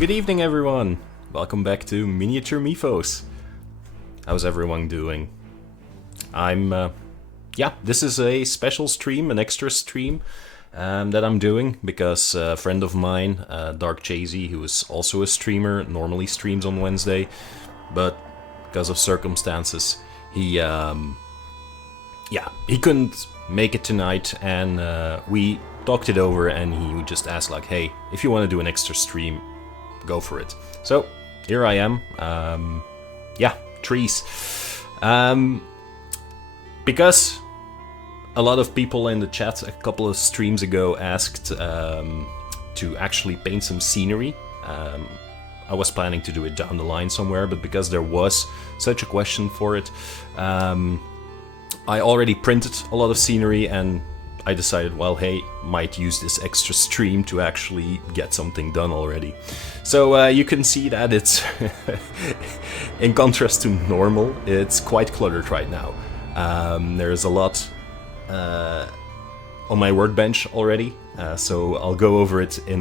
Good evening, everyone. Welcome back to Miniature Mifos. How's everyone doing? This is a special stream, an extra stream that I'm doing because a friend of mine, Dark Chasey, who is also a streamer, normally streams on Wednesday, but because of circumstances, he couldn't make it tonight, and we talked it over, and he just asked like, hey, if you want to do an extra stream, go for it. So here I am. Trees. Because a lot of people in the chat a couple of streams ago asked to actually paint some scenery. I was planning to do it down the line somewhere, but because there was such a question for it, I already printed a lot of scenery, and I decided, well, hey, might use this extra stream to actually get something done already. So you can see that it's, in contrast to normal, it's quite cluttered right now. There's a lot on my workbench already, so I'll go over it in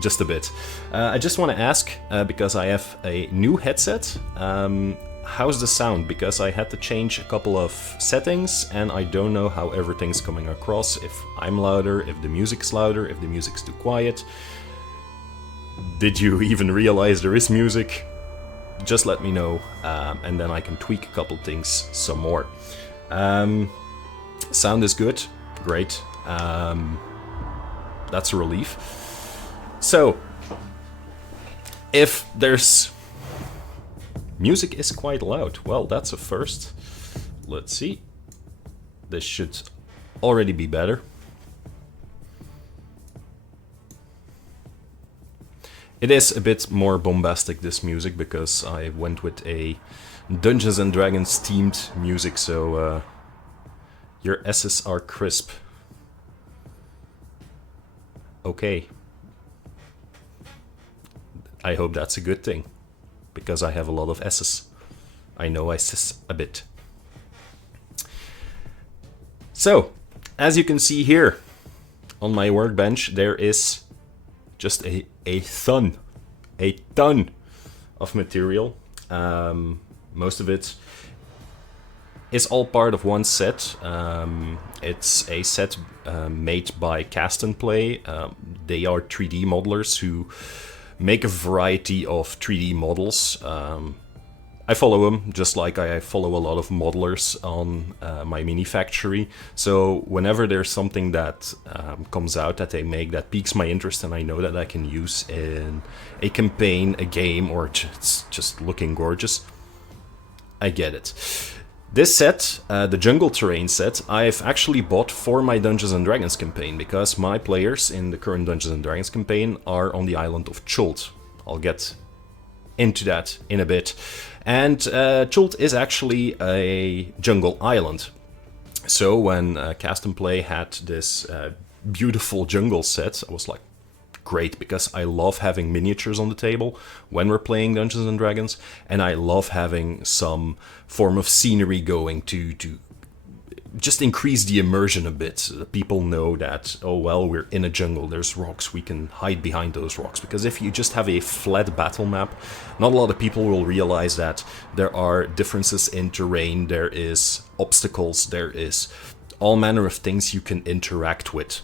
just a bit. I just want to ask, because I have a new headset, how's the sound? Because I had to change a couple of settings and I don't know how everything's coming across, if I'm louder, if the music's louder, if the music's too quiet. Did you even realize there is music? Just let me know, and then I can tweak a couple things some more. Sound is good, great. That's a relief. So, if there's music is quite loud, well, that's a first. Let's see. This should already be better. It is a bit more bombastic, this music, because I went with a Dungeons and Dragons themed music, so your S's are crisp. Okay. I hope that's a good thing, because I have a lot of S's. I know I sis a bit. So, as you can see here on my workbench, there is just a ton of material. Most of it is all part of one set. It's a set made by Cast and Play. They are 3D modelers who make a variety of 3D models. I follow them, just like I follow a lot of modelers on my mini factory. So whenever there's something that comes out that they make that piques my interest and I know that I can use in a campaign, a game, or just looking gorgeous, I get it. This set, the Jungle Terrain set, I've actually bought for my Dungeons and Dragons campaign, because my players in the current Dungeons and Dragons campaign are on the island of Chult. I'll get into that in a bit. And Chult is actually a jungle island. So when Cast and Play had this beautiful jungle set, I was like, great, because I love having miniatures on the table when we're playing Dungeons and Dragons, and I love having some form of scenery going to just increase the immersion a bit. People know that, oh well, we're in a jungle, there's rocks, we can hide behind those rocks. Because if you just have a flat battle map, not a lot of people will realize that there are differences in terrain, there is obstacles, there is all manner of things you can interact with.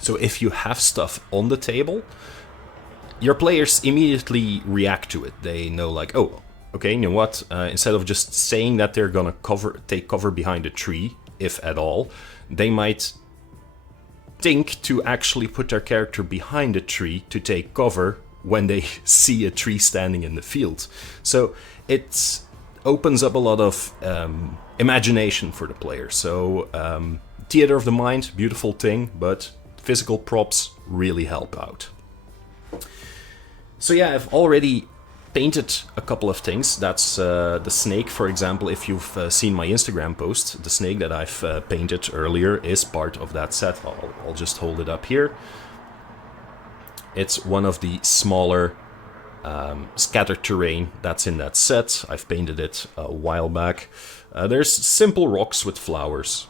So if you have stuff on the table, your players immediately react to it. They know like, oh, okay, you know what? Instead of just saying that they're gonna take cover behind a tree, if at all, they might think to actually put their character behind a tree to take cover when they see a tree standing in the field. So it opens up a lot of imagination for the player. So theater of the mind, beautiful thing, but physical props really help out. So yeah, I've already painted a couple of things. That's the snake, for example. If you've seen my Instagram post, the snake that I've painted earlier is part of that set. I'll just hold it up here. It's one of the smaller scattered terrain that's in that set. I've painted it a while back. There's simple rocks with flowers,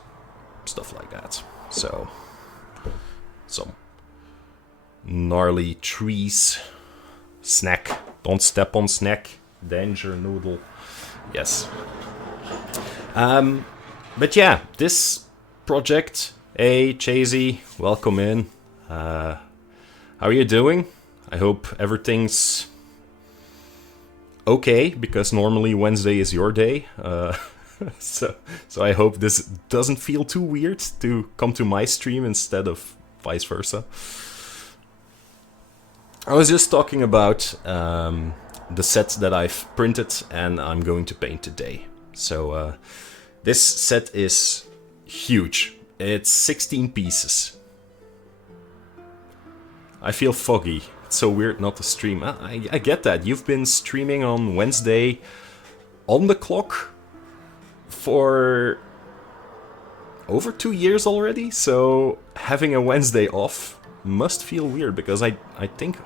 stuff like that. So some gnarly trees, Snack. Don't step on snack. Danger noodle. Yes. But yeah, this project. Hey, Chasey, welcome in. How are you doing? I hope everything's okay, because normally Wednesday is your day. So I hope this doesn't feel too weird to come to my stream instead of vice versa. I was just talking about the set that I've printed and I'm going to paint today. So this set is huge. It's 16 pieces. I feel foggy. It's so weird not to stream. I get that. You've been streaming on Wednesday on the clock for over 2 years already. So having a Wednesday off must feel weird, because I think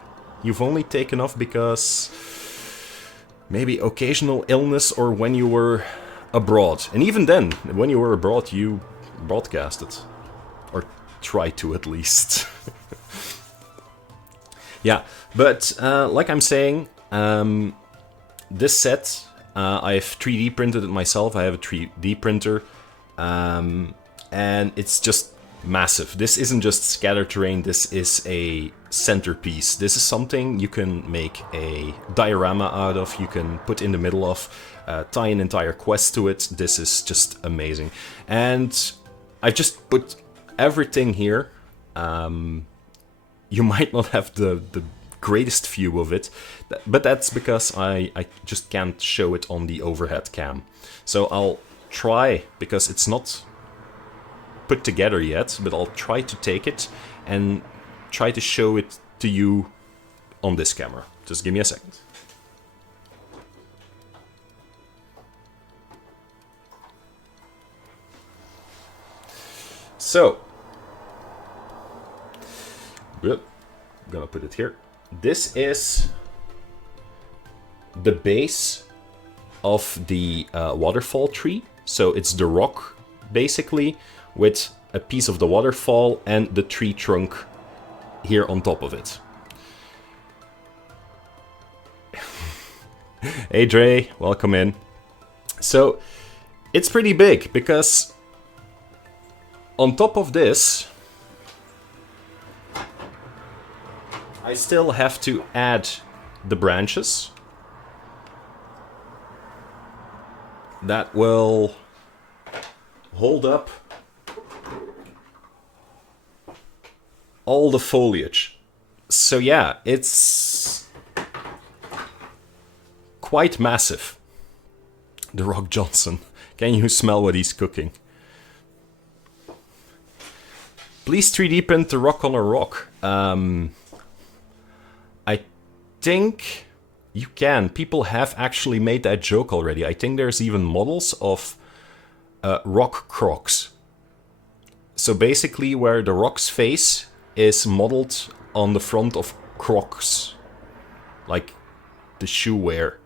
you've only taken off because maybe occasional illness or when you were abroad. And even then, when you were abroad, you broadcasted. Or tried to, at least. Yeah, but like I'm saying, this set, I've 3D printed it myself. I have a 3D printer. And it's just massive. This isn't just scatter terrain, this is a centerpiece. This is something you can make a diorama out of, you can put in the middle of, tie an entire quest to it. This is just amazing. And I've just put everything here. You might not have the greatest view of it, but that's because I just can't show it on the overhead cam. So I'll try, because it's not put together yet, but I'll try to take it and try to show it to you on this camera. Just give me a second. So, yep, I'm gonna put it here. This is the base of the waterfall tree. So it's the rock, basically, with a piece of the waterfall and the tree trunk here on top of it. Hey Dre, welcome in. So it's pretty big, because on top of this, I still have to add the branches that will hold up all the foliage. So yeah, it's quite massive. The Rock Johnson. Can you smell what he's cooking? Please 3D print the rock on a rock. I think you can. People have actually made that joke already. I think there's even models of rock crocs. So basically where the rock's face is modeled on the front of crocs. Like the shoe wear.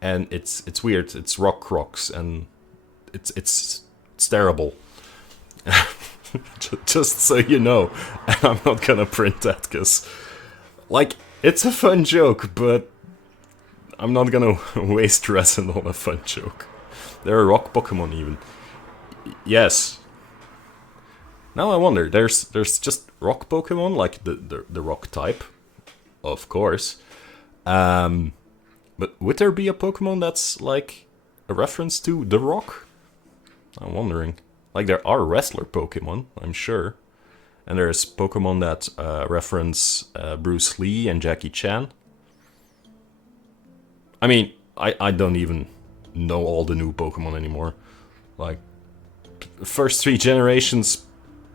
And it's weird. It's rock crocs and it's terrible. Just so you know. And I'm not gonna print that because, like, it's a fun joke, but I'm not gonna waste resin on a fun joke. There are rock Pokemon even. Yes. Now I wonder, there's just rock Pokemon, like the rock type, of course. But would there be a Pokemon that's like a reference to The Rock? I'm wondering. Like, there are wrestler Pokemon, I'm sure. And there's Pokemon that reference Bruce Lee and Jackie Chan. I mean, I don't even know all the new Pokemon anymore. Like, first 3 generations,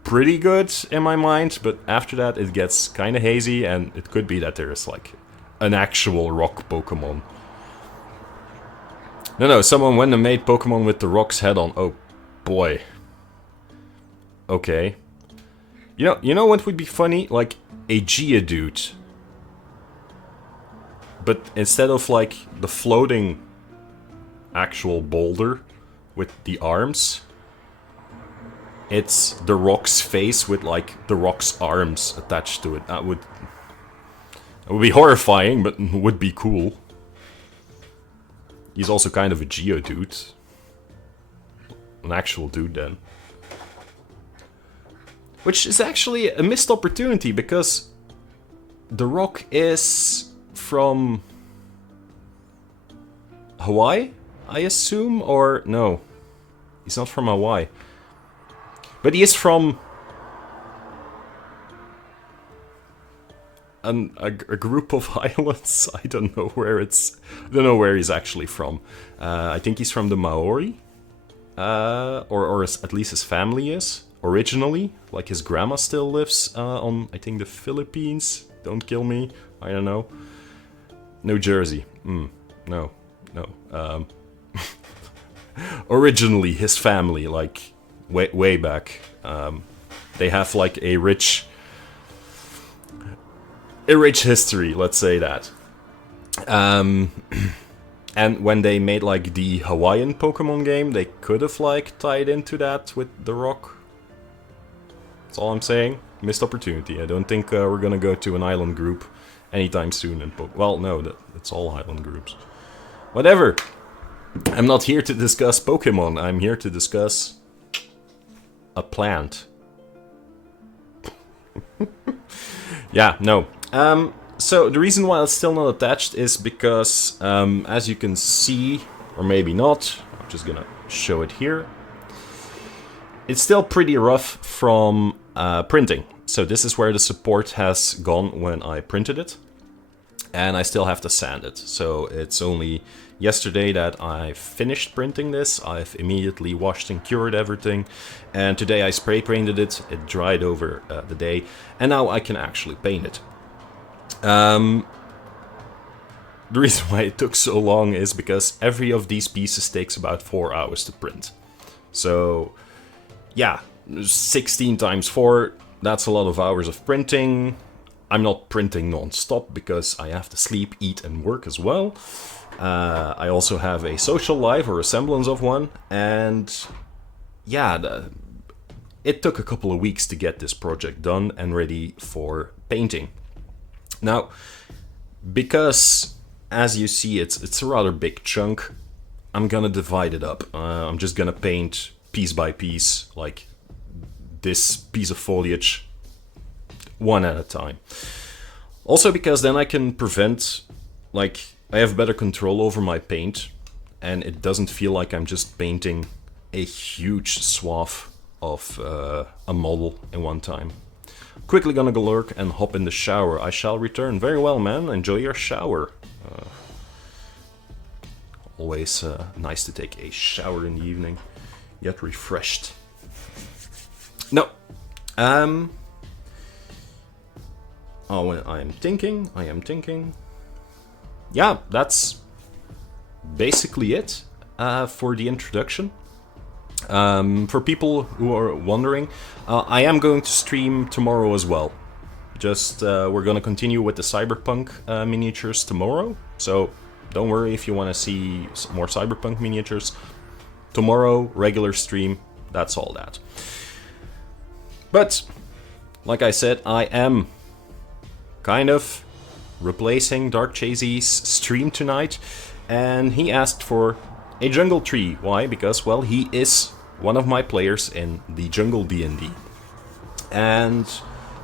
pretty good in my mind, but after that it gets kind of hazy, and it could be that there's like an actual rock Pokemon. No, someone went and made Pokemon with the rock's head on. Oh, boy. Okay. You know what would be funny? Like, a Geodude. But instead of, like, the floating actual boulder with the arms, it's the rock's face with, like, the rock's arms attached to it. That would It would be horrifying, but would be cool. He's also kind of a Geodude. An actual dude, then. Which is actually a missed opportunity, because the rock is from Hawaii, I assume? Or no, he's not from Hawaii. But he is from a group of islands. I don't know where he's actually from. I think he's from the Maori, or at least his family is originally. Like his grandma still lives on, I think, the Philippines. Don't kill me. I don't know. New Jersey. No. Originally, his family, like way back, they have like a rich history, let's say that. And when they made like the Hawaiian Pokemon game, they could have like tied into that with the rock. That's all I'm saying. Missed opportunity. I don't think we're gonna go to an island group anytime soon. Well, no, it's all island groups. Whatever. I'm not here to discuss Pokemon. I'm here to discuss a plant. Yeah, no. So the reason why it's still not attached is because, as you can see, or maybe not, I'm just gonna show it here. It's still pretty rough from printing. So this is where the support has gone when I printed it. And I still have to sand it. So it's only yesterday that I finished printing this. I've immediately washed and cured everything. And today I spray painted it. It dried over the day. And now I can actually paint it. The reason why it took so long is because every of these pieces takes about 4 hours to print. So, yeah, 16 times 4, that's a lot of hours of printing. I'm not printing non-stop because I have to sleep, eat, and work as well. I also have a social life, or a semblance of one, and yeah, it took a couple of weeks to get this project done and ready for painting. Now, because, as you see, it's a rather big chunk, I'm gonna divide it up. I'm just gonna paint piece by piece, like this piece of foliage, one at a time. Also because then I can prevent, like, I have better control over my paint, and it doesn't feel like I'm just painting a huge swath of a model in one time. Quickly gonna go lurk and hop in the shower. I shall return. Very well, man. Enjoy your shower. Always nice to take a shower in the evening. Get refreshed. No. Oh, I am thinking. Yeah, that's basically it for the introduction. For people who are wondering, I am going to stream tomorrow as well. Just, we're gonna continue with the Cyberpunk miniatures tomorrow. So, don't worry if you want to see some more Cyberpunk miniatures. Tomorrow, regular stream, that's all that. But, like I said, I am kind of replacing Dark Chazy's stream tonight, and he asked for a jungle tree. Why? Because, well, he is one of my players in the jungle D&D. And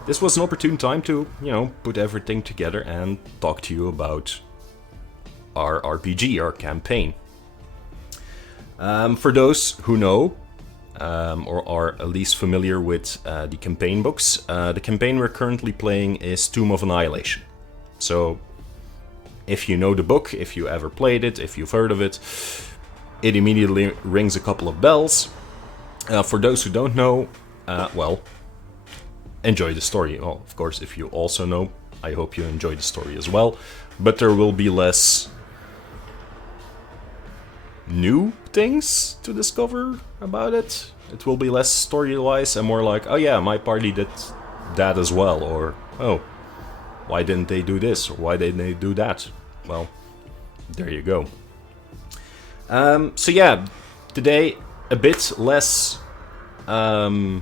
this was an opportune time to, you know, put everything together and talk to you about our RPG, our campaign. For those who know, or are at least familiar with the campaign books, the campaign we're currently playing is Tomb of Annihilation. So, if you know the book, if you ever played it, if you've heard of it, it immediately rings a couple of bells. For those who don't know, well, enjoy the story. Well, of course, if you also know, I hope you enjoy the story as well. But there will be less new things to discover about it. It will be less story-wise and more like, oh yeah, my party did that as well, or oh, why didn't they do this, or why didn't they do that? Well, there you go. So yeah, today a bit less going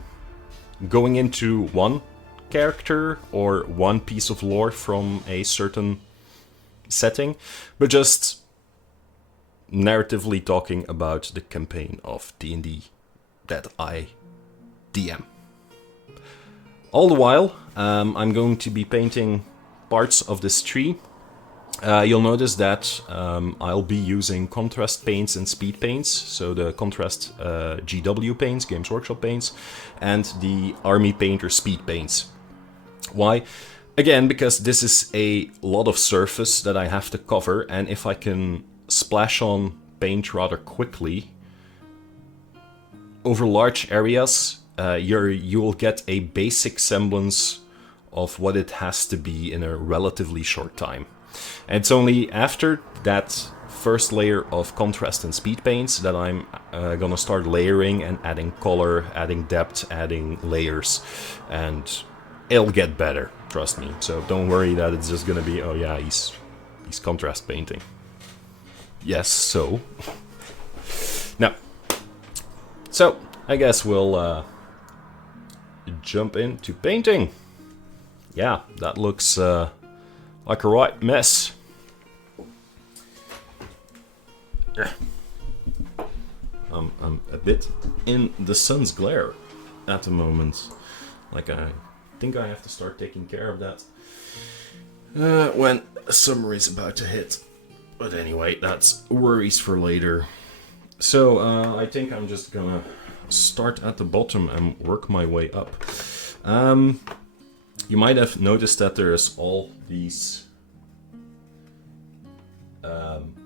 into one character or one piece of lore from a certain setting, but just narratively talking about the campaign of D&D that I DM. All the while, I'm going to be painting parts of this tree. You'll notice that I'll be using contrast paints and speed paints, so the contrast GW paints, Games Workshop paints, and the Army Painter speed paints. Why? Again, because this is a lot of surface that I have to cover, and if I can splash on paint rather quickly over large areas, you will get a basic semblance of what it has to be in a relatively short time. And it's only after that first layer of contrast and speed paints that I'm gonna start layering and adding color, adding depth, adding layers, and it'll get better, trust me. So don't worry that it's just gonna be, oh yeah, he's contrast painting. Yes, so. Now, so I guess we'll jump into painting. Yeah, that looks like a right mess. I'm a bit in the sun's glare at the moment. Like, I think I have to start taking care of that when summer is about to hit. But anyway, that's worries for later. So I think I'm just gonna start at the bottom and work my way up. You might have noticed that there's all these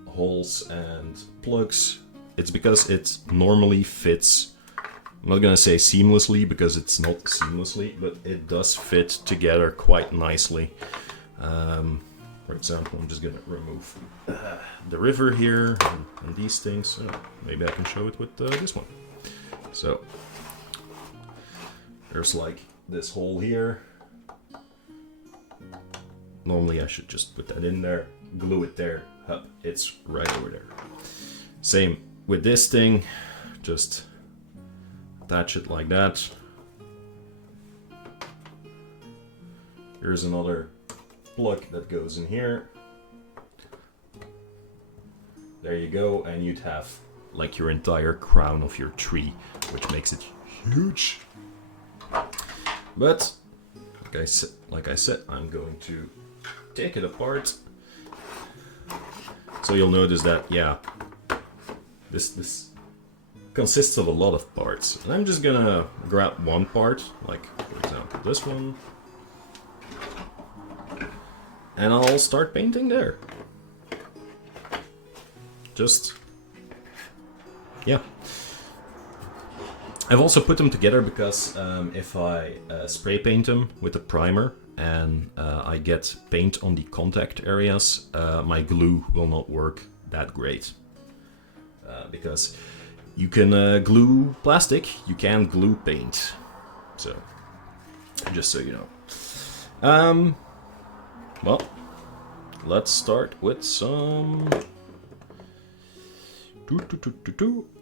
holes and plugs. It's because it normally fits, I'm not gonna say seamlessly because it's not seamlessly, but it does fit together quite nicely. For example, I'm just gonna remove the river here and these things. Oh, maybe I can show it with this one. So there's like this hole here. Normally I should just put that in there, glue it there, hup, it's right over there. Same with this thing, just attach it like that. Here's another plug that goes in here. There you go, and you'd have like your entire crown of your tree, which makes it huge. But like I said, I'm going to take it apart. So you'll notice that, yeah, this consists of a lot of parts. And I'm just gonna grab one part, like for example this one, and I'll start painting there. Just, yeah. I've also put them together because if I spray paint them with a primer and I get paint on the contact areas, my glue will not work that great. Because you can glue plastic, you can't glue paint. So, just so you know. Well, let's start with some...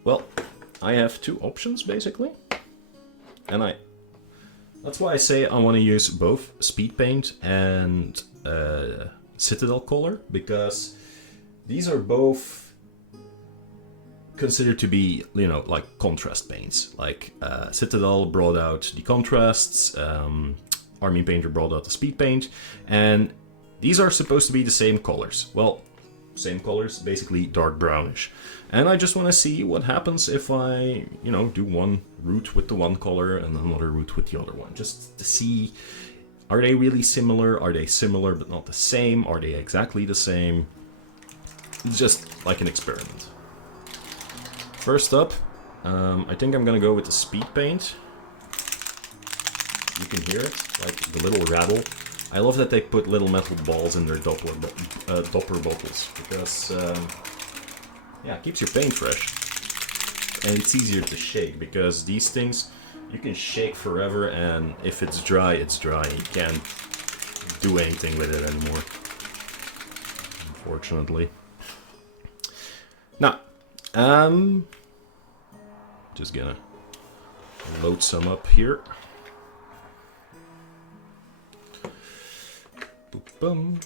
Well, I have two options basically, and that's why I say I want to use both speed paint and Citadel color, because these are both considered to be, you know, like contrast paints. Like Citadel brought out the contrasts, Army Painter brought out the speed paint, and these are supposed to be the same colors. Well, same colors, basically dark brownish. And I just want to see what happens if I, you know, do one route with the one color and another route with the other one. Just to see, are they really similar? Are they similar but not the same? Are they exactly the same? It's just like an experiment. First up, I think I'm gonna go with the speed paint. You can hear it, like the little rattle. I love that they put little metal balls in their Doppler bottles, because yeah, it keeps your paint fresh. And it's easier to shake, because these things, you can shake forever, and if it's dry, it's dry. You can't do anything with it anymore, unfortunately. Now, just gonna load some up here. Boop, boom.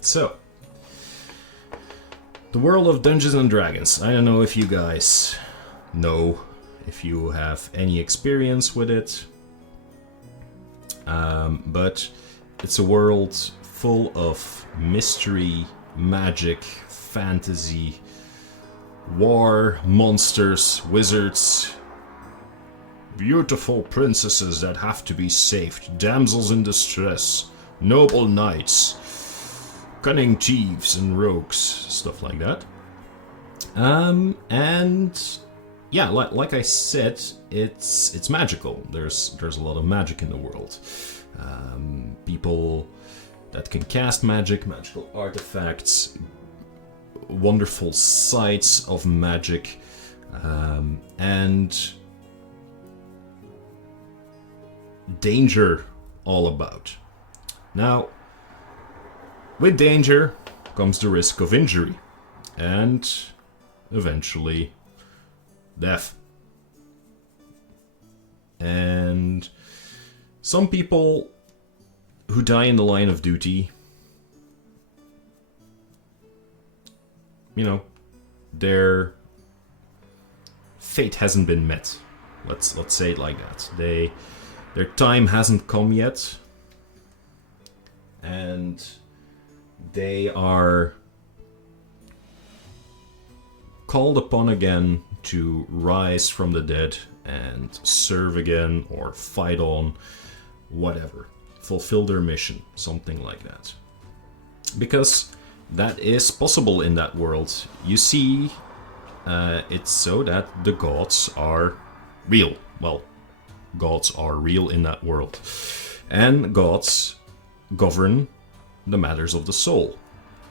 So, the world of Dungeons and Dragons. I don't know if you guys know, if you have any experience with it, but it's a world full of mystery, magic, fantasy, war, monsters, wizards, beautiful princesses that have to be saved, damsels in distress, noble knights, cunning thieves and rogues, stuff like that. And yeah, like I said, it's magical. There's a lot of magic in the world. People that can cast magic, magical artifacts, wonderful sights of magic, and danger all about. Now, with danger comes the risk of injury and eventually death. And some people who die in the line of duty, you know, their fate hasn't been met. Let's say it like that. Their time hasn't come yet, and they are called upon again to rise from the dead and serve again or fight on, whatever. Fulfill their mission, something like that. Because that is possible in that world. You see, it's so that the gods are real. Well, gods are real in that world. And gods govern the matters of the soul.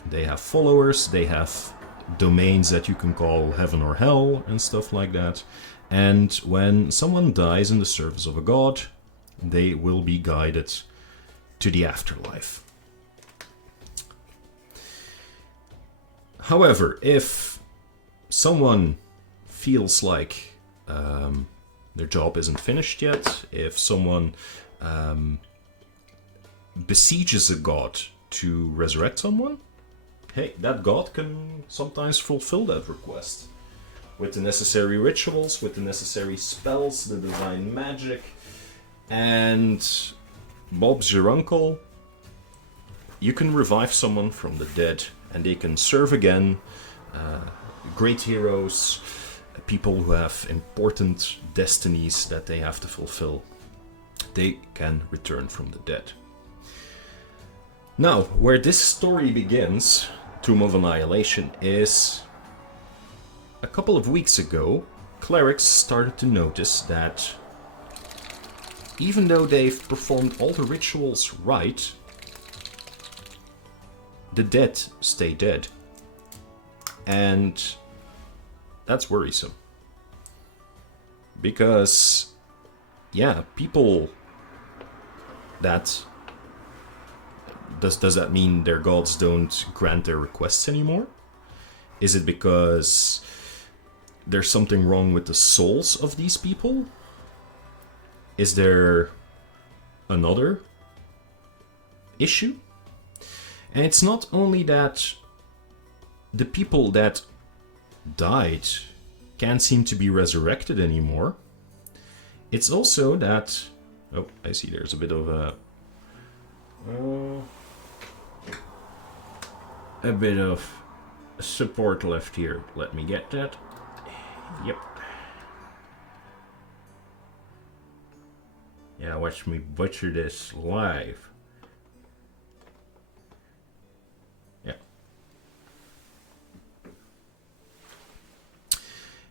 They have followers, they have domains that you can call heaven or hell and stuff like that. And when someone dies in the service of a god, they will be guided to the afterlife. However, if someone feels like their job isn't finished yet, if someone besieges a god to resurrect someone, hey, that god can sometimes fulfill that request. With the necessary rituals, with the necessary spells, the divine magic, and Bob's your uncle, you can revive someone from the dead and they can serve again. Great heroes, people who have important destinies that they have to fulfill, they can return from the dead. Now, where this story begins, Tomb of Annihilation, is a couple of weeks ago, clerics started to notice that even though they've performed all the rituals right, the dead stay dead. And that's worrisome. Because, yeah, people that... Does that mean their gods don't grant their requests anymore? Is it because there's something wrong with the souls of these people? Is there another issue? And it's not only that the people that died can't seem to be resurrected anymore. It's also that... Oh, I see there's a bit of a bit of support left here. Let me get that. Yep. Yeah, watch me butcher this live. Yeah.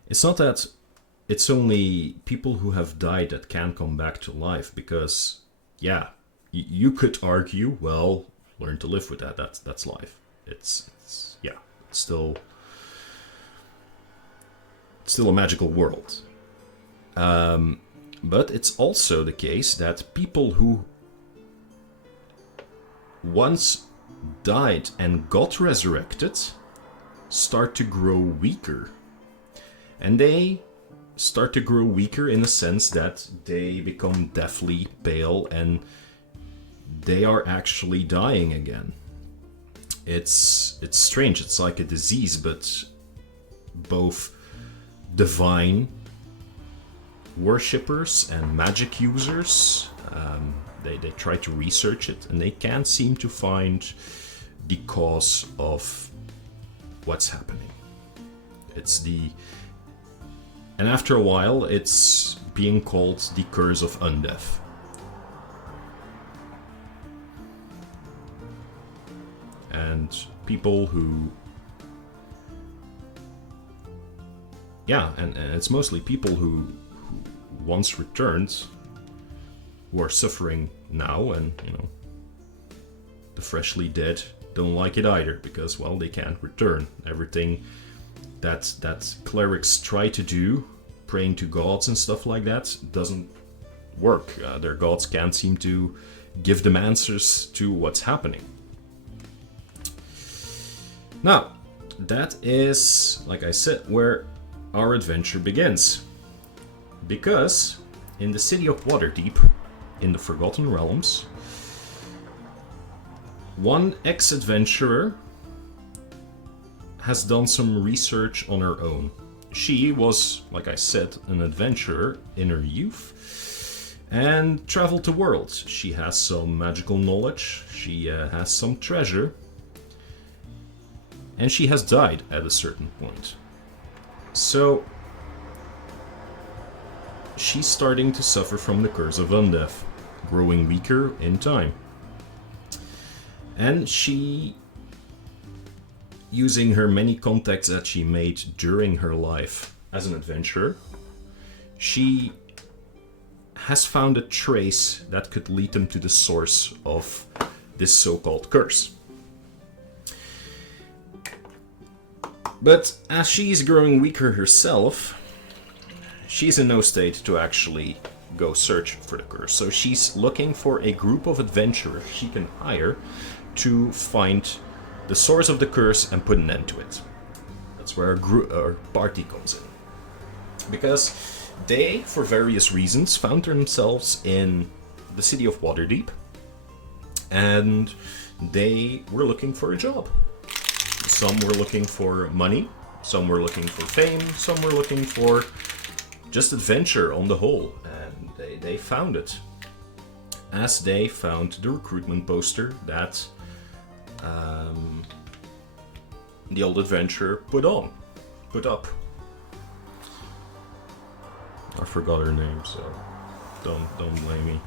It's not that it's only people who have died that can come back to life, because, yeah, you could argue, well, learn to live with that. That's life. It's still a magical world. But it's also the case that people who once died and got resurrected start to grow weaker. And they start to grow weaker in the sense that they become deathly pale and they are actually dying again. It's strange. It's like a disease, but both divine worshippers and magic users, they try to research it, and they can't seem to find the cause of what's happening. And after a while, it's being called the Curse of Undeath. And people who... Yeah, and it's mostly people who once returned, who are suffering now, and, you know, the freshly dead don't like it either, because, well, they can't return. Everything that clerics try to do, praying to gods and stuff like that, doesn't work. Their gods can't seem to give them answers to what's happening. Now, that is, like I said, where our adventure begins. Because in the city of Waterdeep, in the Forgotten Realms, one ex-adventurer has done some research on her own. She was, like I said, an adventurer in her youth and traveled the world. She has some magical knowledge, she has some treasure, and she has died at a certain point. So she's starting to suffer from the Curse of Undeath, growing weaker in time. And she, using her many contacts that she made during her life as an adventurer, she has found a trace that could lead them to the source of this so-called curse. But as she's growing weaker herself, she's in no state to actually go search for the curse. So she's looking for a group of adventurers she can hire to find the source of the curse and put an end to it. That's where our party comes in. Because they, for various reasons, found themselves in the city of Waterdeep, and they were looking for a job. Some were looking for money, some were looking for fame, some were looking for just adventure on the whole, and they found it. As they found the recruitment poster that the old adventurer put up. I forgot her name, so don't blame me.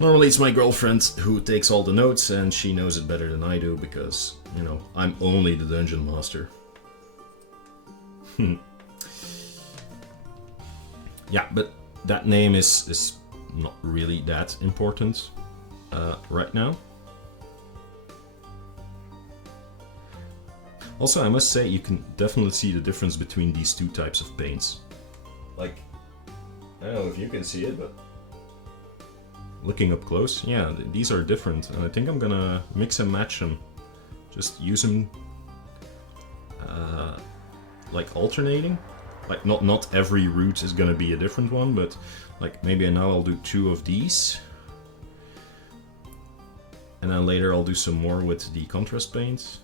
Normally it's my girlfriend who takes all the notes, and she knows it better than I do because, you know, I'm only the dungeon master. Yeah, but that name is not really that important right now. Also, I must say, you can definitely see the difference between these two types of paints. Like, I don't know if you can see it, but looking up close, yeah, these are different. And I think I'm gonna mix and match them. Just use them like alternating. Like, not every route is gonna be a different one, but like maybe now I'll do 2 of these. And then later I'll do some more with the contrast paints.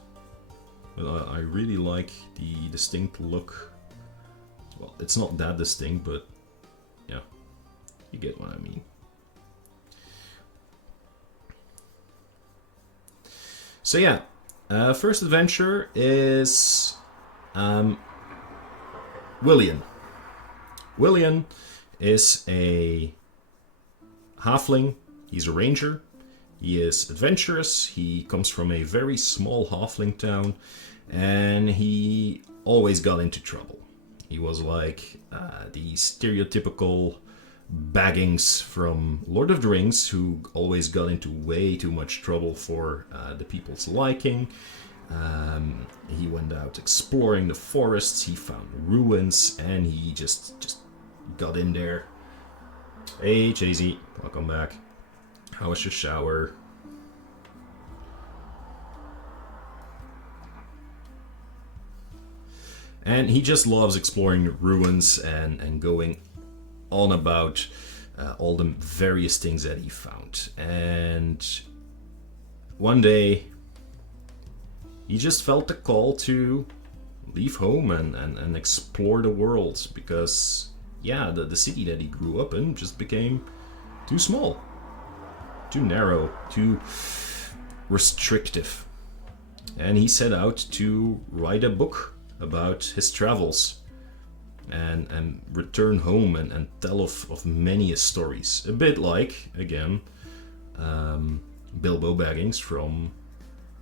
But I really like the distinct look. Well, it's not that distinct, but yeah, you get what I mean. So yeah, first adventure is Willian. Willian is a halfling. He's a ranger. He is adventurous. He comes from a very small halfling town, and he always got into trouble. He was like the stereotypical baggings from Lord of the Rings who always got into way too much trouble for the people's liking. He went out exploring the forests, he found ruins, and he just got in there. Hey, Chazy, welcome back. How was your shower? And he just loves exploring the ruins and going on about all the various things that he found. And one day, he just felt the call to leave home and explore the world, because, yeah, the city that he grew up in just became too small, too narrow, too restrictive. And he set out to write a book about his travels and return home and tell of many stories. A bit like, again, Bilbo Baggins from,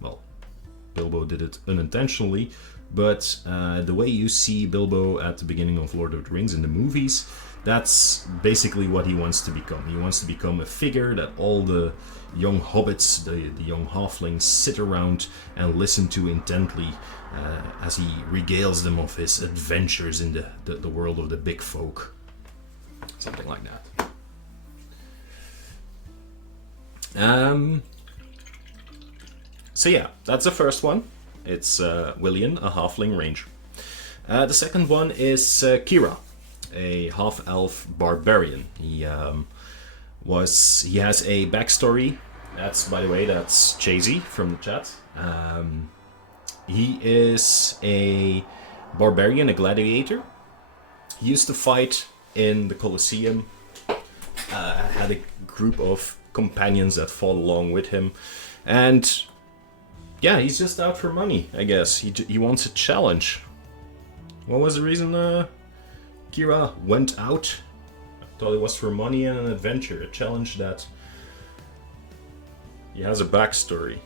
well, Bilbo did it unintentionally, but the way you see Bilbo at the beginning of Lord of the Rings in the movies, that's basically what he wants to become. He wants to become a figure that all the young hobbits, the young halflings, sit around and listen to intently as he regales them of his adventures in the world of the big folk. Something like that. So yeah, that's the first one. It's Willian, a halfling ranger. The second one is Kira, a half-elf barbarian. He has a backstory. That's, by the way, that's Chasey from the chat. He is a barbarian, a gladiator. He used to fight in the Colosseum. Had a group of companions that fought along with him, and yeah, he's just out for money, I guess. He wants a challenge. What was the reason Kira went out? I thought it was for money and an adventure, a challenge that he has a backstory.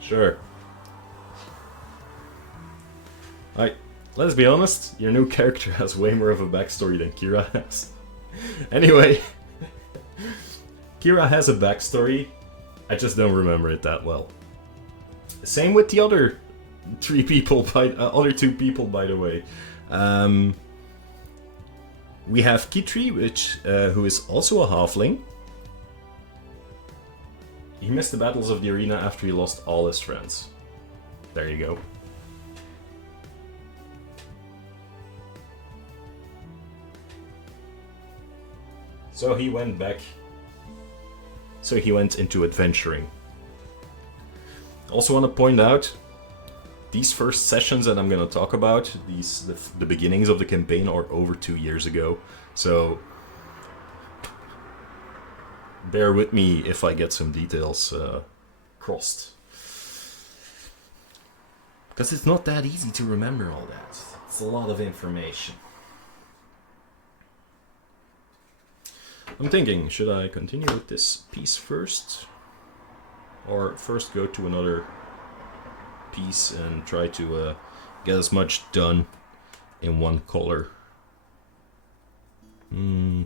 Sure. Let's be honest, your new character has way more of a backstory than Kira has. Anyway, Kira has a backstory, I just don't remember it that well. Same with the other two people, by the way. We have Kitri, who is also a halfling. He missed the battles of the arena after he lost all his friends. There you go. So he went back. So he went into adventuring. Also want to point out, these first sessions that I'm going to talk about, the beginnings of the campaign are over 2 years ago. So bear with me if I get some details crossed. Because it's not that easy to remember all that. It's a lot of information. I'm thinking, should I continue with this piece first? Or first go to another piece and try to get as much done in one color? I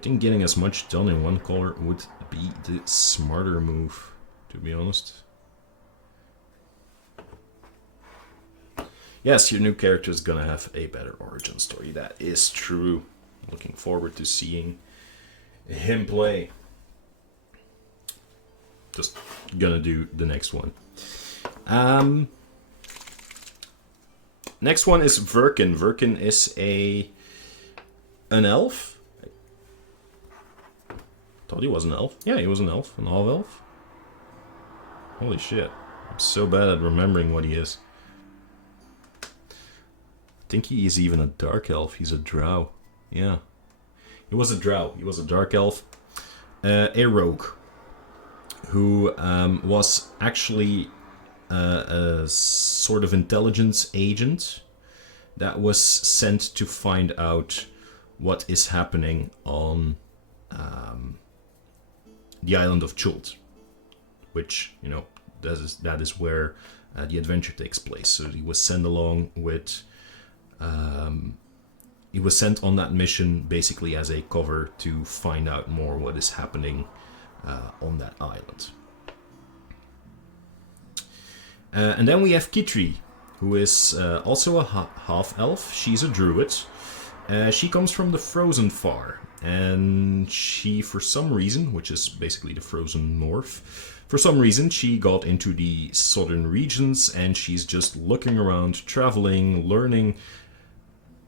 think getting as much done in one color would be the smarter move, to be honest. Yes, your new character is gonna have a better origin story, that is true. Looking forward to seeing him play. Just gonna do the next one. Next one is Verkin. Verkin is an elf. Thought he was an elf. Yeah, he was an elf, an half-elf. Holy shit! I'm so bad at remembering what he is. I think he is even a dark elf. He's a drow. Yeah, he was a drow. He was a dark elf, a rogue, who was actually a sort of intelligence agent that was sent to find out what is happening on the island of Chult, which, you know, that is where the adventure takes place. So he was sent along with. He was sent on that mission basically as a cover to find out more what is happening on that island. And then we have Kitri, who is also a half-elf. She's a druid. She comes from the Frozen Far, and she, for some reason, which is basically the Frozen North, for some reason she got into the southern regions, and she's just looking around, traveling, learning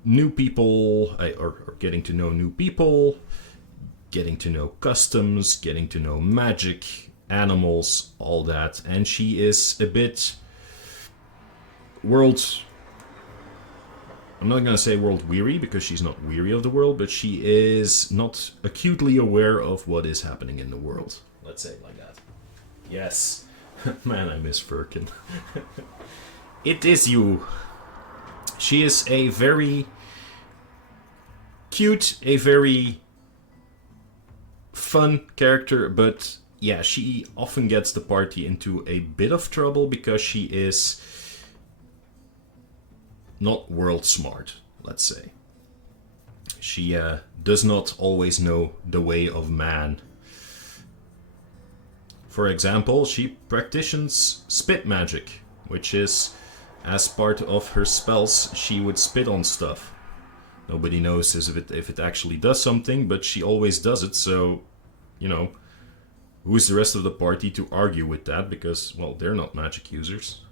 new people, or getting to know new people, getting to know customs, getting to know magic, animals, all that. And she is a bit I'm not going to say world weary, because she's not weary of the world, but she is not acutely aware of what is happening in the world. Let's say it like that. Yes. Man, I miss Firkin. It is you. She is a very cute, a very fun character, but yeah, she often gets the party into a bit of trouble because she is not world smart, let's say. She does not always know the way of man. For example, she practices spit magic, which is, as part of her spells, she would spit on stuff. Nobody knows if it actually does something, but she always does it, so, you know, who's the rest of the party to argue with that? Because, well, they're not magic users.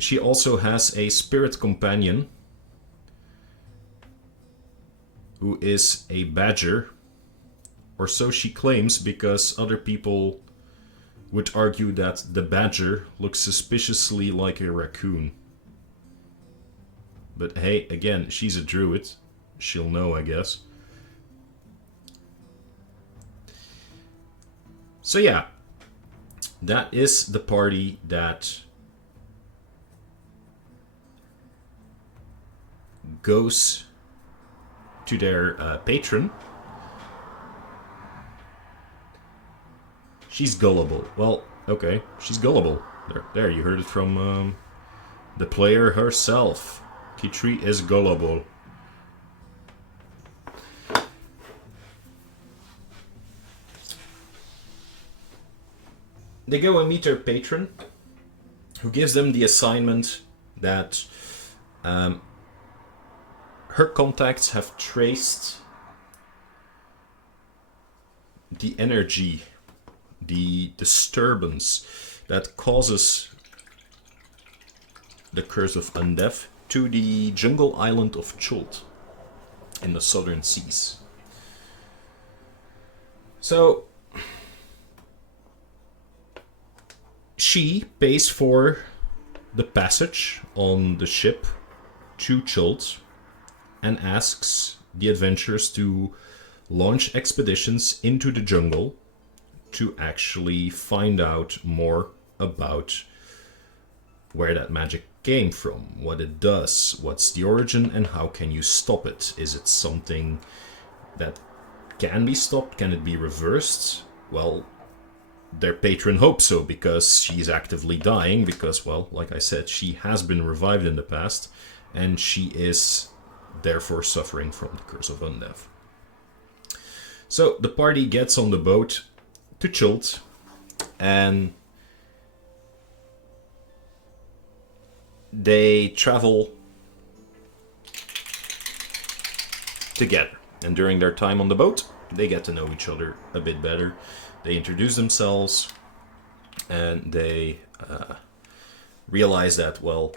She also has a spirit companion who is a badger, or so she claims, because other people would argue that the badger looks suspiciously like a raccoon. But hey, again, she's a druid. She'll know, I guess. So yeah, that is the party that goes to their patron. She's gullible. Well, okay, she's gullible. There, you heard it from the player herself. Kitri is gullible. They go and meet their patron, who gives them the assignment that her contacts have traced the energy, the disturbance that causes the Curse of Undeath to the jungle island of Chult in the southern seas. So she pays for the passage on the ship to Chult and asks the adventurers to launch expeditions into the jungle to actually find out more about where that magic came from, what it does, what's the origin, and how can you stop it. Is it something that can be stopped? Can it be reversed? Well, their patron hopes so, because she's actively dying, because, well, like I said, she has been revived in the past, and she is therefore suffering from the Curse of Undeath. So the party gets on the boat to Chult, and they travel together. And during their time on the boat, they get to know each other a bit better. They introduce themselves, and they realize that, well,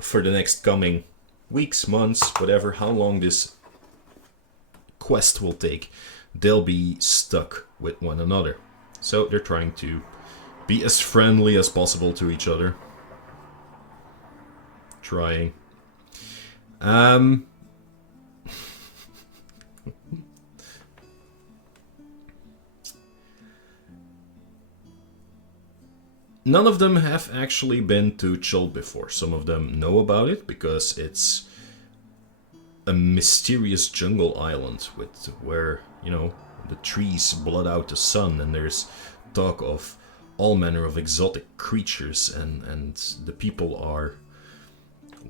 for the next coming weeks, months, whatever, how long this quest will take, they'll be stuck with one another. So they're trying to be as friendly as possible to each other. Trying. None of them have actually been to Chult before. Some of them know about it because it's a mysterious jungle island where, you know, the trees blot out the sun, and there's talk of all manner of exotic creatures, and the people are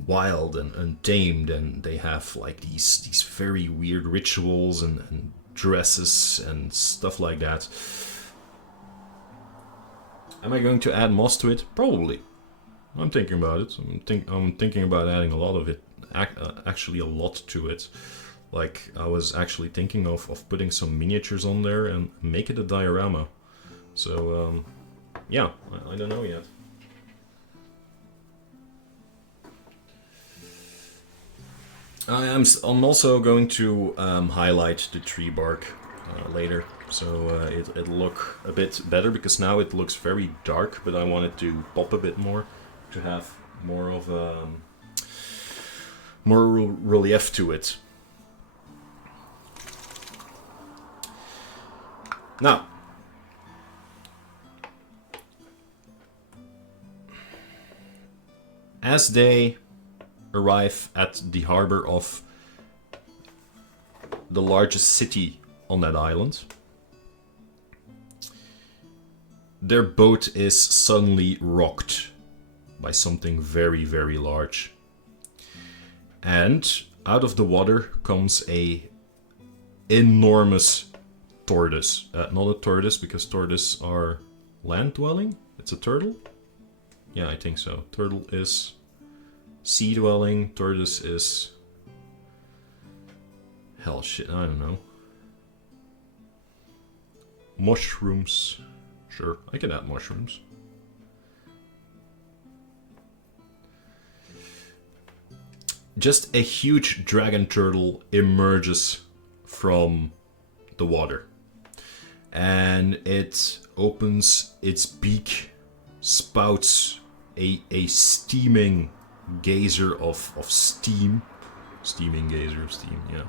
wild and untamed, and they have like these very weird rituals and dresses and stuff like that. Am I going to add moss to it? Probably. I'm thinking about it. I'm thinking about adding a lot of it. Actually, a lot to it. Like, I was actually thinking of putting some miniatures on there and make it a diorama. So, yeah, I don't know yet. I'm also going to highlight the tree bark later, so it'll look a bit better, because now it looks very dark, but I want it to pop a bit more, to have more of more relief to it. Now, as they arrive at the harbor of the largest city on that island, their boat is suddenly rocked by something very, very large. And out of the water comes a enormous tortoise. Not a tortoise, because tortoises are land-dwelling. It's a turtle? Yeah, I think so. Turtle is sea-dwelling. Tortoise is... hell, shit, I don't know. Mushrooms. Sure, I can add mushrooms. Just a huge dragon turtle emerges from the water. And it opens its beak, spouts a steaming geyser of steam. Steaming geyser of steam, yeah.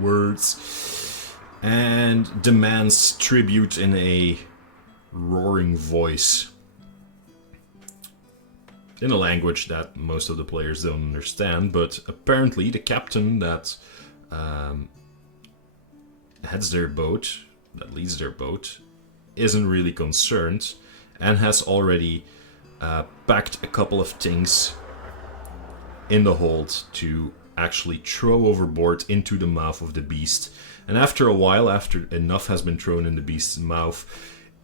Words. And demands tribute in a roaring voice. In a language that most of the players don't understand, but apparently the captain that heads their boat, that leads their boat, isn't really concerned, and has already packed a couple of things in the hold to actually throw overboard into the mouth of the beast. And after a while, after enough has been thrown in the beast's mouth,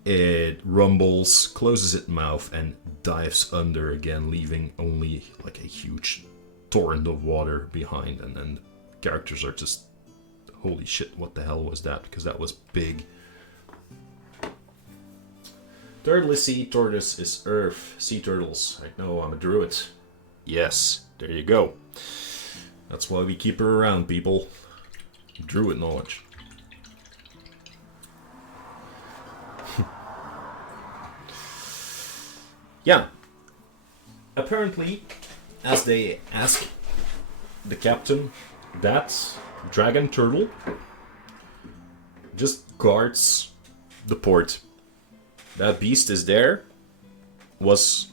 it rumbles, closes its mouth, and dives under again, leaving only like a huge torrent of water behind. And then characters are just, holy shit, what the hell was that? Because that was big. Turtle is sea, tortoise is earth. Sea turtles. I know, I'm a druid. Yes, there you go. That's why we keep her around, people. Druid knowledge. Yeah. Apparently, as they ask the captain, that dragon turtle just guards the port. That beast is there. Was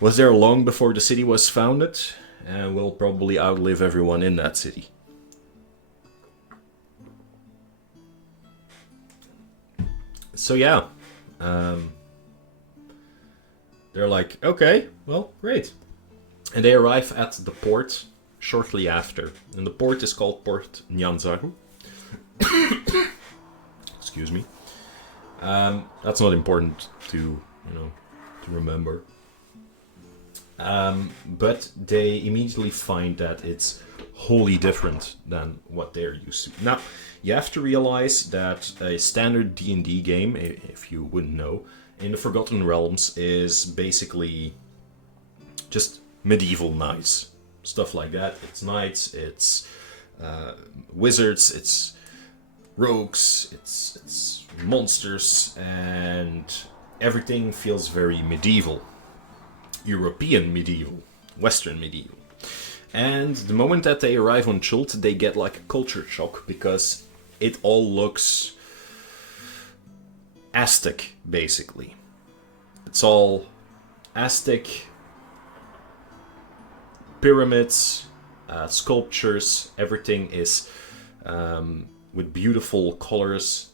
there long before the city was founded, and will probably outlive everyone in that city. So yeah, they're like, okay, well, great. And they arrive at the port shortly after. And the port is called Port Nyanzaru. Excuse me. That's not important to remember. But they immediately find that it's wholly different than what they're used to. Now, you have to realize that a standard D&D game, if you wouldn't know, in the Forgotten Realms is basically just medieval knights. Stuff like that. It's knights, it's wizards, it's rogues, it's monsters, and everything feels very medieval. European medieval, Western medieval. And the moment that they arrive on Chult, they get like a culture shock, because it all looks Aztec, basically. It's all Aztec pyramids, sculptures, everything is with beautiful colors,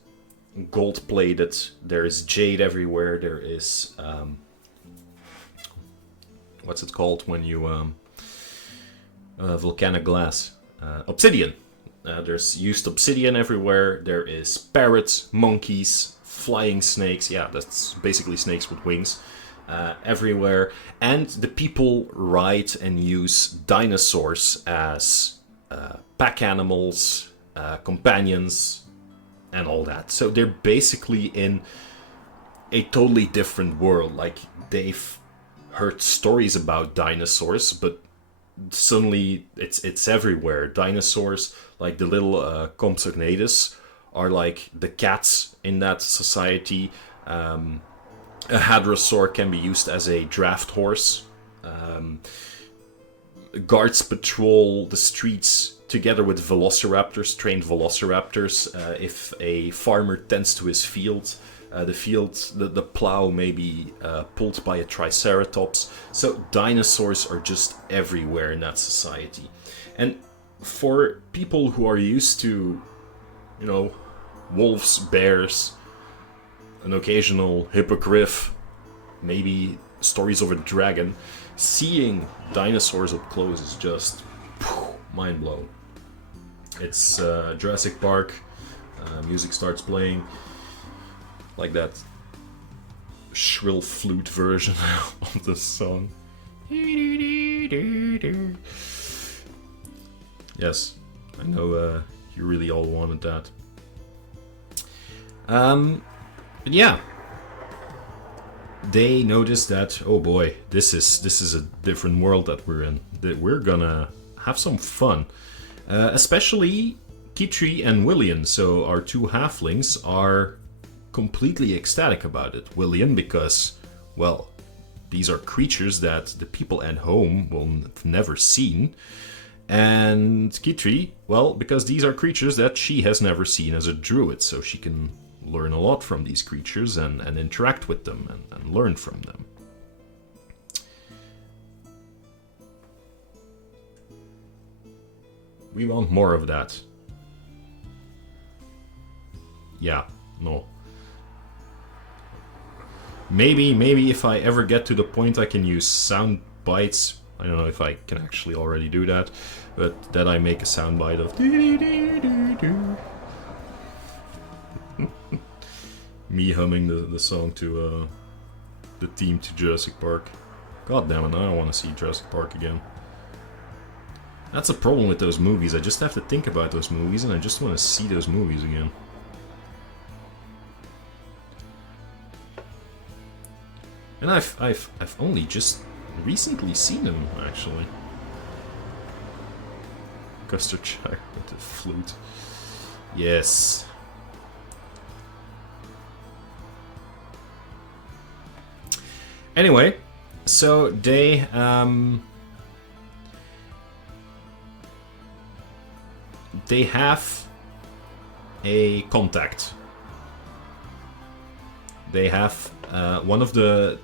gold-plated. There is jade everywhere, there is... what's it called when you... volcanic glass. Obsidian. There's used obsidian everywhere. There is parrots, monkeys, flying snakes. Yeah, that's basically snakes with wings. everywhere, and the people ride and use dinosaurs as pack animals, companions, and all that. So they're basically in a totally different world. Like, they've heard stories about dinosaurs, but suddenly it's everywhere. Dinosaurs, like the little Compsognathus, are like the cats in that society. A hadrosaur can be used as a draft horse. Guards patrol the streets together with velociraptors, trained velociraptors. If a farmer tends to his field, the plow may be pulled by a triceratops. So dinosaurs are just everywhere in that society. And for people who are used to, wolves, bears, an occasional hippogriff, maybe stories of a dragon, seeing dinosaurs up close is just mind blown. It's Jurassic Park. Music starts playing, like that shrill flute version of the song. Yes, I know you really all wanted that. But yeah, they noticed that, oh boy, this is a different world that we're in. That we're gonna have some fun, especially Kitri and William. So our two halflings are completely ecstatic about it. William because, well, these are creatures that the people at home will have never seen. And Kitri, well, because these are creatures that she has never seen as a druid, so she can learn a lot from these creatures and interact with them and learn from them. We want more of that. Yeah, no. Maybe if I ever get to the point I can use sound bites. I don't know if I can actually already do that, but that I make a sound bite of me humming the song to the theme to Jurassic Park. God damn it, I don't want to see Jurassic Park again. That's a problem with those movies. I just have to think about those movies and I just want to see those movies again. And I've only just recently seen them, actually. Custard Child with the flute. Yes. Anyway, so they have a contact. They have one of the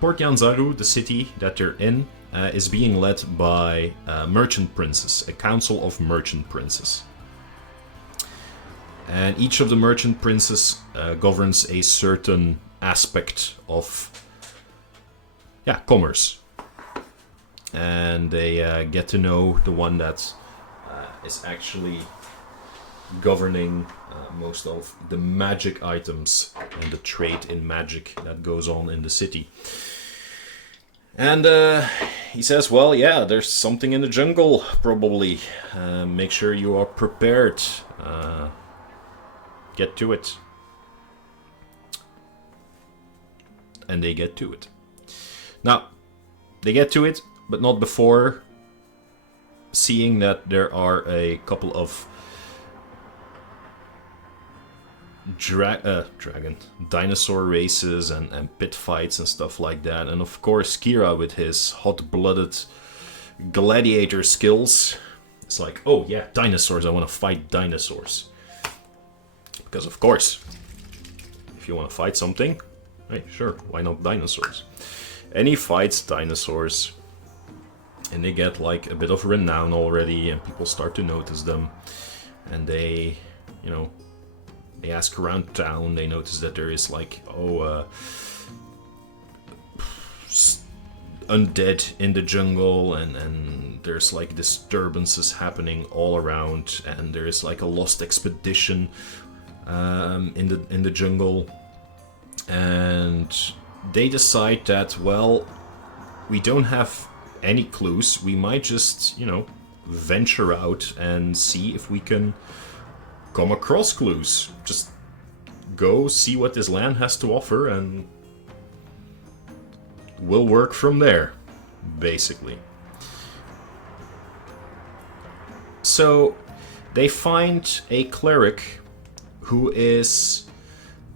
Port Yanzaru, the city that they're in, is being led by merchant princes, a council of merchant princes. And each of the merchant princes governs a certain aspect of commerce. And they get to know the one that is actually governing most of the magic items and the trade in magic that goes on in the city. And he says, well, yeah, there's something in the jungle, probably. Make sure you are prepared. Get to it. And they get to it. Now, they get to it, but not before seeing that there are a couple of dinosaur races and pit fights and stuff like that. And of course, Kira, with his hot-blooded gladiator skills, it's like, oh yeah, dinosaurs, I want to fight dinosaurs. Because of course, if you want to fight something, hey, sure, why not dinosaurs? And he fights dinosaurs, and they get like a bit of renown already, and people start to notice them. And they, they ask around town, they notice that there is like, undead in the jungle, and there's like disturbances happening all around, and there's like a lost expedition in the jungle. And they decide that, well, we don't have any clues. We might just, you know, venture out and see if we can come across clues. Just go see what this land has to offer and we'll work from there, basically. So they find a cleric who is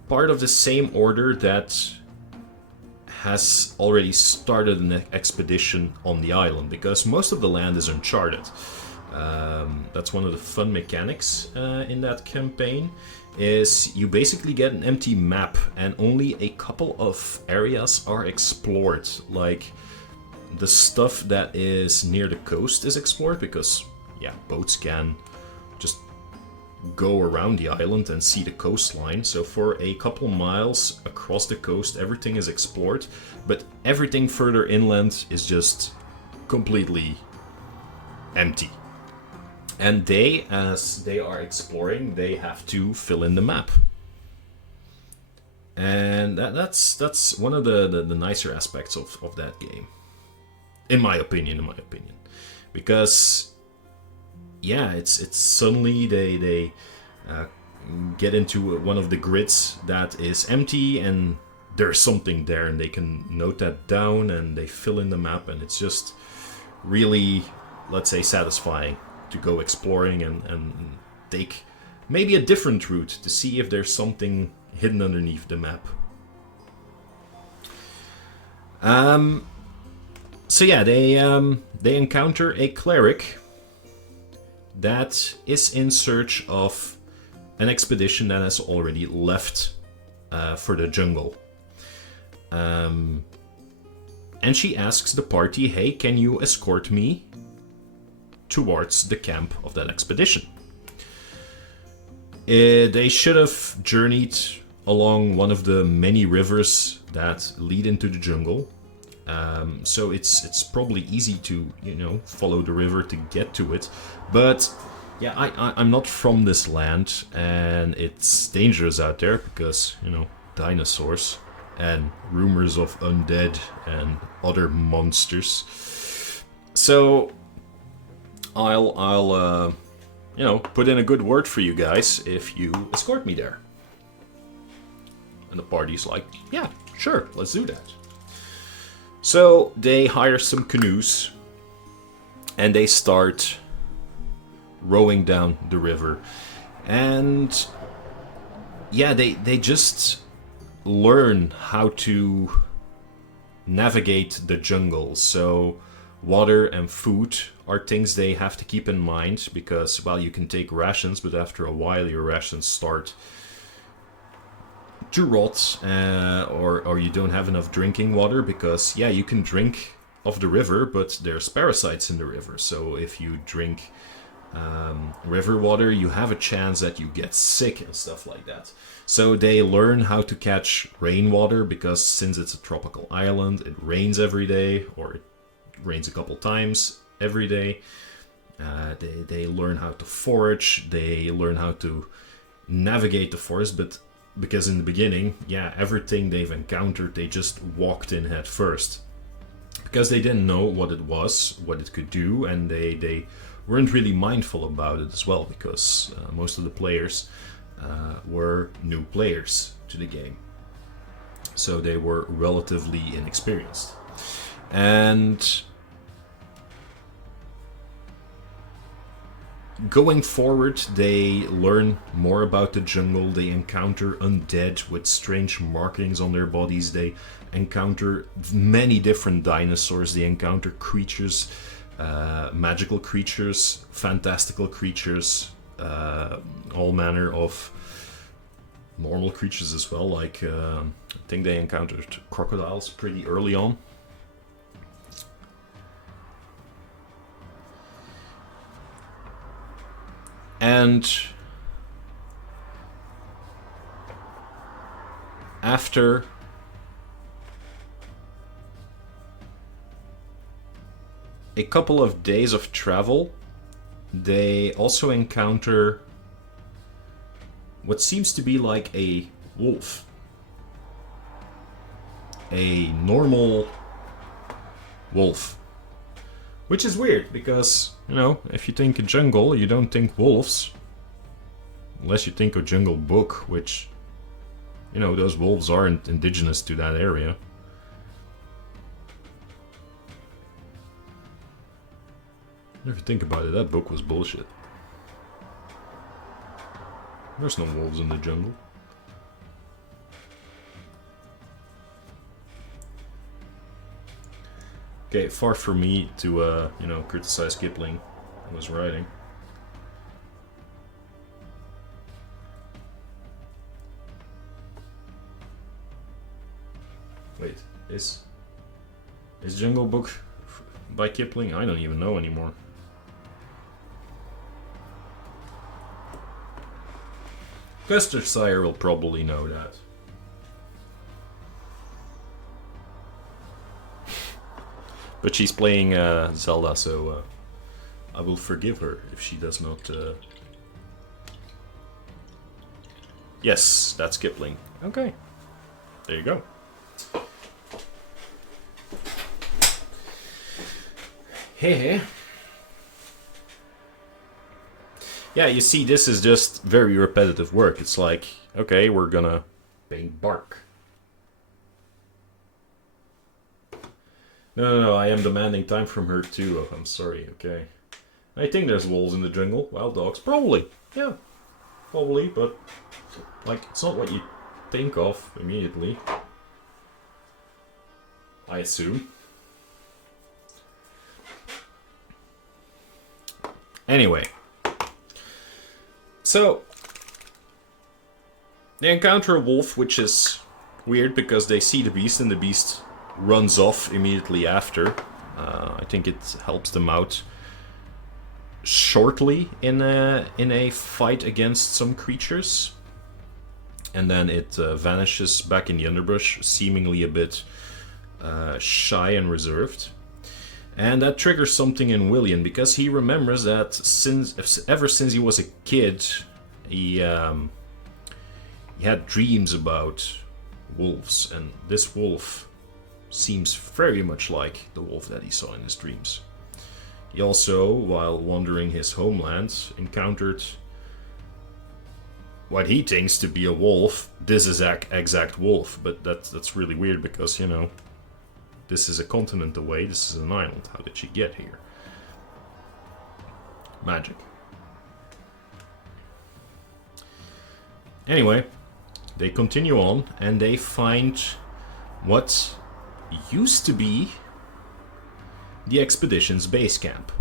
part of the same order that has already started an expedition on the island, because most of the land is uncharted. That's one of the fun mechanics in that campaign, is you basically get an empty map and only a couple of areas are explored. Like, the stuff that is near the coast is explored because, yeah, boats can just go around the island and see the coastline. So for a couple miles across the coast, everything is explored, but everything further inland is just completely empty. And they, as they are exploring, they have to fill in the map. And that's one of the nicer aspects of that game, in my opinion. Because, yeah, it's suddenly they get into one of the grids that is empty and there's something there and they can note that down and they fill in the map, and it's just really, let's say, satisfying to go exploring and take maybe a different route to see if there's something hidden underneath the map. So yeah, they encounter a cleric that is in search of an expedition that has already left for the jungle. And she asks the party, hey, can you escort me towards the camp of that expedition? They should have journeyed along one of the many rivers that lead into the jungle. So it's probably easy to, you know, follow the river to get to it. But yeah, I'm not from this land, and it's dangerous out there because, you know, dinosaurs and rumors of undead and other monsters. So I'll you know, put in a good word for you guys if you escort me there. And the party's like, yeah, sure, let's do that. So they hire some canoes and they start rowing down the river. And yeah, they just learn how to navigate the jungle. So water and food are things they have to keep in mind because, well, you can take rations, but after a while your rations start to rot, or you don't have enough drinking water because, yeah, you can drink of the river, but there's parasites in the river. So if you drink river water, you have a chance that you get sick and stuff like that. So they learn how to catch rainwater because since it's a tropical island, it rains every day, or it rains a couple times every day. They learn how to forage, they learn how to navigate the forest, but because in the beginning, yeah, everything they've encountered, they just walked in head first. Because they didn't know what it was, what it could do, and they weren't really mindful about it as well, because most of the players were new players to the game. So they were relatively inexperienced. And going forward, they learn more about the jungle. They encounter undead with strange markings on their bodies. They encounter many different dinosaurs. They encounter creatures, magical creatures, fantastical creatures, all manner of normal creatures as well. Like, I think they encountered crocodiles pretty early on. And after a couple of days of travel, they also encounter what seems to be like a wolf. a normal wolf. Which is weird, because, you know, if you think a jungle, you don't think wolves. Unless you think a jungle book, which, you know, those wolves aren't indigenous to that area. If you think about it, that book was bullshit. There's no wolves in the jungle. Okay, far from me to, you know, criticize Kipling and his writing. Wait, is Jungle Book by Kipling? I don't even know anymore. Sire will probably know that. But she's playing Zelda, so I will forgive her if she does not... Yes, that's Kipling. Okay. There you go. Hey. Yeah, you see, this is just very repetitive work. It's like, okay, we're gonna paint bark. No, I am demanding time from her too. Oh, I'm sorry, okay. I think there's wolves in the jungle. Wild dogs, probably. Yeah, probably, but like, it's not what you think of immediately. I assume. Anyway. So, they encounter a wolf, which is weird because they see the beast and the beast runs off immediately after. I think it helps them out shortly in a fight against some creatures. And then it vanishes back in the underbrush, seemingly a bit shy and reserved. And that triggers something in William, because he remembers that ever since he was a kid, he had dreams about wolves, and this wolf seems very much like the wolf that he saw in his dreams. He also, while wandering his homeland, encountered what he thinks to be a wolf. This is exact wolf, but that's really weird because, you know, this is a continent away, this is an island. How did she get here? Magic. Anyway, they continue on and they find what used to be the expedition's base camp.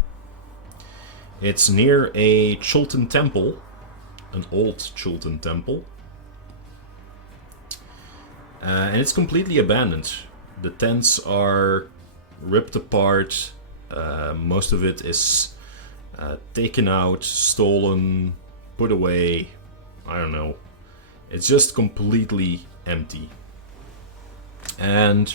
It's near a Chultan temple, an old Chultan temple, and it's completely abandoned. The tents are ripped apart, most of it is taken out, stolen, put away, I don't know. It's just completely empty. And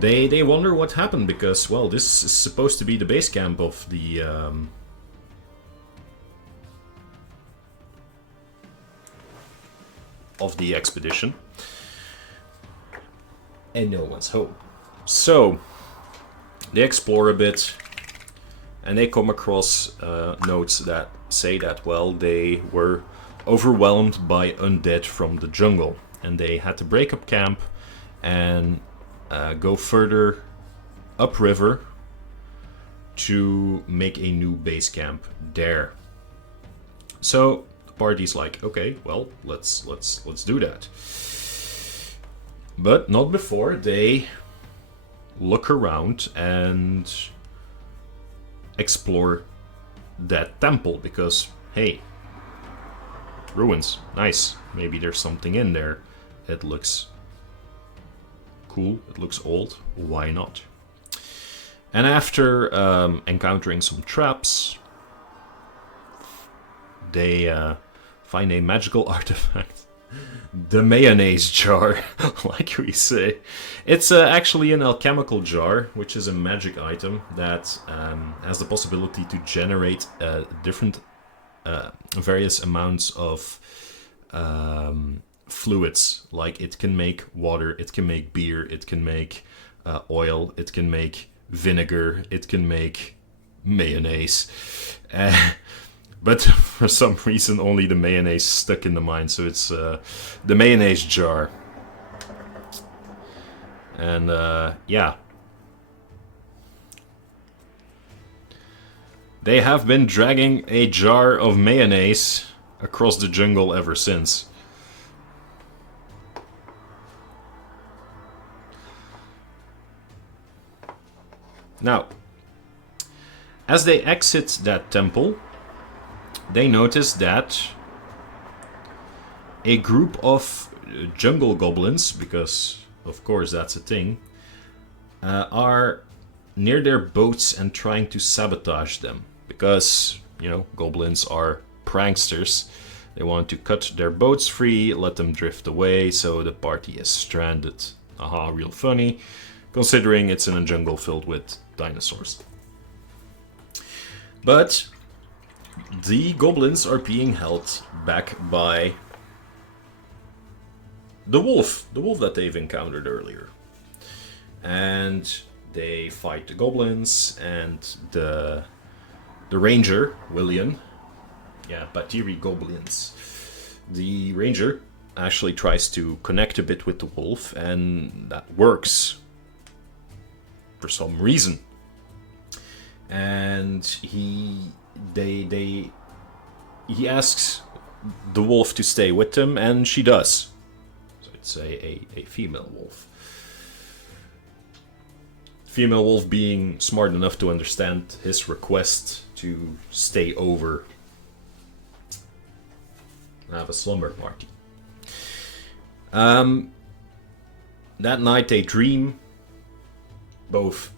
they wonder what happened because, well, this is supposed to be the base camp of the expedition. And no one's home. So they explore a bit and they come across notes that say that, well, they were overwhelmed by undead from the jungle and they had to break up camp and go further upriver to make a new base camp there. So the party's like, okay, well, let's do that. But not before they look around and explore that temple because, hey, ruins, nice. Maybe there's something in there. It looks cool, it looks old, why not? And after encountering some traps, they find a magical artifact. The mayonnaise jar, like we say. It's actually an alchemical jar, which is a magic item that has the possibility to generate various amounts of fluids. Like it can make water, it can make beer, it can make oil, it can make vinegar, it can make mayonnaise. But for some reason only the mayonnaise stuck in the mind, so it's the mayonnaise jar. And yeah. They have been dragging a jar of mayonnaise across the jungle ever since. Now, as they exit that temple, they notice that a group of jungle goblins, because of course that's a thing, are near their boats and trying to sabotage them. Because, you know, goblins are pranksters. They want to cut their boats free, let them drift away, so the party is stranded. Aha, real funny, considering it's in a jungle filled with dinosaurs. But the goblins are being held back by the wolf that they've encountered earlier. And they fight the goblins, and the ranger, William, yeah, Batiri goblins. The ranger actually tries to connect a bit with the wolf, and that works for some reason. And he asks the wolf to stay with him, and she does. So it's a female wolf. Female wolf being smart enough to understand his request to stay over and have a slumber party. That night they dream, both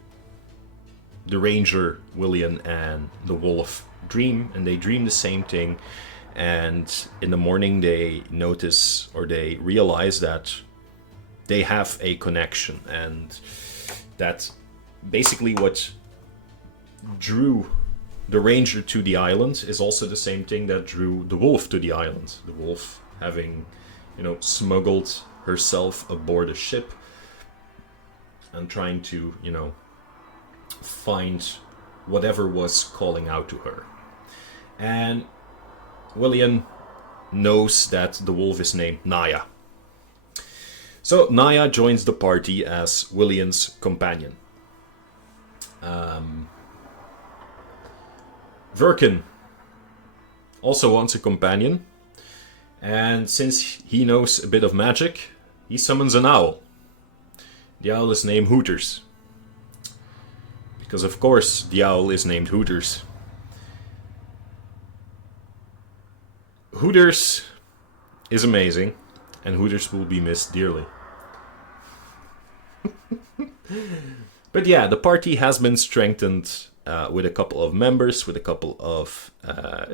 the ranger, William, and the wolf dream, and they dream the same thing. And in the morning they notice, or they realize that they have a connection, and that basically what drew the ranger to the island is also the same thing that drew the wolf to the island. The wolf having, you know, smuggled herself aboard a ship and trying to, you know, find whatever was calling out to her. And William knows that the wolf is named Naya. So Naya joins the party as William's companion. Verkin also wants a companion, and since he knows a bit of magic, he summons an owl. The owl is named Hooters, because of course the owl is named Hooters. Hooters is amazing, and Hooters will be missed dearly. But yeah, the party has been strengthened with a couple of members, with a couple of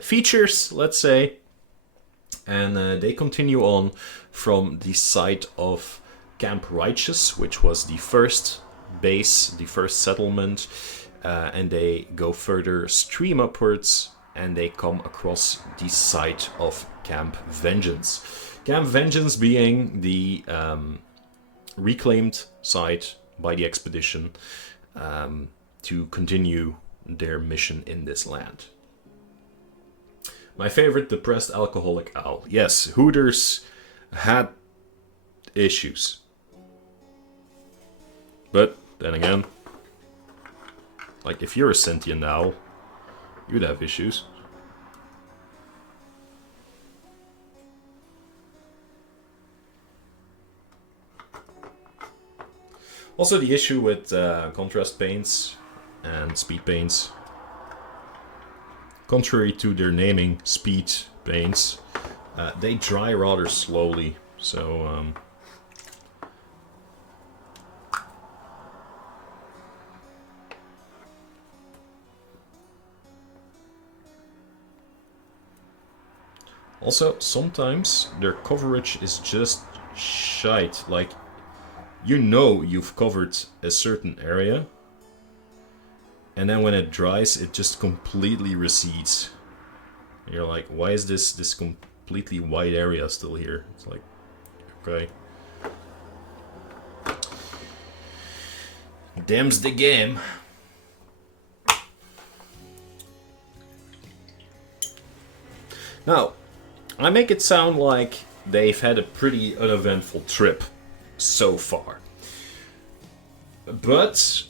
features, let's say. And they continue on from the site of Camp Righteous, which was the first base, the first settlement. And they go further stream upwards, and they come across the site of Camp Vengeance. Camp Vengeance being the reclaimed site by the expedition to continue their mission in this land. My favorite, depressed alcoholic owl. Yes, Hooters had issues. But then again, like if you're a sentient owl, you'd have issues. Also, the issue with contrast paints and speed paints, contrary to their naming, speed paints, they dry rather slowly. So also, sometimes their coverage is just shite. Like, you know you've covered a certain area, and then when it dries, it just completely recedes. And you're like, why is this completely white area still here? It's like, Okay. Them's the game. Now, I make it sound like they've had a pretty uneventful trip so far. But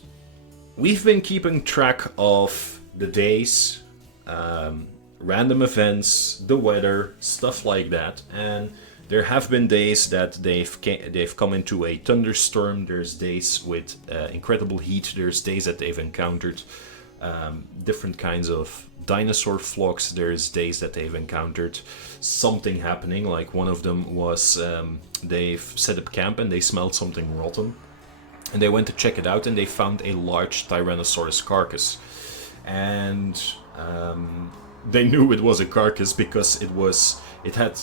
we've been keeping track of the days, random events, the weather, stuff like that, and there have been days that they've come into a thunderstorm. There's days with incredible heat. There's days that they've encountered different kinds of dinosaur flocks. There's days that they've encountered something happening. Like one of them was they've set up camp and they smelled something rotten. And they went to check it out and they found a large Tyrannosaurus carcass. And they knew it was a carcass because it had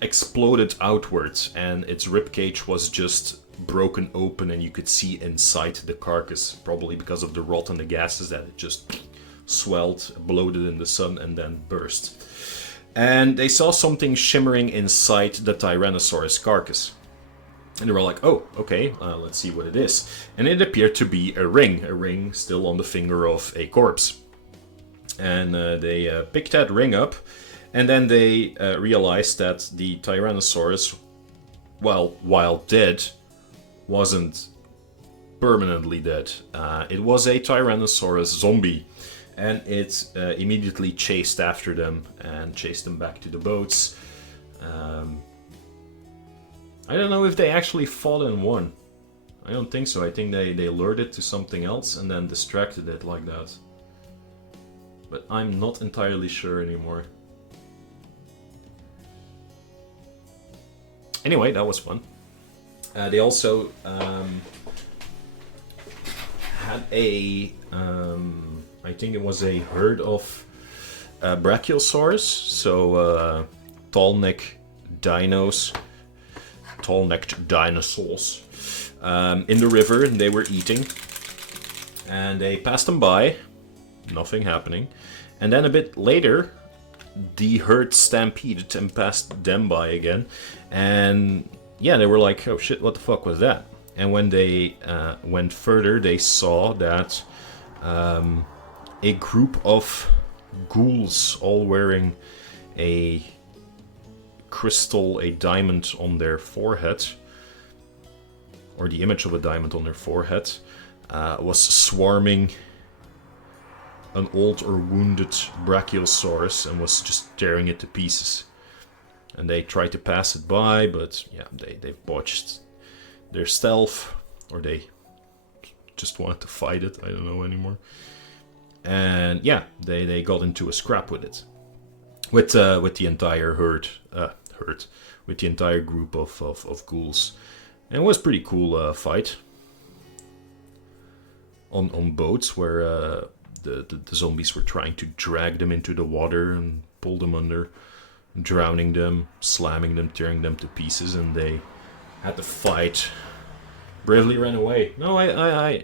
exploded outwards and its ribcage was just broken open and you could see inside the carcass, probably because of the rot and the gases that it just swelled, bloated in the sun and then burst. And they saw something shimmering inside the Tyrannosaurus carcass. And they were like, oh, okay, let's see what it is. And it appeared to be a ring still on the finger of a corpse. And they picked that ring up. And then they realized that the Tyrannosaurus, well, while dead, wasn't permanently dead. It was a Tyrannosaurus zombie. And it immediately chased after them and chased them back to the boats. I don't know if they actually fought and won. I don't think so. I think they lured it to something else and then distracted it like that. But I'm not entirely sure anymore. Anyway, that was fun. They also had a, I think it was a herd of brachiosaurs, so tall-necked dinos, tall-necked dinosaurs, in the river, and they were eating. And they passed them by, nothing happening. And then a bit later, the herd stampeded and passed them by again. And yeah, they were like, oh shit, what the fuck was that? And when they went further, they saw that a group of ghouls, all wearing a crystal, a diamond on their forehead, or the image of a diamond on their forehead, was swarming an old or wounded brachiosaurus and was just tearing it to pieces. And they tried to pass it by, but yeah, they botched their stealth, or they just wanted to fight it, I don't know anymore. And yeah, they got into a scrap with it. With the entire herd, with the entire group of ghouls. And it was a pretty cool fight. On boats where the zombies were trying to drag them into the water and pull them under, drowning them, slamming them, tearing them to pieces, and they had to fight. Bravely ran away. No,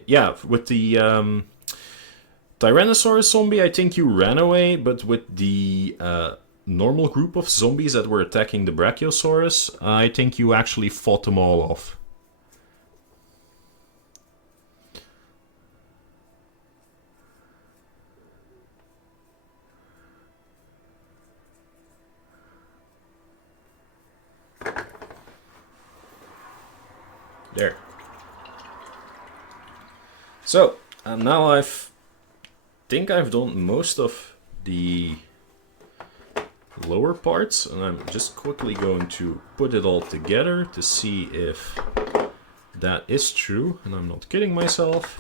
yeah, with the Tyrannosaurus zombie, I think you ran away, but with the normal group of zombies that were attacking the Brachiosaurus, I think you actually fought them all off. There. So, now think I've done most of the lower parts, and I'm just quickly going to put it all together to see if that is true, and I'm not kidding myself.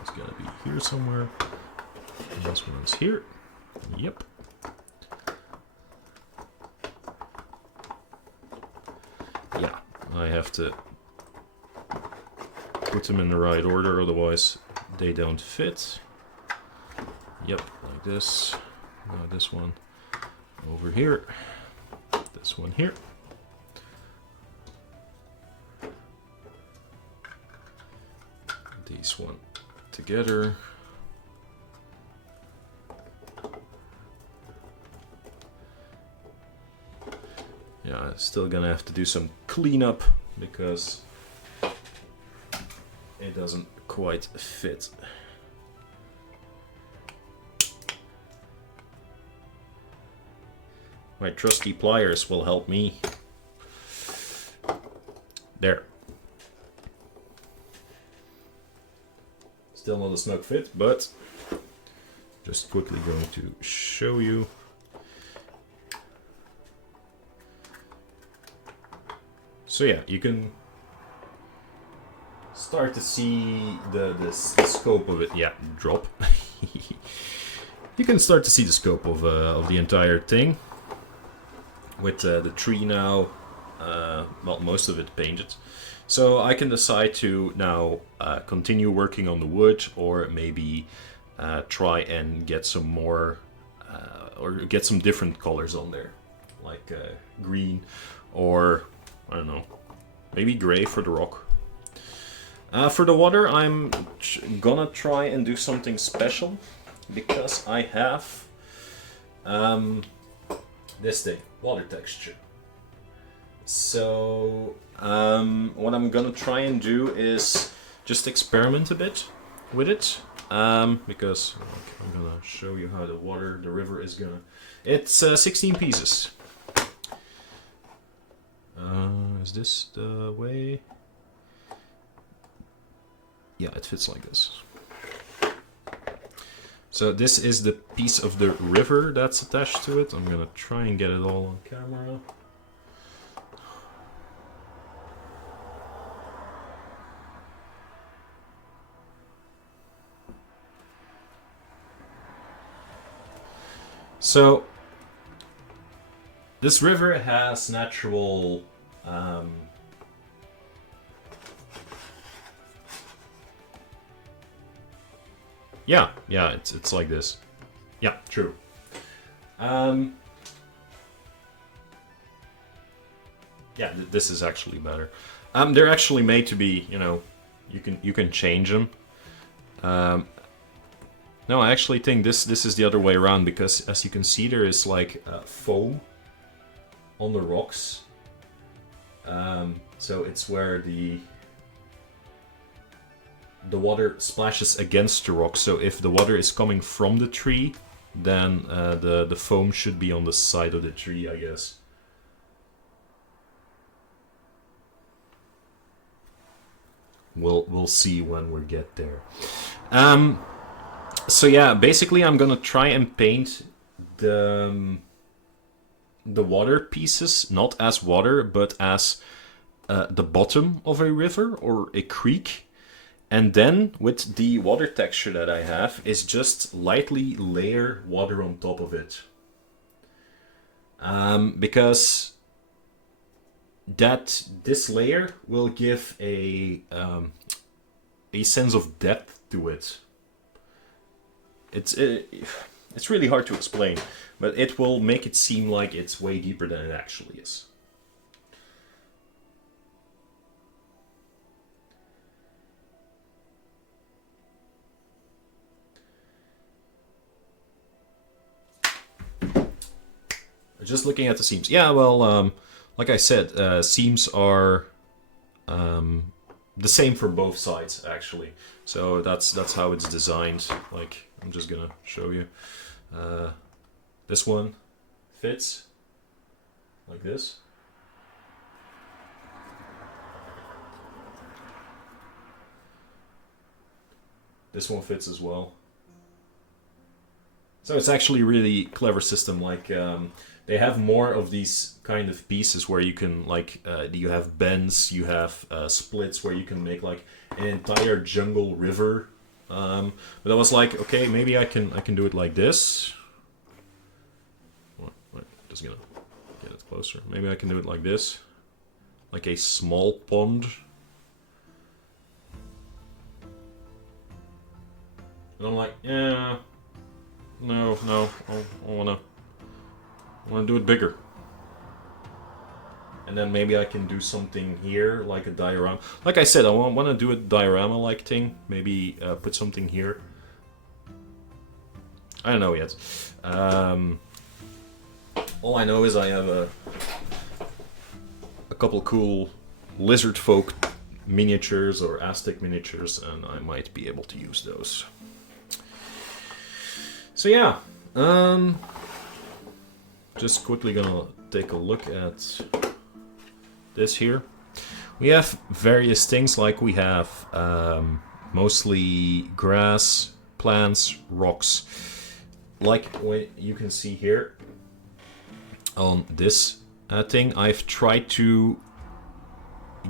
It's gonna be here somewhere. And this one's here. Yep. Yeah, I have to put them in the right order, otherwise they don't fit. Yep, like this. Now this one over here. This one here. These one together. Yeah, still gonna have to do some cleanup because it doesn't quite fit. My trusty pliers will help me. There. Still not a snug fit, but just quickly going to show you. So yeah, you can start to see the scope of it. Yeah, drop. You can start to see the scope of the entire thing. With the tree now, well, most of it painted. So I can decide to now continue working on the wood, or maybe try and get some more, or get some different colors on there. Like green, or I don't know, maybe gray for the rock. For the water, I'm gonna try and do something special, because I have this thing, water texture. So what I'm gonna try and do is just experiment a bit with it, because I'm gonna show you how the river is gonna. It's 16 pieces. Is this the way? Yeah, it fits like this. So this is the piece of the river that's attached to it. I'm gonna try and get it all on camera. So this river has natural yeah, it's like this. Yeah, true. Yeah, this is actually better. They're actually made to be, you know, you can change them. No, I actually think this is the other way around, because as you can see, there is like foam on the rocks. So it's where the water splashes against the rock. So if the water is coming from the tree, then the foam should be on the side of the tree, I guess. We'll see when we get there. So yeah, basically I'm gonna try and paint the water pieces not as water, but as the bottom of a river or a creek. And then, with the water texture that I have, is just lightly layer water on top of it. Because this layer will give a sense of depth to it. It's really hard to explain, but it will make it seem like it's way deeper than it actually is. Just looking at the seams. Yeah, well, like I said, seams are the same for both sides, actually. So that's how it's designed. Like, I'm just gonna show you. This one fits like this. This one fits as well. So it's actually a really clever system. Like, they have more of these kind of pieces where you can, like, you have bends, you have splits where you can make like an entire jungle river. But I was like, okay, maybe I can do it like this. Wait, just gonna get it closer. Maybe I can do it like this, like a small pond. And I'm like, yeah, no, I wanna do it bigger. And then maybe I can do something here, like a diorama. Like I said, I want to do a diorama-like thing. Maybe put something here. I don't know yet. All I know is I have couple cool lizard folk miniatures or Aztec miniatures, and I might be able to use those. So yeah, just quickly gonna take a look at this here. We have various things, like we have mostly grass, plants, rocks. Like what you can see here on this thing, I've tried to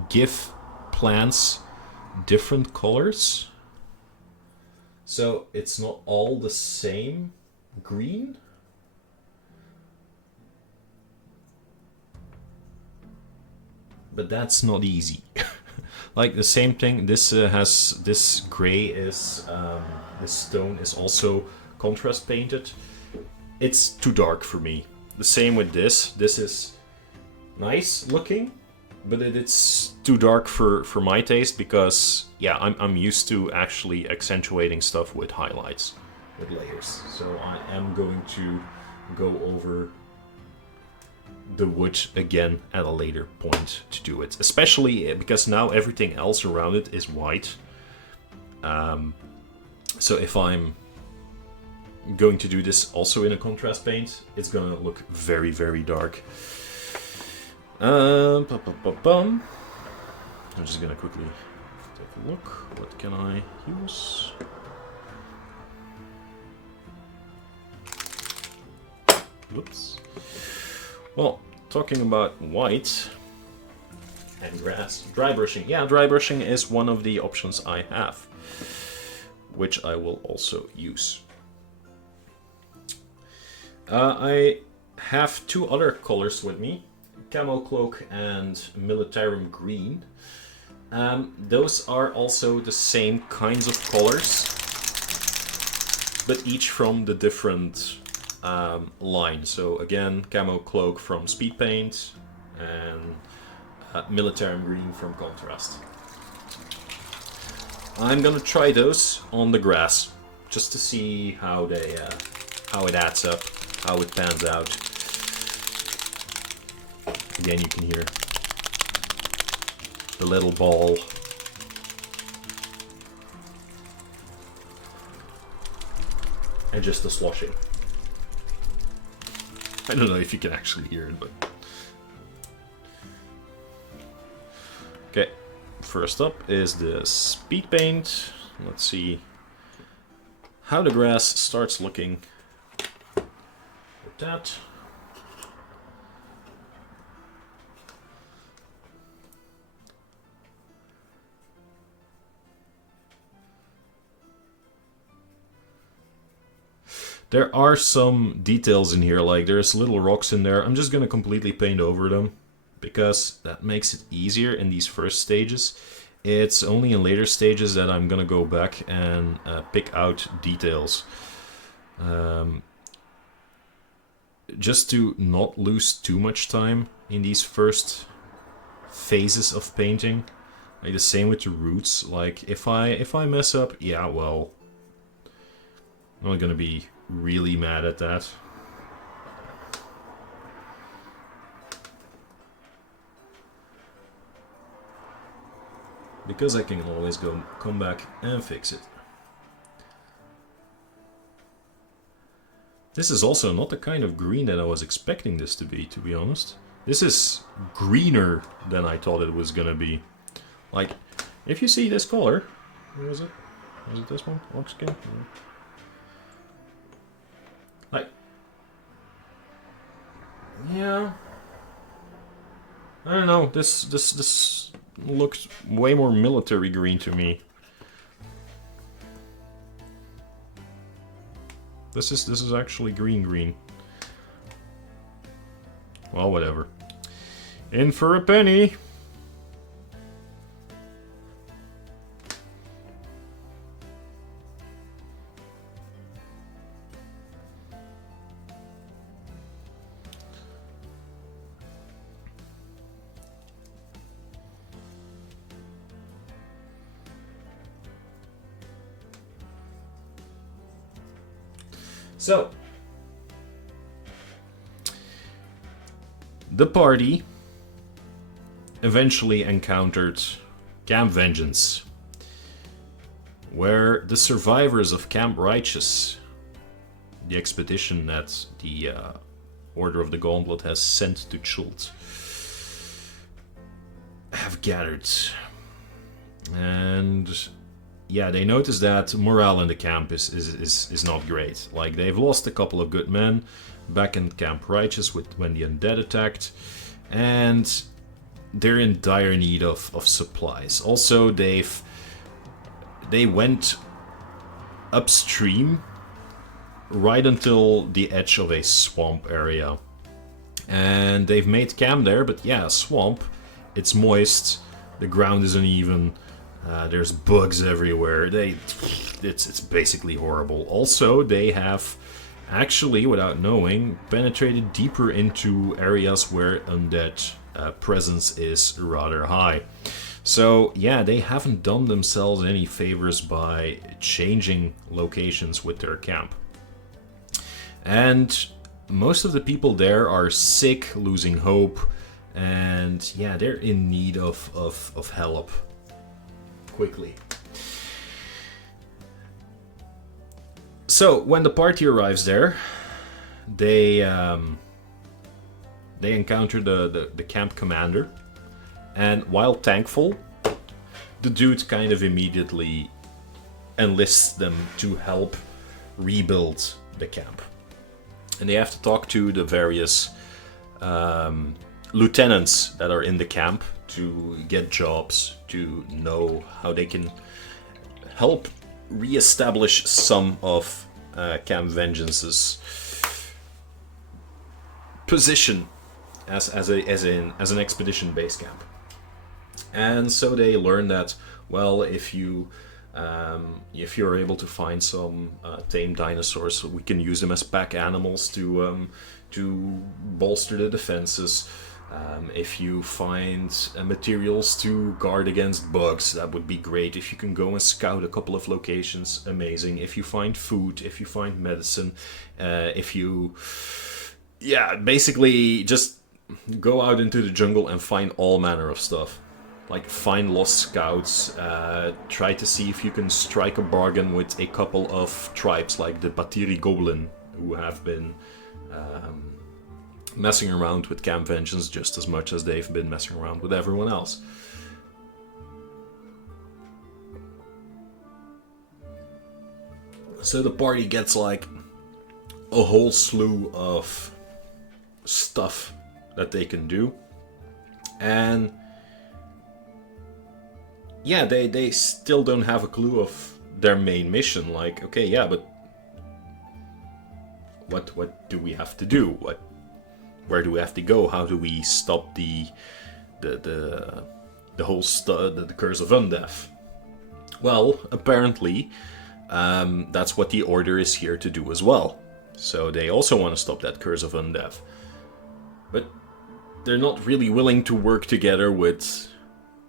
give plants different colors, so it's not all the same green. But that's not easy. Like the same thing, this has this gray is this stone is also contrast painted. It's too dark for me. The same with this. This is nice looking, but it's too dark for my taste, because yeah, I'm used to actually accentuating stuff with highlights, with layers. So I am going to go over the wood again at a later point to do it, especially because now everything else around it is white. So if I'm going to do this also in a contrast paint, it's gonna look very, very dark. I'm just gonna quickly take a look. What can I use? Whoops. Well, talking about white and grass, dry brushing. Yeah, dry brushing is one of the options I have, which I will also use. I have two other colors with me, Camo Cloak and Militarum Green. Those are also the same kinds of colors, but each from the different line. So again, Camo Cloak from Speed Paint and Militarum Green from Contrast. I'm gonna try those on the grass just to see how they how it adds up, how it pans out. Again, you can hear the little ball. And just the sloshing. I don't know if you can actually hear it, but... Okay, first up is the speed paint. Let's see how the grass starts looking with that. There are some details in here, like there's little rocks in there. I'm just gonna completely paint over them, because that makes it easier in these first stages. It's only in later stages that I'm gonna go back and pick out details. Just to not lose too much time in these first phases of painting. Like the same with the roots. Like if I mess up, yeah, well, I'm not gonna be really mad at that. Because I can always come back and fix it. This is also not the kind of green that I was expecting this to be honest. This is greener than I thought it was gonna be. Like, if you see this color, what was it? Was it this one? Oxskin? Like, yeah, I don't know. This looks way more military green to me. This is actually green. Well, whatever. In for a penny. So, the party eventually encountered Camp Vengeance, where the survivors of Camp Righteous, the expedition that the Order of the Gauntlet has sent to Chult, have gathered. And yeah, they notice that morale in the camp is not great. Like, they've lost a couple of good men back in Camp Righteous when the undead attacked, and they're in dire need of supplies. Also, they went upstream right until the edge of a swamp area, and they've made camp there. But yeah, swamp, it's moist, the ground is uneven, there's bugs everywhere. It's basically horrible. Also, they have actually, without knowing, penetrated deeper into areas where undead presence is rather high. So yeah, they haven't done themselves any favors by changing locations with their camp. And most of the people there are sick, losing hope, and yeah, they're in need of help quickly. So when the party arrives there, they encounter the camp commander, and while thankful, the dude kind of immediately enlists them to help rebuild the camp. And they have to talk to the various lieutenants that are in the camp to get jobs, to know how they can help re-establish some of Camp Vengeance's position as an expedition base camp. And so they learn that, well, if you're able to find some tame dinosaurs, we can use them as pack animals to bolster the defenses. If you find materials to guard against bugs, that would be great. If you can go and scout a couple of locations, amazing. If you find food, if you find medicine, basically just go out into the jungle and find all manner of stuff. Like, find lost scouts, try to see if you can strike a bargain with a couple of tribes like the Batiri Goblin, who have been messing around with Camp Vengeance just as much as they've been messing around with everyone else. So the party gets like a whole slew of stuff that they can do, and yeah, they still don't have a clue of their main mission. Like, okay, yeah, but what do we have to do? Where do we have to go? How do we stop the whole the curse of undeath? Well, apparently, that's what the Order is here to do as well. So they also want to stop that curse of undeath, but they're not really willing to work together with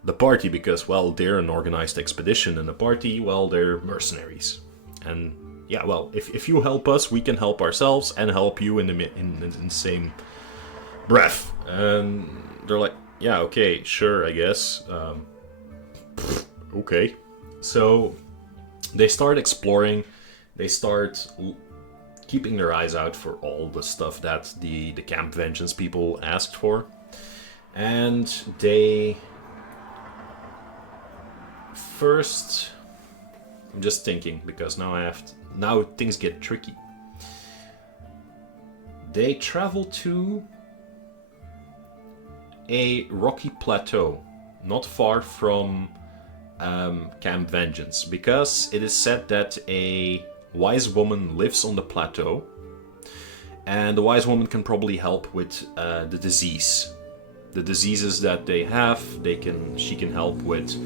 the party because, well, they're an organized expedition, and the party, well, they're mercenaries. And yeah, well, if you help us, we can help ourselves and help you in the same breath. And they're like, yeah, okay, sure, I guess. Okay. So they start exploring. They start keeping their eyes out for all the stuff that the Camp Vengeance people asked for. And they... First, I'm just thinking, because now things get tricky. They travel to a rocky plateau, not far from Camp Vengeance, because it is said that a wise woman lives on the plateau, and the wise woman can probably help with the diseases that they have. She can help with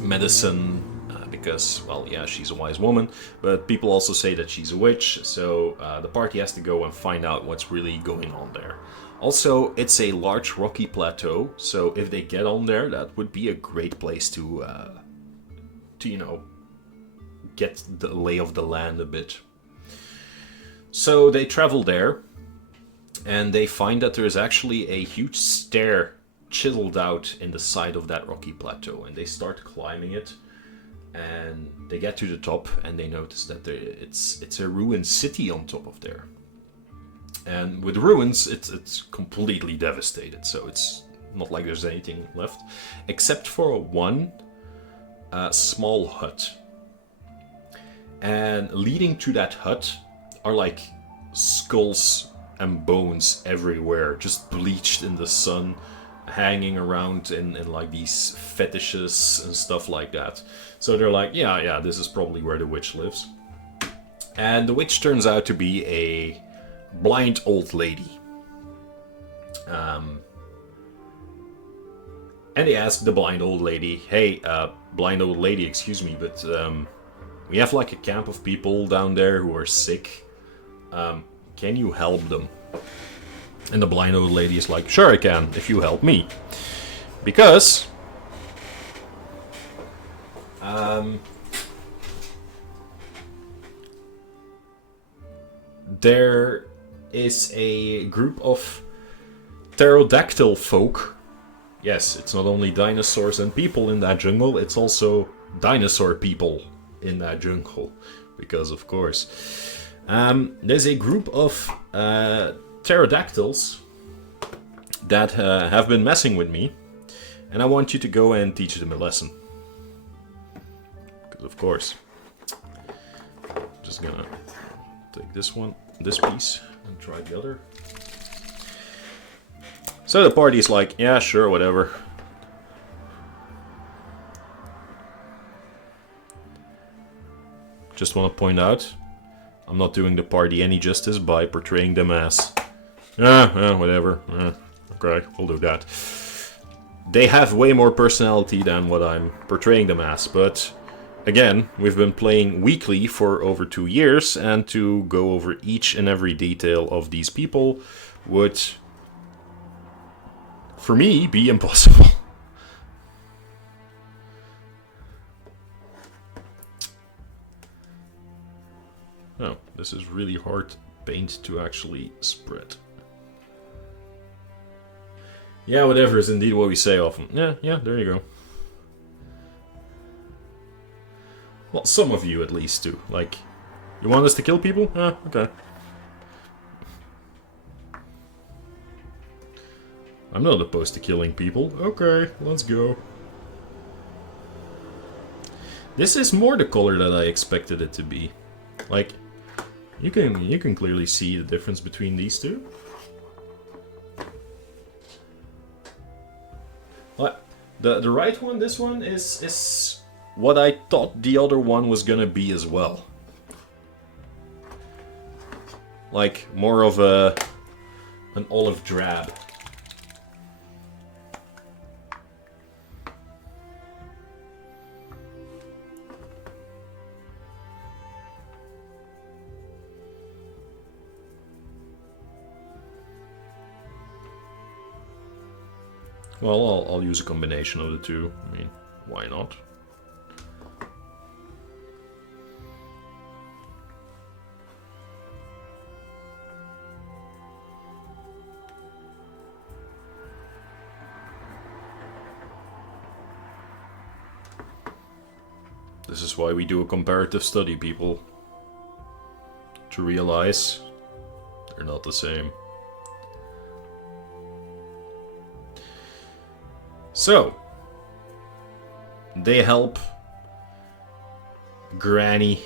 medicine, because, well, yeah, she's a wise woman, but people also say that she's a witch, so the party has to go and find out what's really going on there. Also, it's a large rocky plateau, so if they get on there, that would be a great place to get the lay of the land a bit. So they travel there, and they find that there is actually a huge stair chiseled out in the side of that rocky plateau, and they start climbing it, and they get to the top, and they notice that it's a ruined city on top of there. And with ruins, it's completely devastated, so it's not like there's anything left, except for one small hut. And leading to that hut are like skulls and bones everywhere, just bleached in the sun, hanging around in like these fetishes and stuff like that. So they're like, yeah, this is probably where the witch lives. And the witch turns out to be a blind old lady. And they ask the blind old lady, hey, blind old lady, excuse me, but we have like a camp of people down there who are sick. Can you help them? And the blind old lady is like, sure I can, if you help me. Because there is a group of pterodactyl folk. Yes, it's not only dinosaurs and people in that jungle, it's also dinosaur people in that jungle. Because of course. There's a group of pterodactyls that have been messing with me, and I want you to go and teach them a lesson. Because of course. Just gonna take this piece, and try the other. So the party's like, yeah, sure, whatever. Just want to point out, I'm not doing the party any justice by portraying them as, whatever. Okay, we'll do that. They have way more personality than what I'm portraying them as, but again, we've been playing weekly for over 2 years, and to go over each and every detail of these people would, for me, be impossible. Oh, this is really hard paint to actually spread. Yeah, whatever is indeed what we say often. Yeah, there you go. Well, some of you at least do. Like, you want us to kill people? Okay. I'm not opposed to killing people. Okay, let's go. This is more the color that I expected it to be. Like, you can clearly see the difference between these two. What? The right one, this one, is what I thought the other one was gonna be as well. Like, more of an olive drab. Well, I'll use a combination of the two. I mean, why not? This is why we do a comparative study, people. To realize they're not the same. So, they help Granny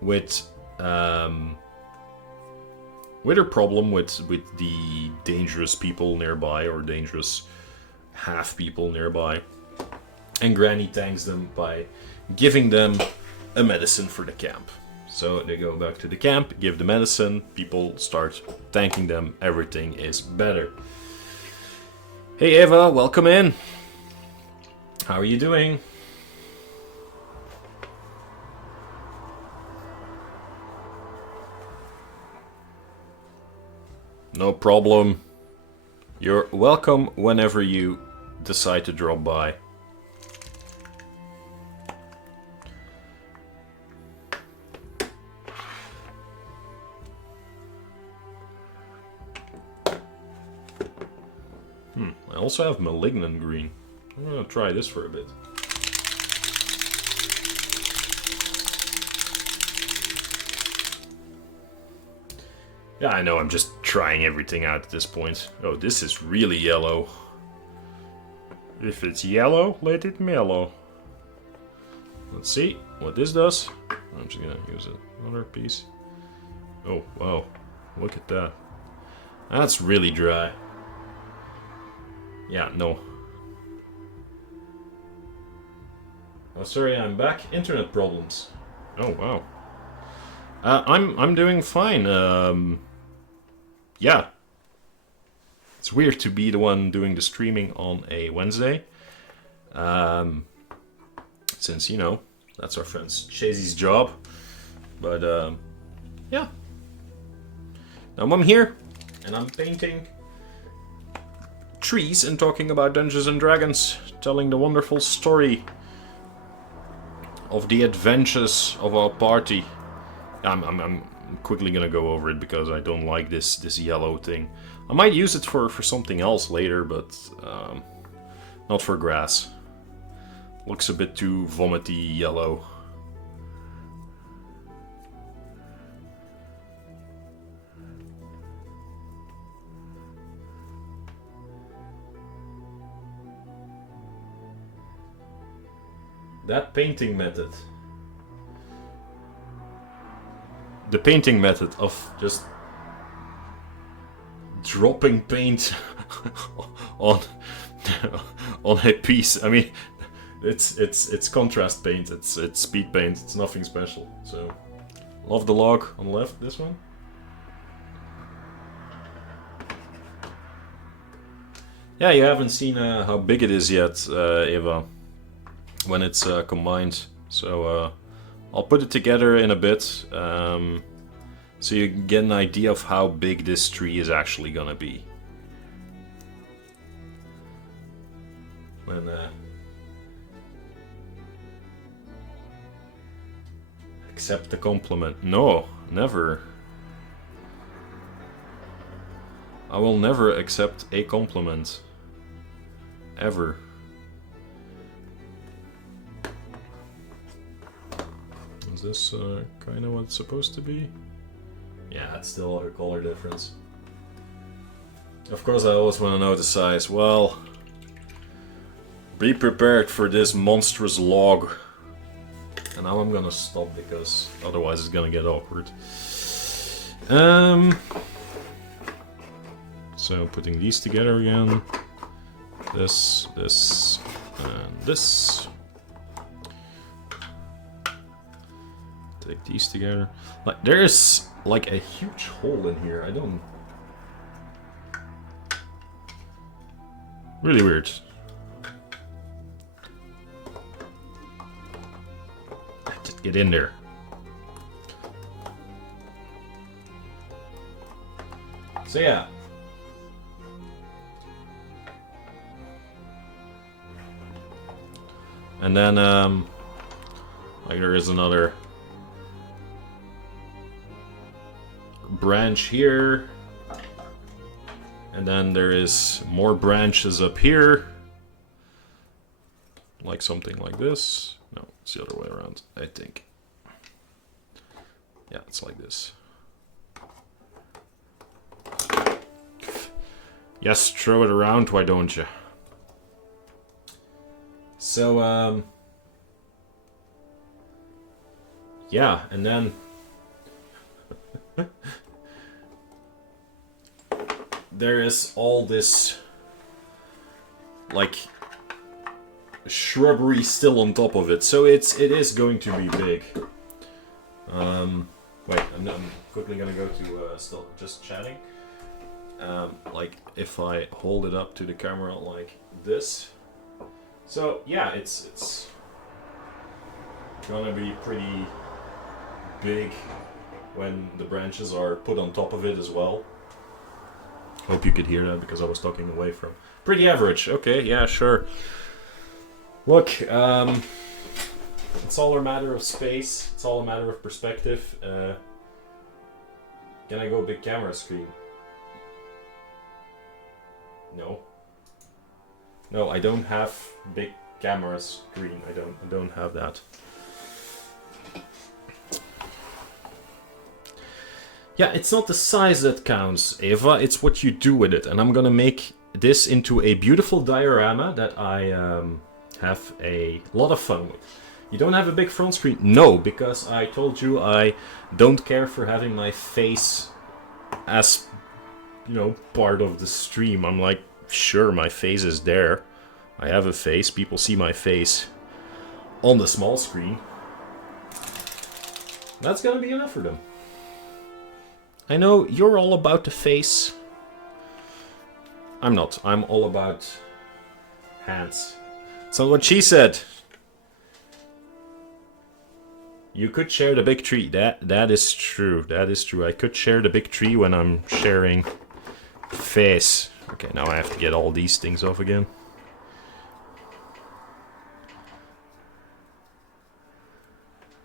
with her problem with the dangerous people nearby, or dangerous half people nearby. And Granny thanks them by giving them a medicine for the camp. So they go back to the camp, give the medicine, people start thanking them, everything is better. Hey Eva, welcome in. How are you doing? No problem. You're welcome whenever you decide to drop by. also have malignant green. I'm gonna try this for a bit. Yeah, I know, I'm just trying everything out at this point. Oh, this is really yellow. If it's yellow, let it mellow. Let's see what this does. I'm just gonna use another piece. Oh, wow. Look at that. That's really dry. Yeah, no. Oh, sorry, I'm back. Internet problems. Oh, wow. I'm doing fine. Yeah. It's weird to be the one doing the streaming on a Wednesday. Since, you know, that's our friend Chazy's job. But, yeah. Now I'm here, and I'm painting trees and talking about Dungeons and Dragons, telling the wonderful story of the adventures of our party. I'm quickly gonna go over it because I don't like this yellow thing. I might use it for something else later, but not for grass. Looks a bit too vomity yellow. That painting method. The painting method of just dropping paint on a piece. I mean, it's contrast paint. It's speed paint. It's nothing special. So, love the log on the left. This one. Yeah, you haven't seen how big it is yet, Eva. When it's combined, so I'll put it together in a bit, so you get an idea of how big this tree is actually gonna be. When accept the compliment. No, never. I will never accept a compliment. Ever. Is this kind of what it's supposed to be? Yeah, it's still a color difference. Of course, I always want to know the size. Well, be prepared for this monstrous log. And now I'm gonna stop because otherwise it's gonna get awkward. So putting these together again. This, and this. Take these together. Like, there's like a huge hole in here. I don't. Really weird. Just get in there. So yeah. And then like there is another branch here, and then there is more branches up here, like something like this. No, it's the other way around, I think. Yeah, it's like this. Yes, throw it around, why don't you? So, yeah, and then there is all this like shrubbery still on top of it, so it is going to be big. Wait, I'm quickly gonna go to still just chatting. Like if I hold it up to the camera like this, so yeah, it's gonna be pretty big when the branches are put on top of it as well. Hope you could hear that because I was talking away from. Pretty average. Okay, yeah, sure. Look, it's all a matter of space. It's all a matter of perspective. Can I go big camera screen? No. No, I don't have big camera screen. I don't have that. Yeah, it's not the size that counts, Eva. It's what you do with it. And I'm gonna make this into a beautiful diorama that I have a lot of fun with. You don't have a big front screen? No, because I told you I don't care for having my face as, you know, part of the stream. I'm like, sure, my face is there. I have a face. People see my face on the small screen. That's gonna be enough for them. I know you're all about the face. I'm not. I'm all about hands. So what she said. You could share the big tree. That is true. That is true. I could share the big tree when I'm sharing face. Okay, now I have to get all these things off again.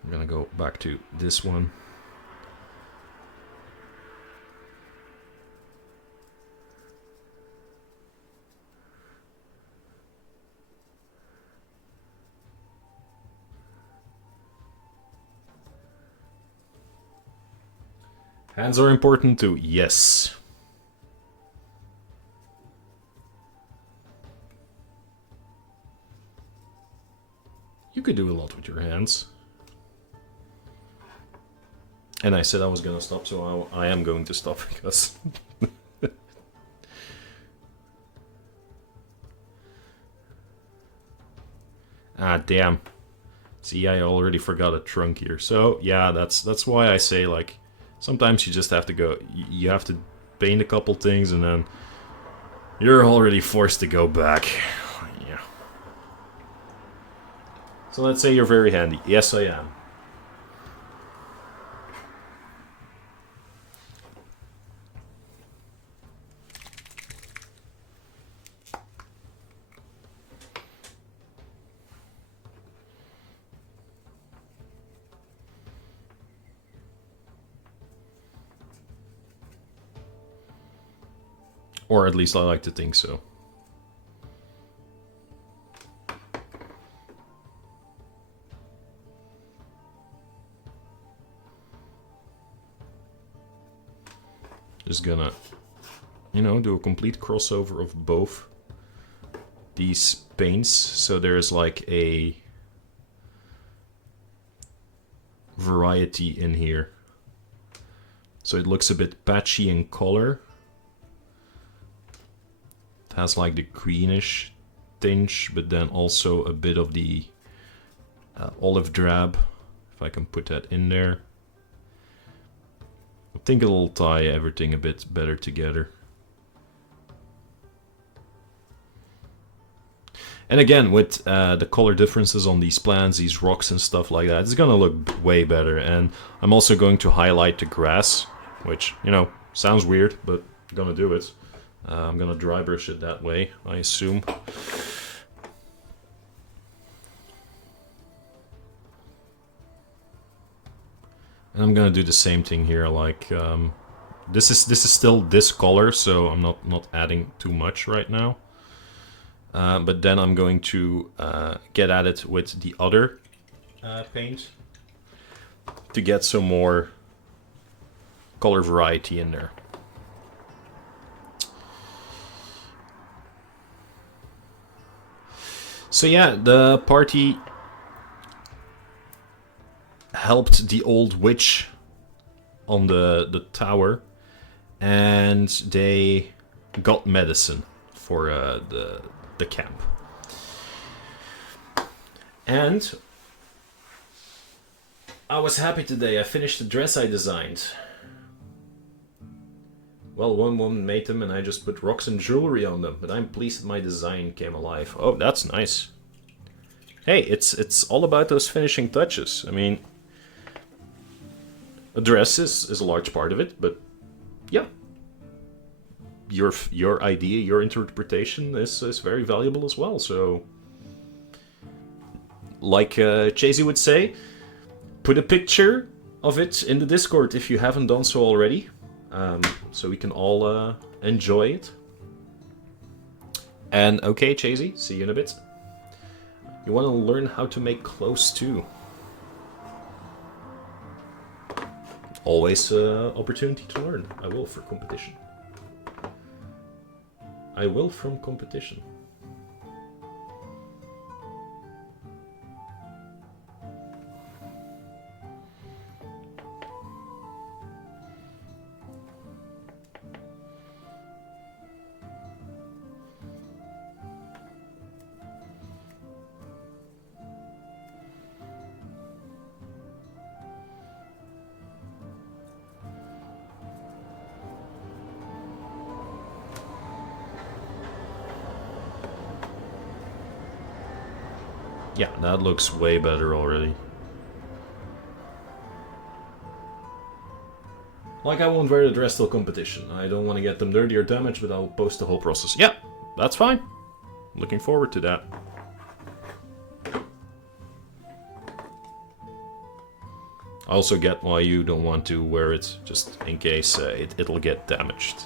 I'm gonna go back to this one. Hands are important too, yes. You could do a lot with your hands. And I said I was gonna stop, so I am going to stop because... Ah, damn. See, I already forgot a trunk here. So, yeah, that's why I say, like, sometimes you just have to go... You have to paint a couple things and then... You're already forced to go back. Yeah. So let's say you're very handy. Yes, I am. Or at least I like to think so. Just gonna, you know, do a complete crossover of both these paints. So there's like a variety in here. So it looks a bit patchy in color. Has like the greenish tinge, but then also a bit of the olive drab, if I can put that in there. I think it'll tie everything a bit better together. And again, with the color differences on these plants, these rocks and stuff like that, it's gonna look way better. And I'm also going to highlight the grass, which, you know, sounds weird, but I'm gonna do it. I'm gonna dry brush it that way, I assume. And I'm gonna do the same thing here. Like this is still this color, so I'm not adding too much right now. But then I'm going to get at it with the other paint to get some more color variety in there. So yeah, the party helped the old witch on the tower, and they got medicine for the camp. And I was happy today. I finished the dress I designed. Well, one woman made them and I just put rocks and jewelry on them, but I'm pleased that my design came alive. Oh, that's nice. Hey, it's all about those finishing touches. I mean, a dress is a large part of it, but yeah. Your idea, your interpretation is very valuable as well, so... Like Chasey would say, put a picture of it in the Discord if you haven't done so already. So we can all enjoy it. And okay, Chasey, see you in a bit. You want to learn how to make clothes too. Always opportunity to learn. I will for competition. I will from competition. Yeah, that looks way better already. Like, I won't wear the dress till competition. I don't want to get them dirty or damaged, but I'll post the whole process. Yeah, that's fine. Looking forward to that. I also get why you don't want to wear it, just in case it'll get damaged.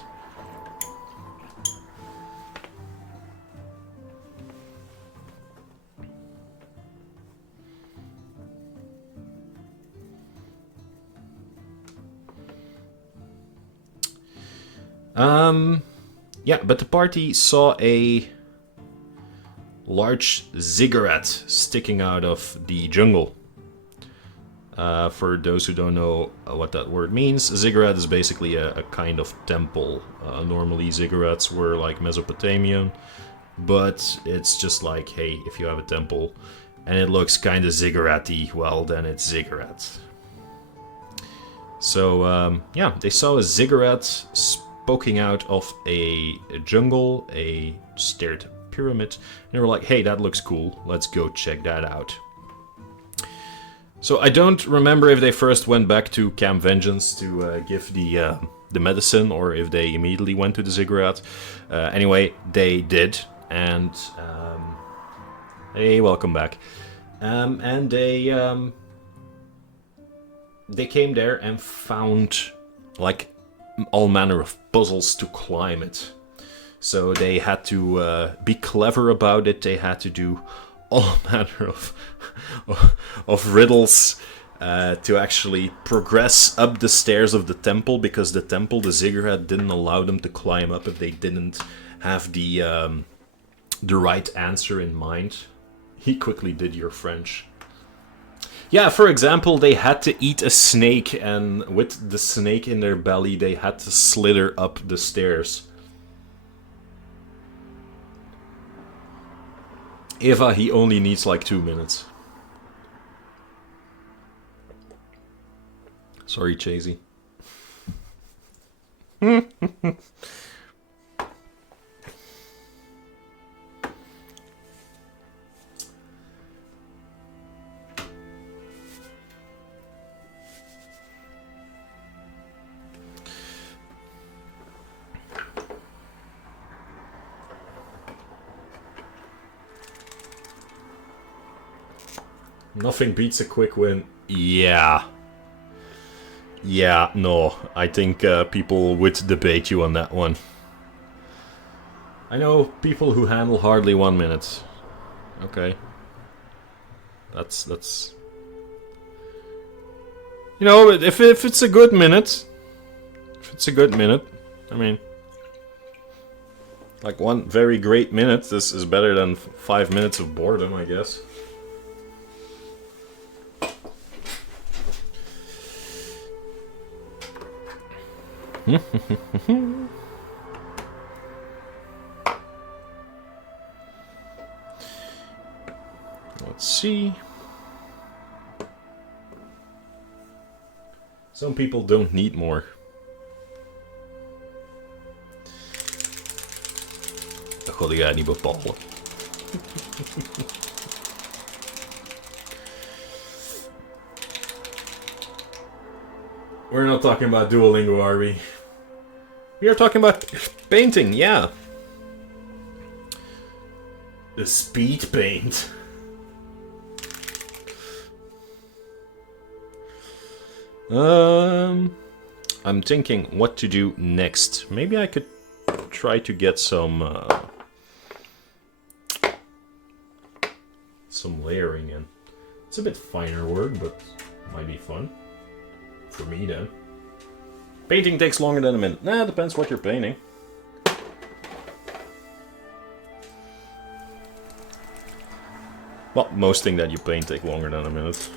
Yeah, but the party saw a large ziggurat sticking out of the jungle. For those who don't know what that word means, a ziggurat is basically a kind of temple. Normally ziggurats were like Mesopotamian, but it's just like, hey, if you have a temple and it looks kind of ziggurat-y, well, then it's ziggurat. So, yeah, they saw a ziggurat poking out of a jungle, a staired pyramid, and they were like, hey, that looks cool, let's go check that out. So I don't remember if they first went back to Camp Vengeance to give the medicine, or if they immediately went to the ziggurat. Anyway, they did, and hey, welcome back. And they came there and found like all manner of puzzles to climb it. So they had to be clever about it. They had to do all manner of riddles to actually progress up the stairs of the temple, because the temple, the ziggurat, didn't allow them to climb up if they didn't have the right answer in mind. He quickly did your French. Yeah, for example, they had to eat a snake, and with the snake in their belly, they had to slither up the stairs. Eva, he only needs like 2 minutes. Sorry, Chasey. Nothing beats a quick win. Yeah. Yeah, no. I think people would debate you on that one. I know people who handle hardly 1 minute. Okay. That's... You know, if it's a good minute... If it's a good minute, I mean... Like, one very great minute, this is better than 5 minutes of boredom, I guess. Let's see. Some people don't need more. Dat God ik eigenlijk niet bepalen. We're not talking about Duolingo, are we? We are talking about painting, yeah. The speed paint. I'm thinking what to do next. Maybe I could try to get some some layering in. It's a bit finer work, but might be fun. For me, then. Painting takes longer than a minute. Nah, depends what you're painting. Well, most things that you paint take longer than a minute.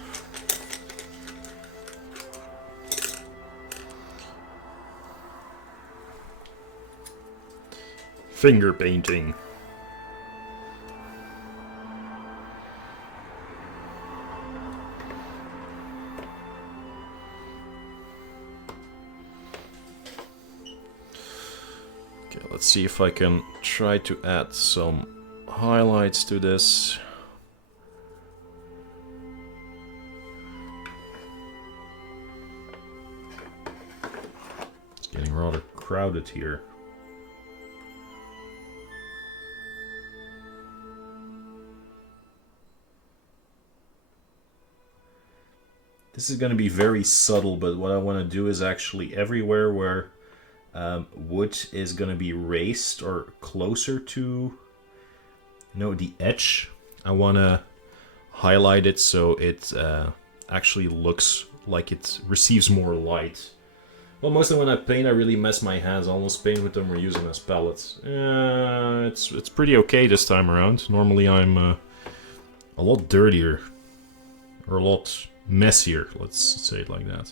Finger painting. Okay, let's see if I can try to add some highlights to this. It's getting rather crowded here. This is going to be very subtle, but what I want to do is actually everywhere where wood is going to be raised or closer to the edge, I want to highlight it so it actually looks like it receives more light. Well, mostly when I paint, I really mess my hands. I almost paint with them or use them as palettes. It's pretty okay this time around. Normally I'm a lot dirtier, or a lot messier, let's say it like that.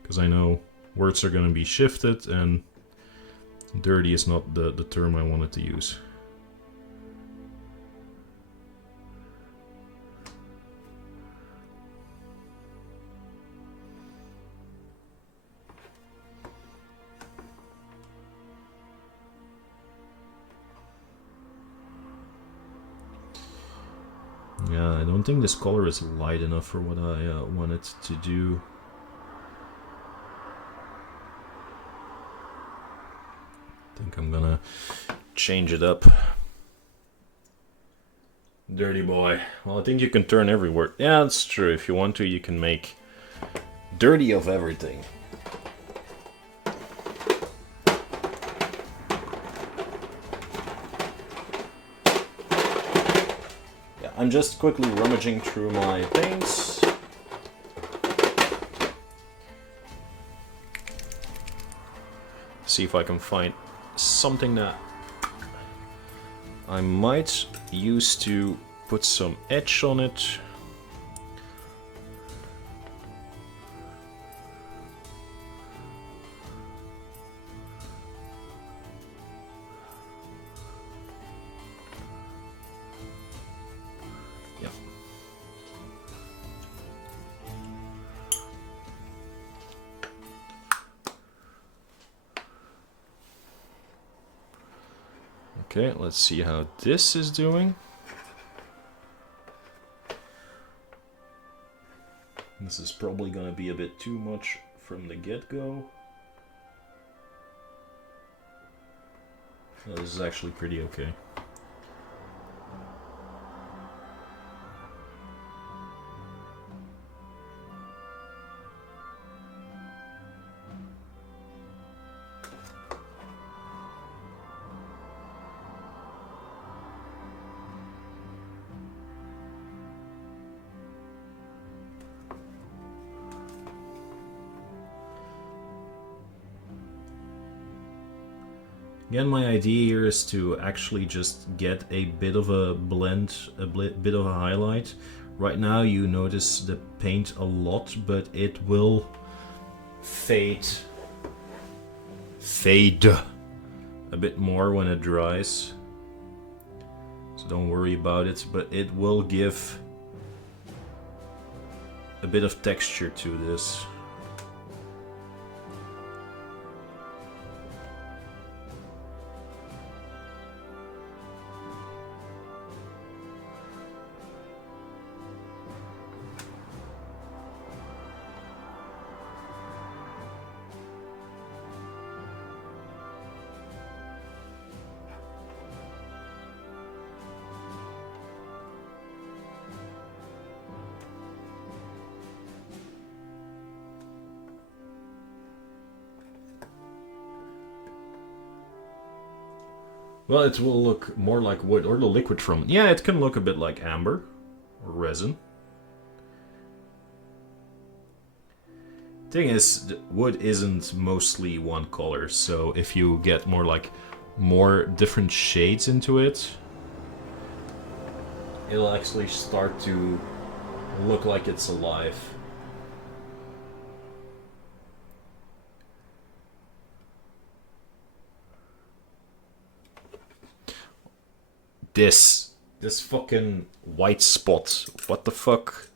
Because I know words are going to be shifted, and dirty is not the term I wanted to use. Yeah, I don't think this color is light enough for what I wanted to do. I think I'm gonna change it up. Dirty boy. Well, I think you can turn every word. Yeah, that's true. If you want to, you can make dirty of everything. I'm just quickly rummaging through my paints. See if I can find something that I might use to put some edge on it. Okay, let's see how this is doing. This is probably going to be a bit too much from the get-go. No, this is actually pretty okay. Again, my idea here is to actually just get a bit of a blend, bit of a highlight. Right now you notice the paint a lot, but it will fade a bit more when it dries. So don't worry about it, but it will give a bit of texture to this. Well, it will look more like wood, or the liquid from it. Yeah, it can look a bit like amber. resin. Thing is, wood isn't mostly one color, so if you get more different shades into it, it'll actually start to look like it's alive. This fucking white spot. What the fuck?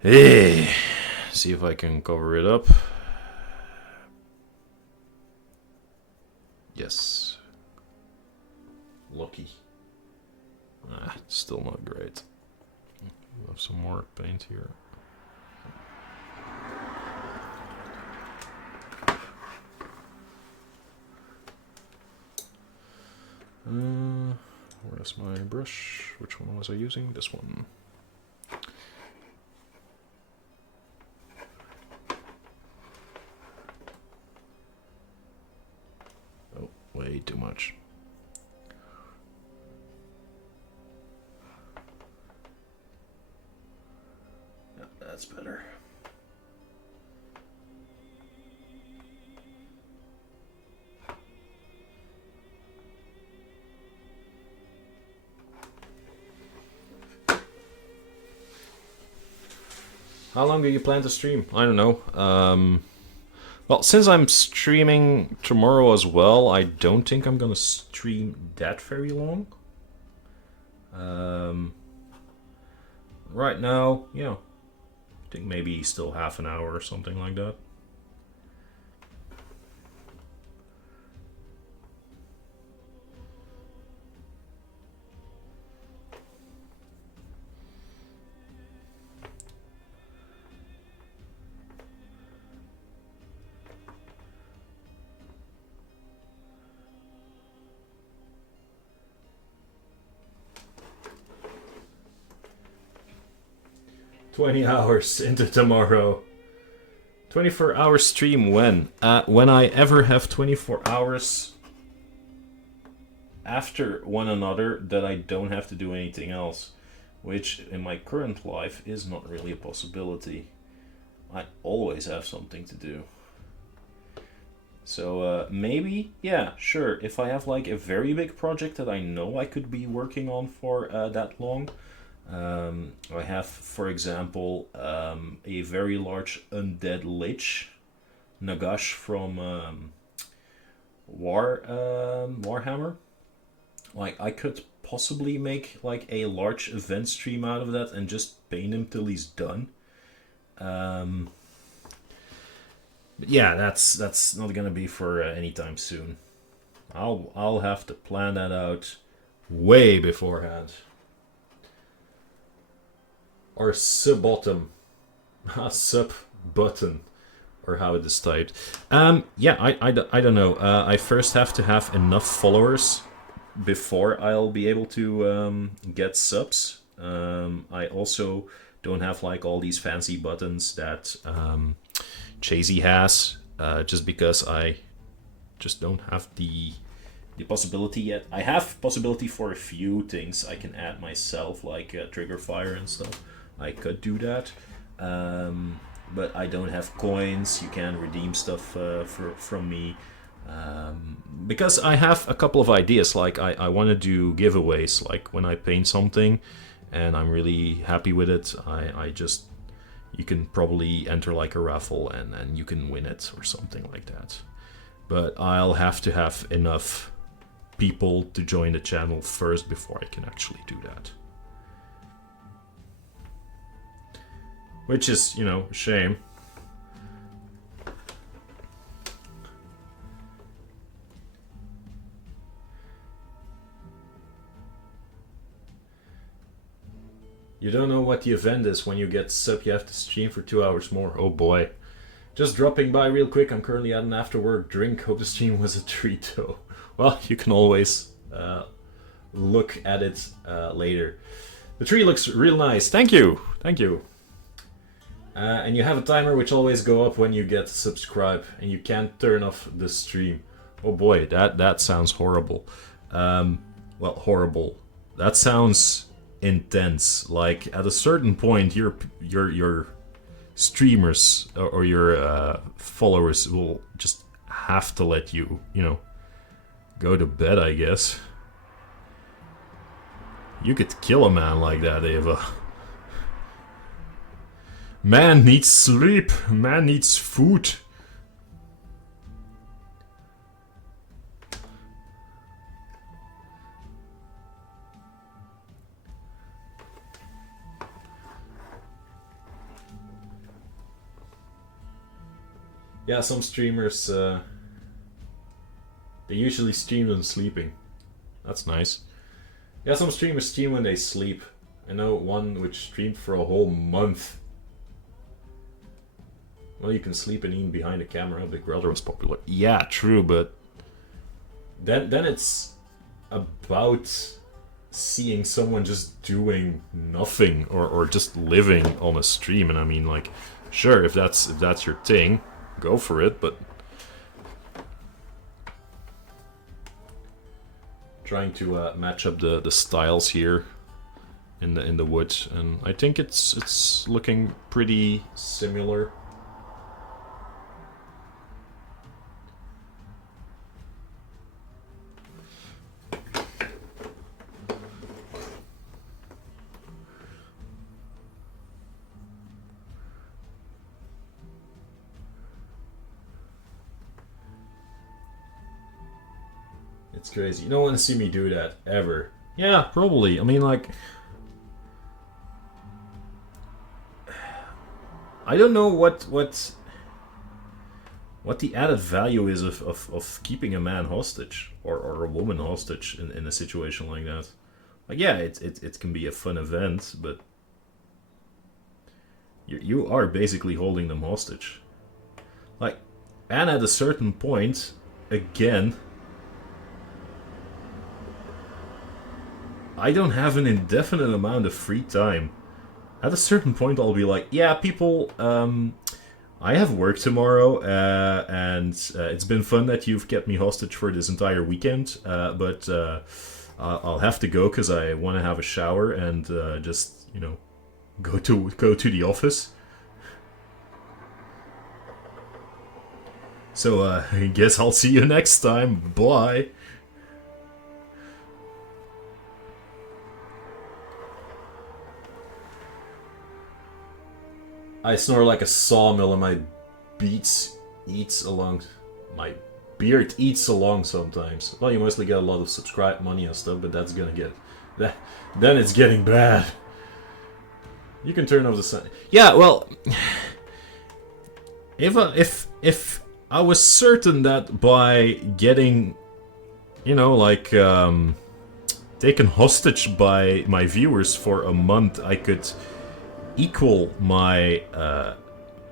Hey, see if I can cover it up. Yes. Lucky. Still not great. We'll have some more paint here. Where's my brush? Which one was I using? This one. Oh, way too much. Yeah, that's better. How long do you plan to stream? I don't know. Well, since I'm streaming tomorrow as well, I don't think I'm gonna stream that very long. Right now, yeah, I think maybe still half an hour or something like that. $20 hours into tomorrow. 24-hour stream when? When I ever have 24 hours after one another that I don't have to do anything else. Which in my current life is not really a possibility. I always have something to do. So maybe, yeah, sure. If I have like a very big project that I know I could be working on for that long. I have, for example, a very large undead lich, Nagash from Warhammer. Like, I could possibly make like a large event stream out of that and just paint him till he's done. But yeah, that's not gonna be for anytime soon. I'll have to plan that out way beforehand. Or sub-bottom. Sub-button. Or how it is typed. Yeah, I don't know. I first have to have enough followers before I'll be able to get subs. I also don't have like all these fancy buttons that Chasey has. Just because I just don't have the possibility yet. I have possibility for a few things I can add myself, like trigger fire and stuff. I could do that, but I don't have coins. You can redeem stuff from me, because I have a couple of ideas. Like I want to do giveaways. Like when I paint something and I'm really happy with it, you can probably enter like a raffle and you can win it or something like that. But I'll have to have enough people to join the channel first before I can actually do that. Which is, you know, a shame. You don't know what the event is. When you get sub, you have to stream for 2 hours more. Oh boy. Just dropping by real quick. I'm currently at an after-work drink. Hope the stream was a treat, though. Well, you can always look at it later. The tree looks real nice. Thank you. Thank you. And you have a timer which always go up when you get subscribe, and you can't turn off the stream. Oh boy, that sounds horrible. Well, horrible. That sounds intense. Like at a certain point, your streamers or your followers will just have to let you, go to bed, I guess. You could kill a man like that, Eva. Man needs sleep. Man needs food. Yeah, some streamers, they usually stream them sleeping. That's nice. Yeah, some streamers stream when they sleep. I know one which streamed for a whole month. Well, you can sleep and eat behind the camera. Big Brother was popular. Yeah, true, but then it's about seeing someone just doing nothing or just living on a stream. And I mean, like, sure, if that's your thing, go for it, but trying to match up the styles here in the wood, and I think it's looking pretty similar. It's crazy. You don't want to see me do that, ever. Yeah, probably. I mean, like, I don't know what the added value is of keeping a man hostage or a woman hostage in a situation like that. Like, yeah, it can be a fun event, but you are basically holding them hostage. Like, and at a certain point, again, I don't have an indefinite amount of free time. At a certain point, I'll be like, yeah, people, I have work tomorrow, and it's been fun that you've kept me hostage for this entire weekend, but I'll have to go because I want to have a shower and just, go to the office. So I guess I'll see you next time. Bye. I snore like a sawmill and my my beard eats along sometimes. Well, you mostly get a lot of subscribe money and stuff, but that's gonna get then it's getting bad. You can turn off the sound. Yeah, well, if I was certain that by getting, taken hostage by my viewers for a month, I could equal my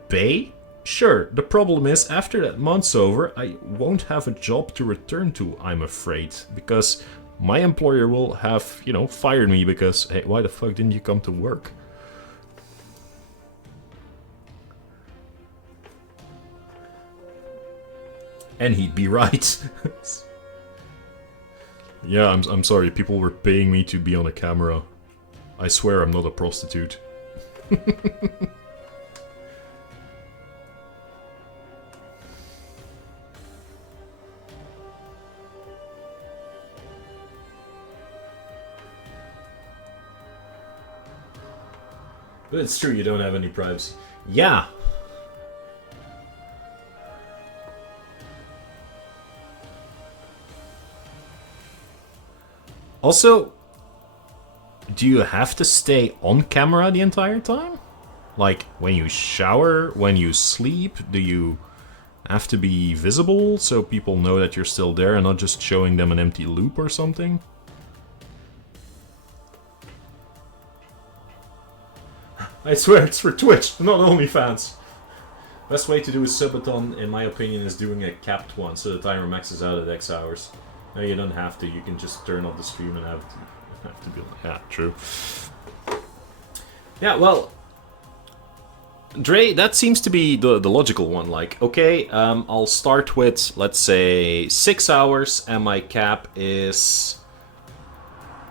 pay, sure. The problem is, after that month's over, I won't have a job to return to, I'm afraid, because my employer will have, fired me because, hey, why the fuck didn't you come to work? And he'd be right. Yeah, I'm sorry, people were paying me to be on a camera. I swear I'm not a prostitute. But it's true, you don't have any privacy. Yeah. Also, do you have to stay on camera the entire time? Like, when you shower, when you sleep, do you have to be visible so people know that you're still there and not just showing them an empty loop or something? I swear it's for Twitch, not OnlyFans. Best way to do a subathon, in my opinion, is doing a capped one, so the timer maxes out at X hours. No, you don't have to, you can just turn off the stream and have to be like, yeah, true. Yeah, well, Dre, that seems to be the logical one. Like, okay, I'll start with, let's say, 6 hours, and my cap is,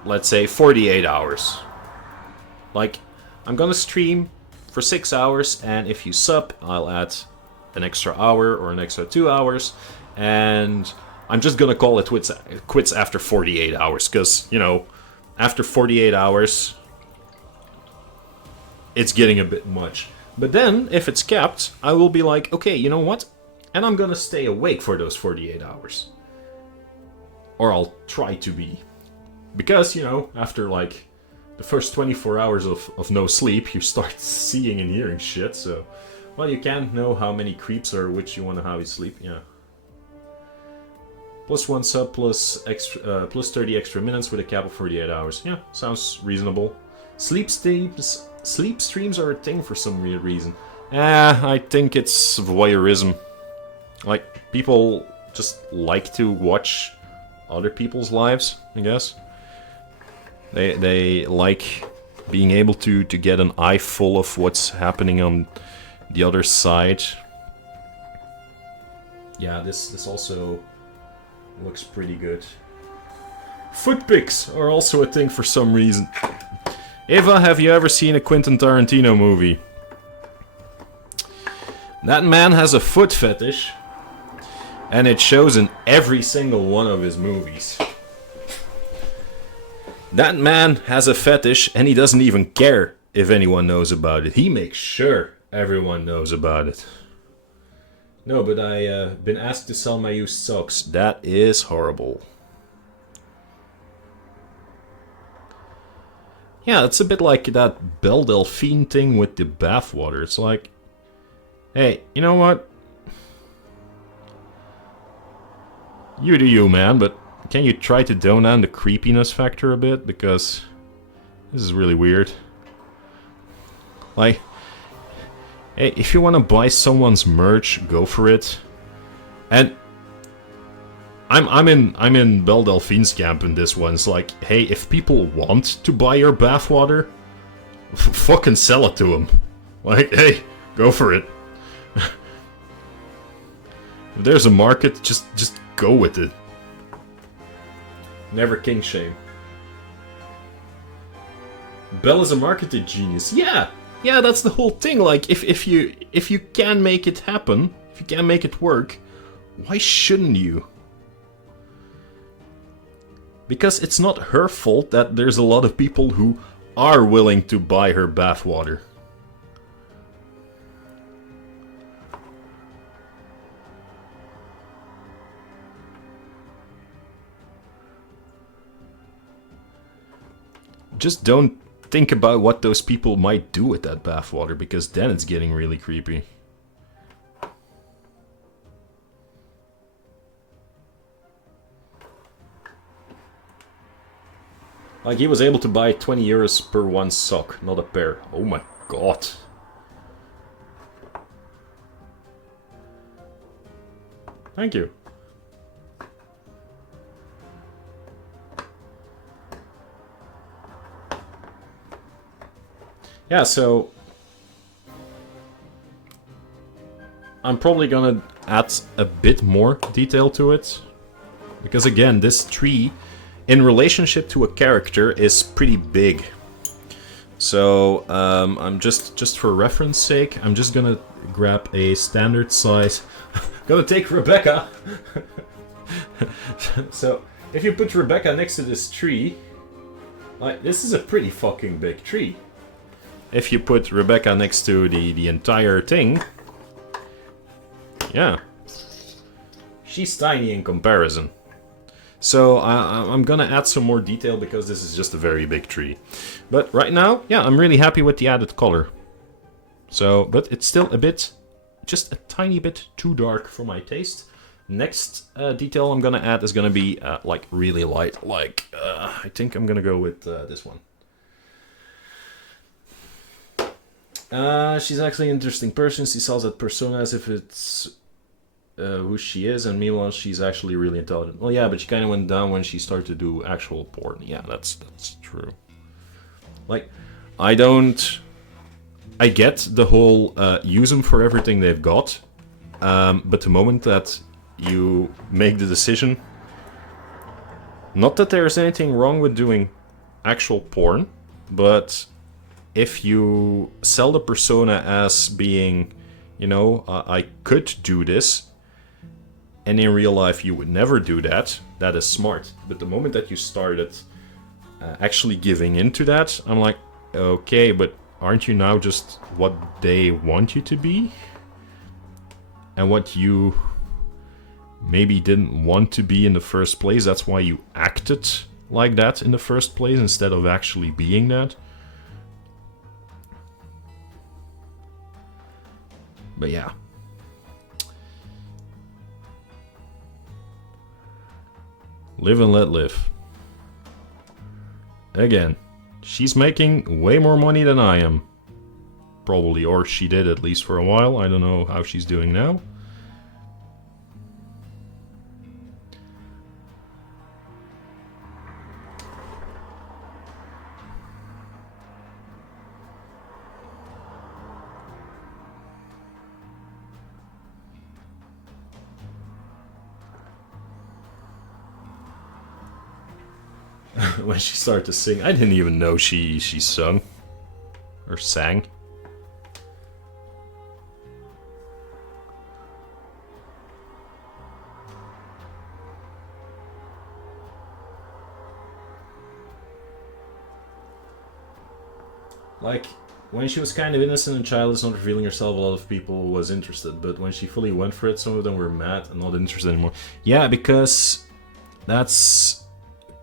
let's say, 48 hours. Like, I'm gonna stream for 6 hours, and if you sub, I'll add an extra hour or an extra 2 hours, and I'm just gonna call it quits after 48 hours, because, you know, after 48 hours, it's getting a bit much. But then, if it's capped, I will be like, okay, you know what? And I'm gonna stay awake for those 48 hours. Or I'll try to be. Because, you know, after like the first 24 hours of no sleep, you start seeing and hearing shit, so... Well, you can't know how many creeps or which you want to have you sleep, yeah. Plus 1 sub, plus 30 extra minutes with a cap of 48 hours. Yeah, sounds reasonable. Sleep streams are a thing for some weird reason. I think it's voyeurism. Like, people just like to watch other people's lives, I guess. They like being able to get an eye full of what's happening on the other side. Yeah, this also looks pretty good. Foot pics are also a thing for some reason. Eva, have you ever seen a Quentin Tarantino movie? That man has a foot fetish, and it shows in every single one of his movies. That man has a fetish, and he doesn't even care if anyone knows about it. He makes sure everyone knows about it. No, but I've been asked to sell my used socks. That is horrible. Yeah, it's a bit like that Belle Delphine thing with the bathwater. It's like, hey, you know what? You do you, man, but can you try to tone down the creepiness factor a bit? Because this is really weird. Like, hey, if you want to buy someone's merch, go for it. And I'm in Belle Delphine's camp in this one. It's like, hey, if people want to buy your bathwater, fucking sell it to them. Like, hey, go for it. If there's a market, just go with it. Never king shame. Belle is a marketing genius. Yeah, that's the whole thing. Like, if you can make it happen, if you can make it work, why shouldn't you? Because it's not her fault that there's a lot of people who are willing to buy her bathwater. Just don't think about what those people might do with that bathwater, because then it's getting really creepy. Like, he was able to buy 20 euros per one sock, not a pair. Oh my god. Thank you. Yeah, so I'm probably gonna add a bit more detail to it. Because again, this tree, in relationship to a character, is pretty big. So, I'm just for reference sake, I'm just gonna grab a standard size. Gonna take Rebecca! So, if you put Rebecca next to this tree, like, this is a pretty fucking big tree. If you put Rebecca next to the entire thing, yeah, she's tiny in comparison. So I'm gonna add some more detail because this is just a very big tree. But right now, yeah, I'm really happy with the added color. So, but it's still a bit, just a tiny bit too dark for my taste. Next detail I'm gonna add is gonna be like really light. Like I think I'm gonna go with this one. She's actually an interesting person. She sells that persona as if it's who she is, and meanwhile she's actually really intelligent. Well, yeah, but she kind of went down when she started to do actual porn. Yeah, that's true. Like, I get the whole use them for everything they've got, but the moment that you make the decision, not that there's anything wrong with doing actual porn, but if you sell the persona as being, you know, I could do this, and in real life you would never do that, that is smart. But the moment that you started actually giving into that, I'm like, okay, but aren't you now just what they want you to be? And what you maybe didn't want to be in the first place, that's why you acted like that in the first place instead of actually being that. But yeah. Live and let live. Again, she's making way more money than I am. Probably, or she did at least for a while. I don't know how she's doing now. When she started to sing, I didn't even know she sung or sang. Like, when she was kind of innocent and childish, not revealing herself, a lot of people was interested. But when she fully went for it, some of them were mad and not interested anymore. Yeah, because that's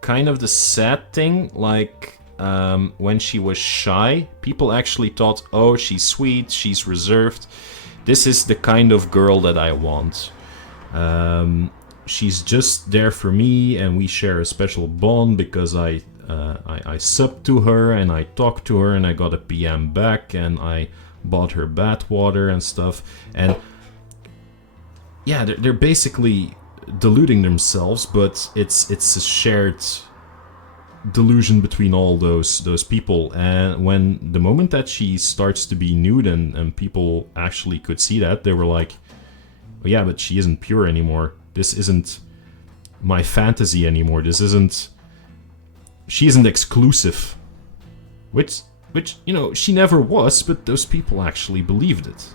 kind of the sad thing. Like, when she was shy, people actually thought, oh, she's sweet, she's reserved. This is the kind of girl that I want. She's just there for me, and we share a special bond because I subbed to her and I talked to her and I got a PM back and I bought her bath water and stuff. And yeah, they're basically deluding themselves, but it's a shared delusion between all those people. And when the moment that she starts to be nude and people actually could see that, they were like, oh yeah, but she isn't pure anymore. This isn't my fantasy anymore. This isn't... She isn't exclusive. Which, you know, she never was, but those people actually believed it.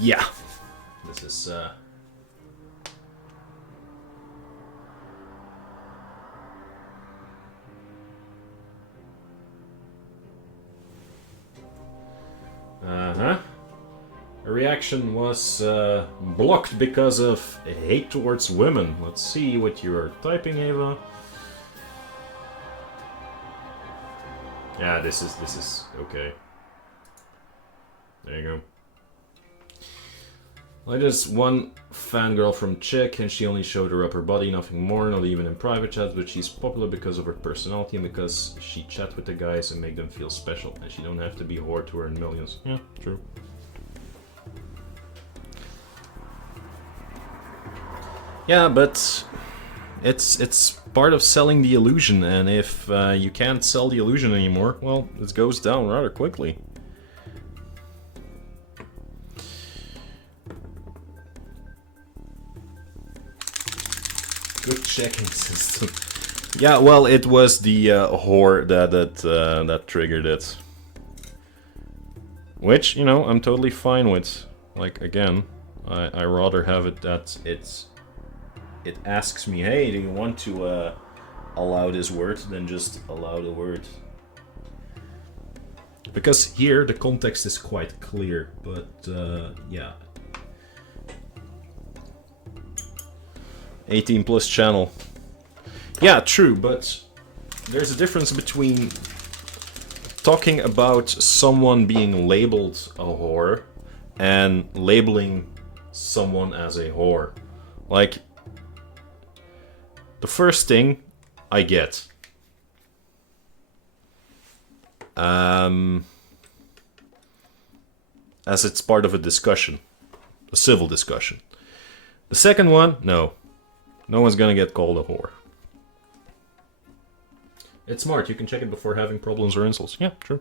Yeah. This is, Uh-huh. A reaction was blocked because of hate towards women. Let's see what you are typing, Ava. Yeah, this is okay. There you go. Like this one fangirl from Czech, and she only showed her upper body, nothing more, not even in private chats, but she's popular because of her personality and because she chat with the guys and make them feel special, and she don't have to be a whore to earn millions. Yeah, true. Yeah, but it's part of selling the illusion, and if you can't sell the illusion anymore, well, it goes down rather quickly. Good checking system. Yeah, well, it was the whore that triggered it. Which, you know, I'm totally fine with. Like, again, I rather have it that it asks me, hey, do you want to allow this word, than just allow the word. Because here the context is quite clear, but yeah. 18 plus channel. Yeah, true, but there's a difference between talking about someone being labeled a whore and labeling someone as a whore. Like, the first thing I get. As it's part of a discussion. A civil discussion. The second one, no. No one's gonna get called a whore. It's smart, you can check it before having problems or insults. Yeah, true.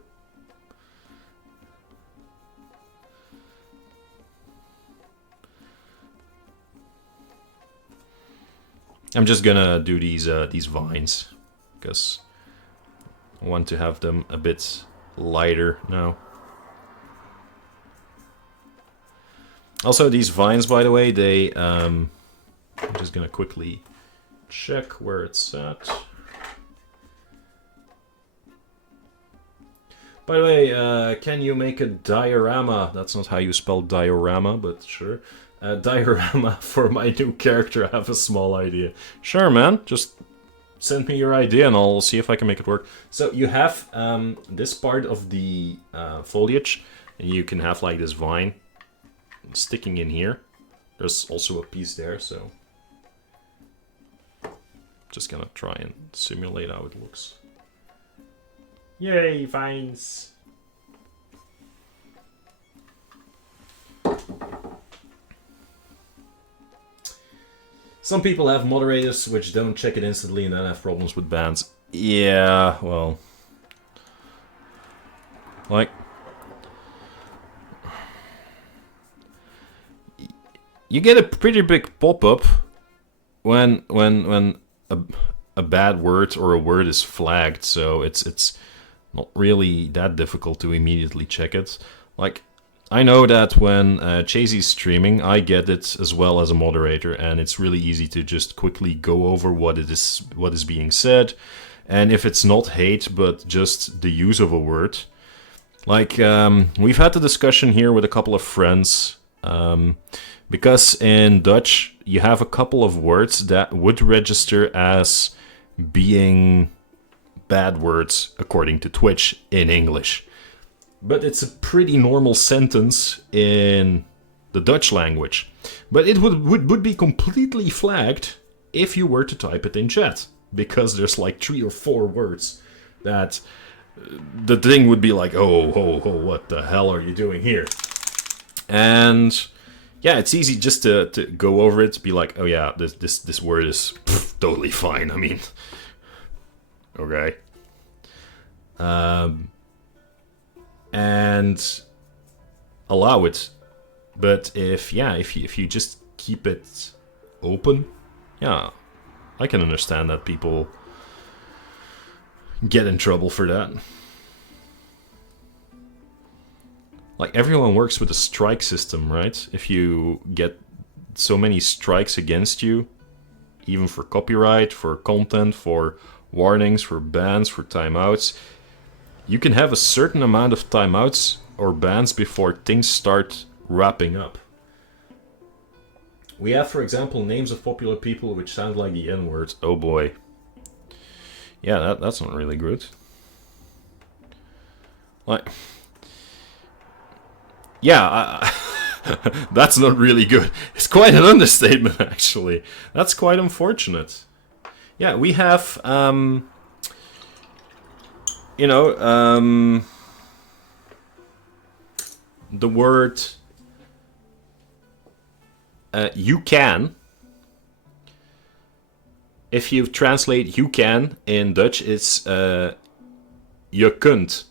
I'm just gonna do these vines, because I want to have them a bit lighter now. Also, these vines, by the way, they... I'm just gonna quickly check where it's at. By the way, can you make a diorama? That's not how you spell diorama, but sure. Diorama for my new character. I have a small idea. Sure, man. Just send me your idea and I'll see if I can make it work. So you have this part of the foliage, and you can have like this vine sticking in here. There's also a piece there, so just gonna try and simulate how it looks. Yay, vines! Some people have moderators which don't check it instantly and then have problems with bans. Yeah, well... Like... You get a pretty big pop-up when a bad word or a word is flagged, so it's not really that difficult to immediately check it. Like, I know that when Chazy's streaming, I get it as well as a moderator, and it's really easy to just quickly go over what is being said, and if it's not hate but just the use of a word. Like, we've had the discussion here with a couple of friends, because in Dutch you have a couple of words that would register as being bad words according to Twitch in English. But it's a pretty normal sentence in the Dutch language. But it would be completely flagged if you were to type it in chat. Because there's like 3 or 4 words that the thing would be like, oh, what the hell are you doing here? And yeah, it's easy just to go over it, be like, oh yeah, this word is totally fine. I mean, okay. And allow it. But if you just keep it open, yeah, I can understand that people get in trouble for that. Like, everyone works with a strike system, right? If you get so many strikes against you, even for copyright, for content, for warnings, for bans, for timeouts, you can have a certain amount of timeouts or bans before things start wrapping up. We have, for example, names of popular people which sound like the N-word. Oh boy. Yeah, that's not really good. Like... Yeah, that's not really good. It's quite an understatement, actually. That's quite unfortunate. Yeah, we have, the word you can. If you translate you can in Dutch, it's je kunt.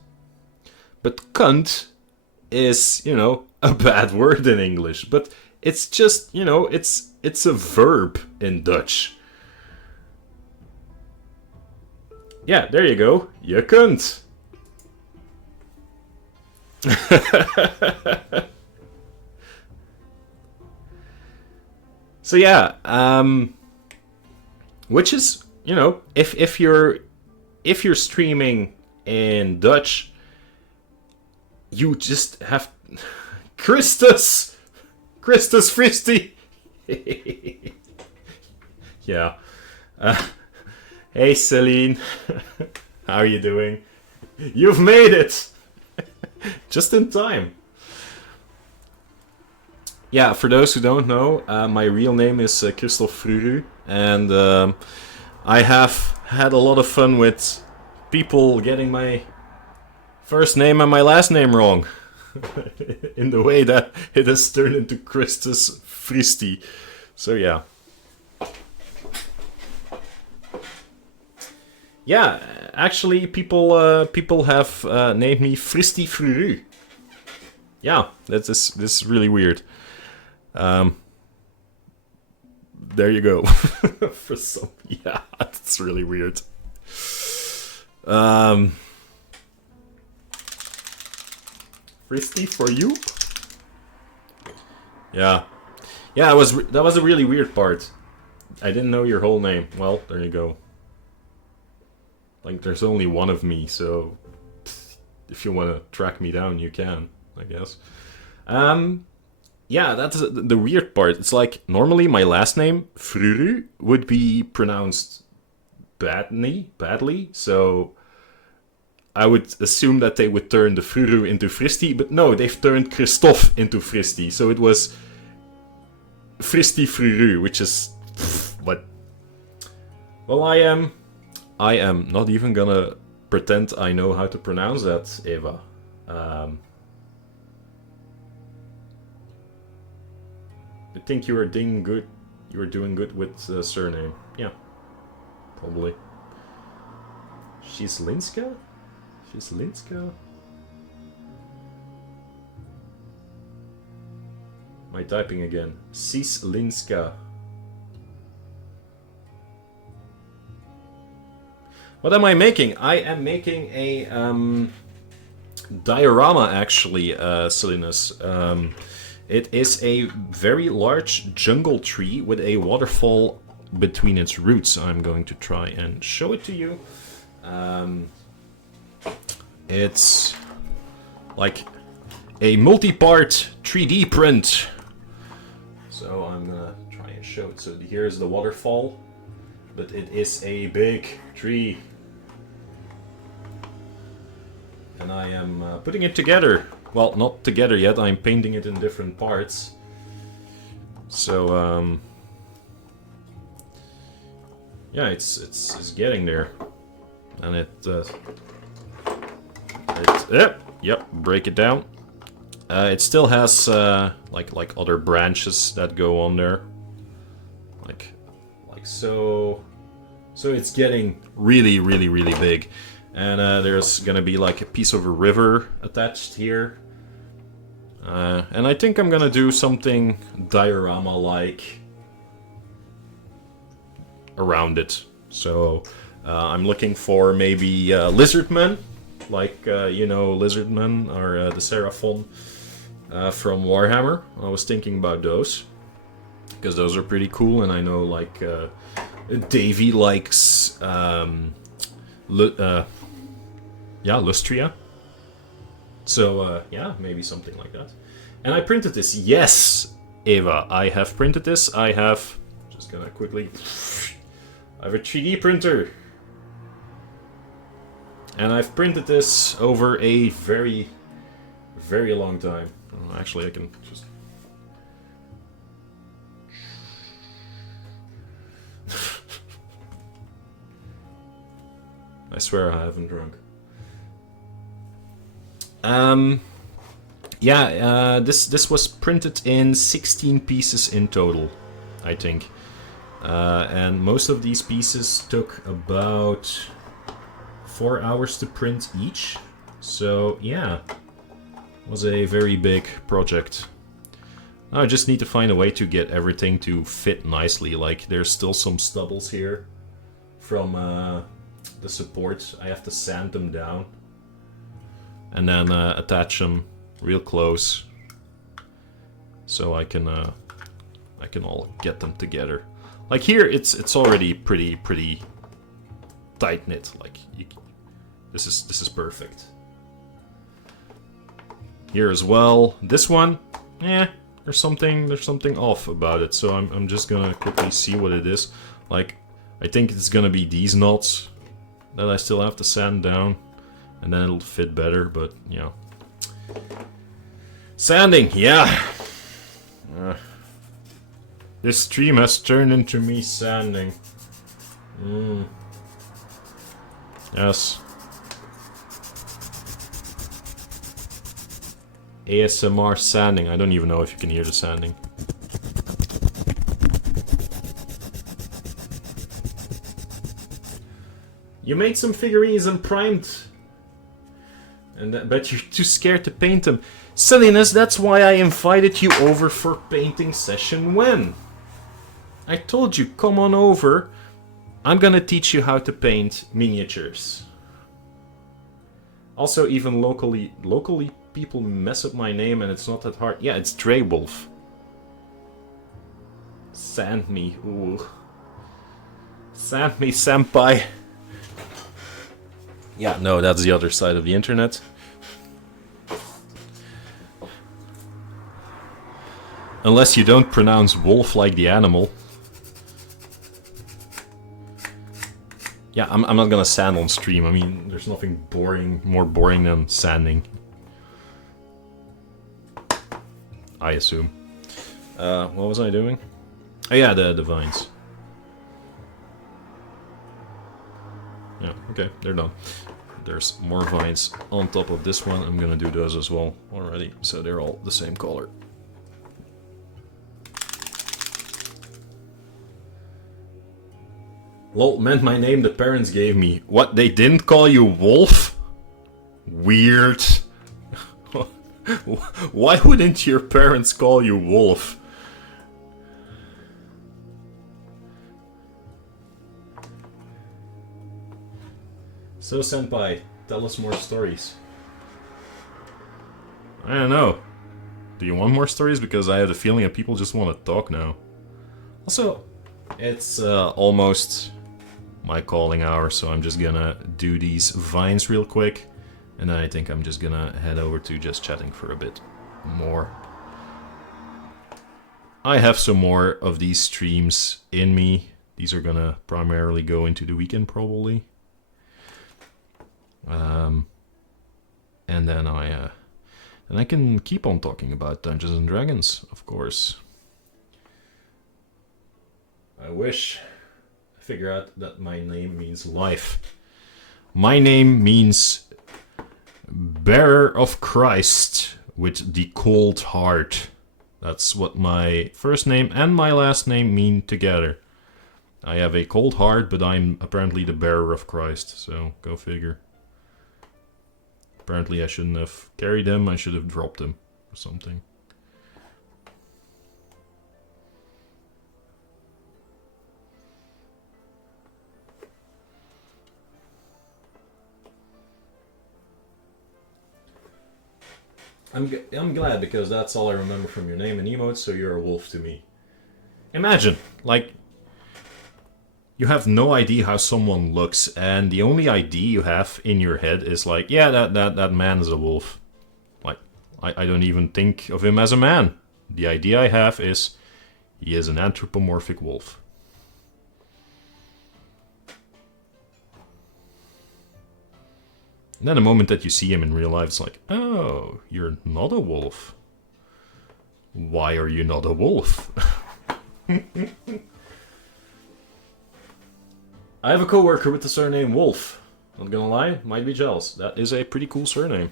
But kunt is, a bad word in English, but it's just, it's a verb in Dutch. Yeah, there you go. Je kunt. So yeah, which is, you know, if you're streaming in Dutch, you just have Christus Christi. Yeah. Hey Celine, how are you doing? You've made it, just in time. Yeah, for those who don't know, my real name is Christophe Fruru, and I have had a lot of fun with people getting my first name and my last name wrong. In the way that it has turned into Christus Fristi. So yeah. Yeah, actually people have named me Fristi Fruru. Yeah, this is really weird. There you go. For some, yeah, that's really weird. Fristy for you? Yeah, yeah. That was a really weird part. I didn't know your whole name. Well, there you go. Like, there's only one of me, so if you want to track me down, you can, I guess. Yeah, that's the weird part. It's like, normally my last name, Fruru, would be pronounced badly, so I would assume that they would turn the Fruru into Fristi, but no, they've turned Christophe into Fristi, so it was Fristi Fruru, which is... what? Well, I am not even gonna pretend I know how to pronounce that, Eva. I think you were doing good. You were doing good with surname. Yeah, probably. She's Linska? She's Linska? Am I typing again? Cis Linska. What am I making? I am making a diorama, actually, Salinas. It is a very large jungle tree with a waterfall between its roots. I'm going to try and show it to you. It's like a multi-part 3D print. So I'm gonna try and show it. So here's the waterfall, but it is a big tree. And I am putting it together. Well, not together yet, I'm painting it in different parts. So, yeah, it's getting there. And yep, break it down. It still has, like other branches that go on there. Like so. So it's getting really, really, really big. And there's gonna be like a piece of a river attached here. And I think I'm gonna do something diorama-like around it. So I'm looking for maybe lizardmen, like you know, lizardmen or the Seraphon from Warhammer. I was thinking about those because those are pretty cool, and I know like Davey likes Lustria. So, yeah, maybe something like that. And I printed this. Yes, Eva, I have printed this. I have... just gonna quickly... I have a 3D printer. And I've printed this over a very, very long time. Actually, I can just... I swear I haven't drunk. Yeah, this was printed in 16 pieces in total, I think. And most of these pieces took about 4 hours to print each. So, yeah, it was a very big project. Now I just need to find a way to get everything to fit nicely. Like, there's still some stubbles here from the supports. I have to sand them down. And then attach them real close. So I can all get them together. Like here, it's already pretty tight knit. Like this is perfect. Here as well. This one, there's something off about it. So I'm just gonna quickly see what it is. Like I think it's gonna be these knots that I still have to sand down, and then it'll fit better. But you know, sanding, yeah. This stream has turned into me sanding. Yes. ASMR sanding. I don't even know if you can hear the sanding. You made some figurines and primed. But you're too scared to paint them. Silliness, that's why I invited you over for painting session when? I told you, come on over. I'm gonna teach you how to paint miniatures. Also, even locally people mess up my name and it's not that hard. Yeah, it's Dreywolf. Sand me, ooh. Sand me, senpai. Yeah, no, that's the other side of the internet. Unless you don't pronounce wolf like the animal. Yeah, I'm not gonna sand on stream. I mean, there's nothing more boring than sanding. I assume. What was I doing? Oh yeah, the vines. Yeah, okay, they're done. There's more vines on top of this one. I'm gonna do those as well already, so they're all the same color. Lol, meant my name the parents gave me. What, they didn't call you Wolf? Weird. Why wouldn't your parents call you Wolf? So, senpai, tell us more stories. I don't know. Do you want more stories? Because I have the feeling that people just want to talk now. Also, it's almost my calling hour, so I'm just gonna do these vines real quick. And then I think I'm just gonna head over to just chatting for a bit more. I have some more of these streams in me. These are gonna primarily go into the weekend, probably. And then I can keep on talking about Dungeons and Dragons, of course. I wish I figure out that my name means life. My name means bearer of Christ with the cold heart. That's what my first name and my last name mean together. I have a cold heart, but I'm apparently the bearer of Christ, so go figure. Apparently I shouldn't have carried him, I should have dropped him or something. I'm glad, because that's all I remember from your name and emotes, so you're a wolf to me. Imagine, like, you have no idea how someone looks, and the only idea you have in your head is like, yeah, that man is a wolf. Like, I don't even think of him as a man. The idea I have is, he is an anthropomorphic wolf. And then the moment that you see him in real life, it's like, oh, you're not a wolf. Why are you not a wolf? I have a coworker with the surname Wolf. Not gonna lie, might be jealous. That is a pretty cool surname.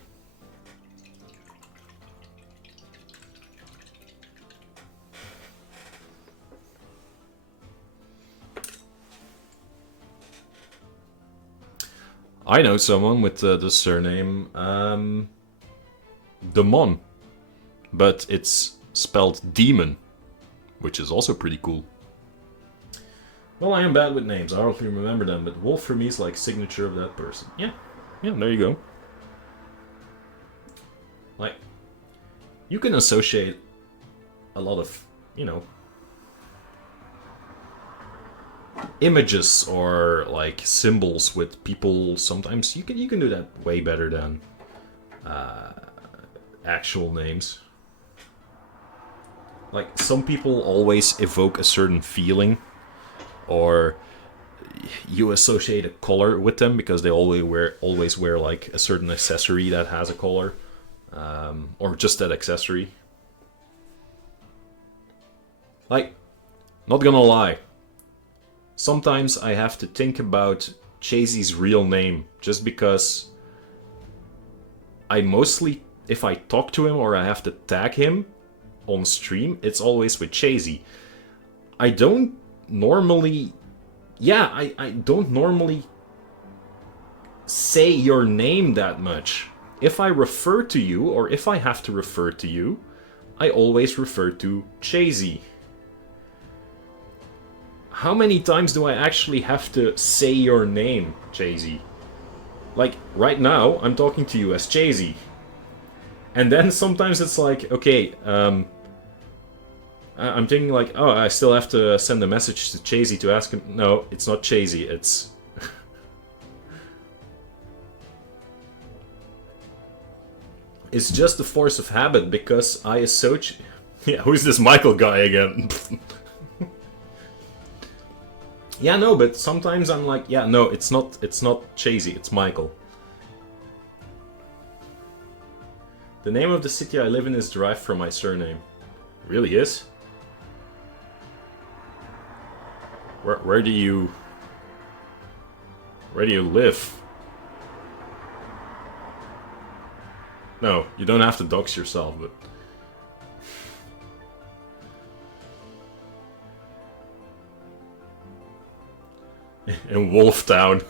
I know someone with the surname Demon, but it's spelled demon, which is also pretty cool. Well, I am bad with names. I hardly remember them, but Wolf for me is like signature of that person. Yeah. Yeah, there you go. Like, you can associate a lot of, you know, images or like symbols with people. Sometimes you can do that way better than actual names. Like, some people always evoke a certain feeling, or you associate a color with them because they always wear like a certain accessory that has a color, or just that accessory. Like, not gonna lie, sometimes I have to think about Chazy's real name just because I mostly, if I talk to him or I have to tag him on stream, it's always with Chazy. I don't normally... Yeah, I don't normally say your name that much. If I refer to you, or if I have to refer to you, I always refer to Chazy. How many times do I actually have to say your name, Chazy? Like, right now, I'm talking to you as Chazy. And then sometimes it's like, okay, I'm thinking like, oh, I still have to send a message to Chazy to ask him. No, it's not Chazy, it's... It's just the force of habit, because I associate... Yeah, who's this Michael guy again? Yeah, no, but sometimes I'm like, yeah, no, it's not Chazy, it's Michael. The name of the city I live in is derived from my surname. Really is? Where do you live? No, you don't have to dox yourself, but... In Wolftown.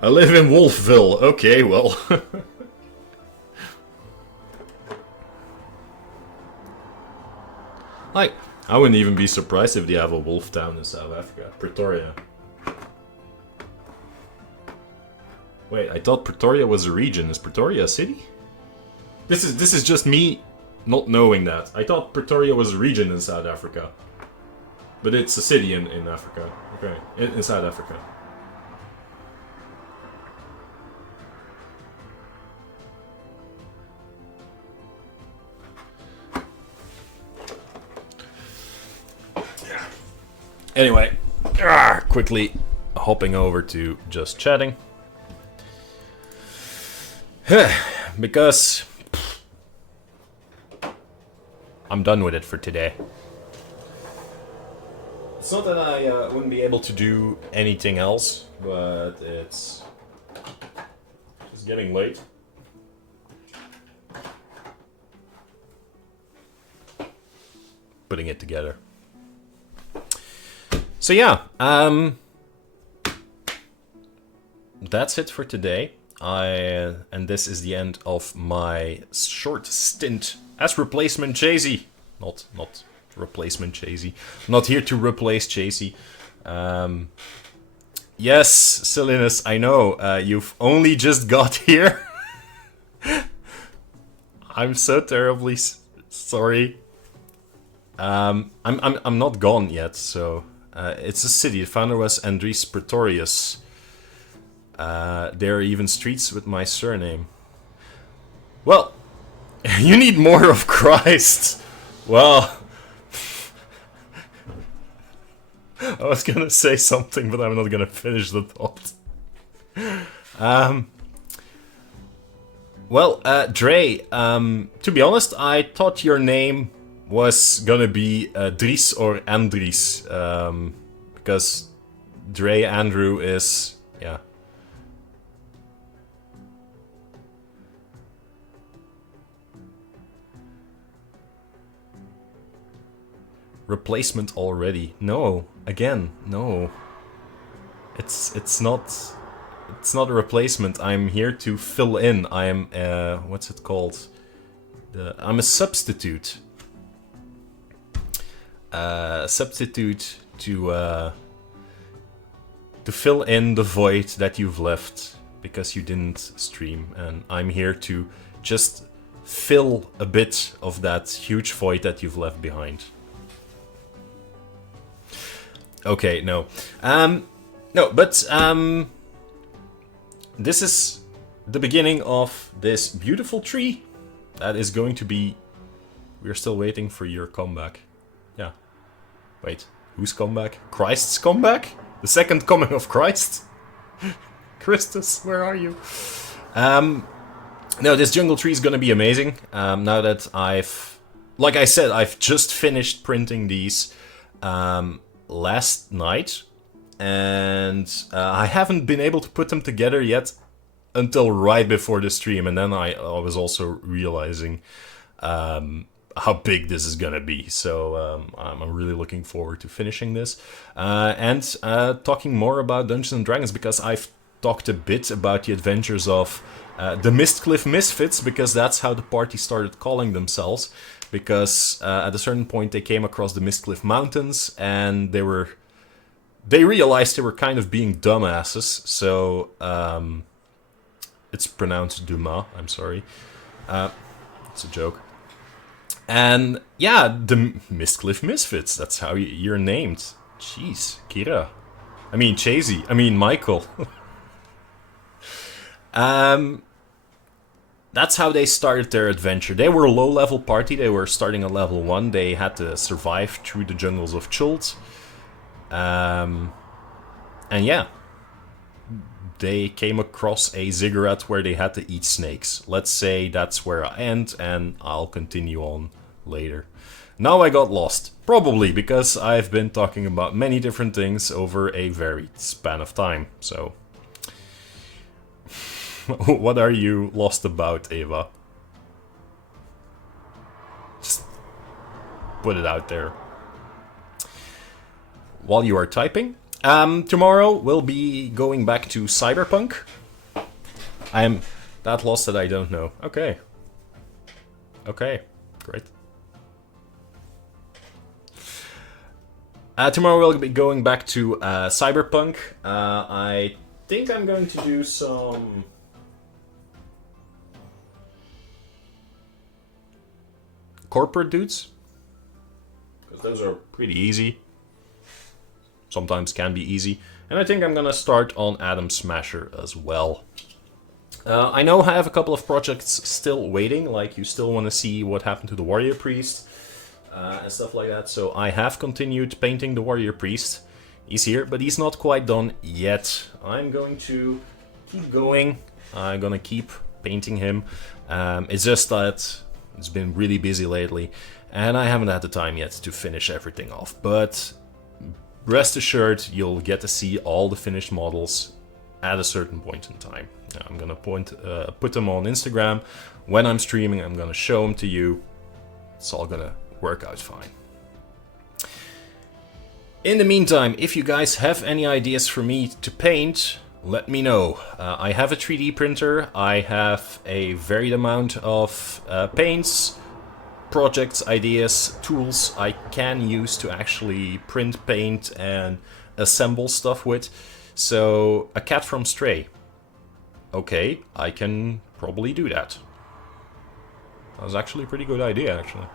I live in Wolfville. Okay, well. Like, I wouldn't even be surprised if they have a Wolftown in South Africa. Pretoria. Wait, I thought Pretoria was a region. Is Pretoria a city? This is just me not knowing that. I thought Pretoria was a region in South Africa. But it's a city in Africa. Okay, in South Africa. Anyway, quickly hopping over to just chatting. Because I'm done with it for today. It's not that I wouldn't be able to do anything else, but it's getting late. Putting it together. So yeah, that's it for today. And this is the end of my short stint as replacement Chazy. Not replacement Chazy. Not here to replace Chazy. Yes, Silliness, I know. You've only just got here. I'm so terribly sorry. I'm not gone yet, so it's a city. The founder was Andries Pretorius. There are even streets with my surname. Well, you need more of Christ. Well, I was gonna say something, but I'm not gonna finish the thought. Well, Dre, to be honest, I thought your name was gonna be Dries or Andries, because Dre Andrew is, yeah. Replacement already? No, again, no. It's not a replacement. I'm here to fill in. I'm what's it called? I'm a substitute. substitute to fill in the void that you've left because you didn't stream, and I'm here to just fill a bit of that huge void that you've left behind. Okay, no. This is the beginning of this beautiful tree that is going to be... We're still waiting for your comeback. Yeah. Wait, whose comeback? Christ's comeback? The second coming of Christ? Christus, where are you? No, this jungle tree is gonna be amazing. Now that like I said, I've just finished printing these last night. And I haven't been able to put them together yet until right before the stream. And then I was also realizing how big this is gonna be. So I'm really looking forward to finishing this. And talking more about Dungeons & Dragons, because I've talked a bit about the adventures of the Mistcliff Misfits, because that's how the party started calling themselves. Because at a certain point they came across the Mistcliff Mountains, and they realized they were kind of being dumbasses. So it's pronounced Dumas, I'm sorry. It's a joke. And yeah, the Mistcliff Misfits, that's how you're named. Jeez, Kira. I mean, Chasey. I mean, Michael. That's how they started their adventure. They were a low-level party. They were starting at level 1. They had to survive through the jungles of Chult. And yeah, they came across a ziggurat where they had to eat snakes. Let's say that's where I end, and I'll continue on later. Now I got lost. Probably because I've been talking about many different things over a varied span of time. So... What are you lost about, Eva? Just put it out there. While you are typing, tomorrow we'll be going back to Cyberpunk. I am that lost that I don't know. Okay. Okay, great. Tomorrow we'll be going back to Cyberpunk. I think I'm going to do some... corporate dudes, because those are pretty easy. Sometimes can be easy. And I think I'm gonna start on Atom Smasher as well. I know I have a couple of projects still waiting, like you still want to see what happened to the Warrior Priest and stuff like that. So I have continued painting the Warrior Priest. He's here, but he's not quite done yet. I'm going to keep going. I'm gonna keep painting him. It's just that it's been really busy lately, and I haven't had the time yet to finish everything off. But rest assured, you'll get to see all the finished models at a certain point in time. I'm gonna put them on Instagram. When I'm streaming, I'm gonna show them to you. It's all gonna work out fine. In the meantime, if you guys have any ideas for me to paint, let me know. I have a 3D printer, I have a varied amount of paints, projects, ideas, tools I can use to actually print, paint, and assemble stuff with. So, a cat from Stray. Okay, I can probably do that. That was actually a pretty good idea, actually.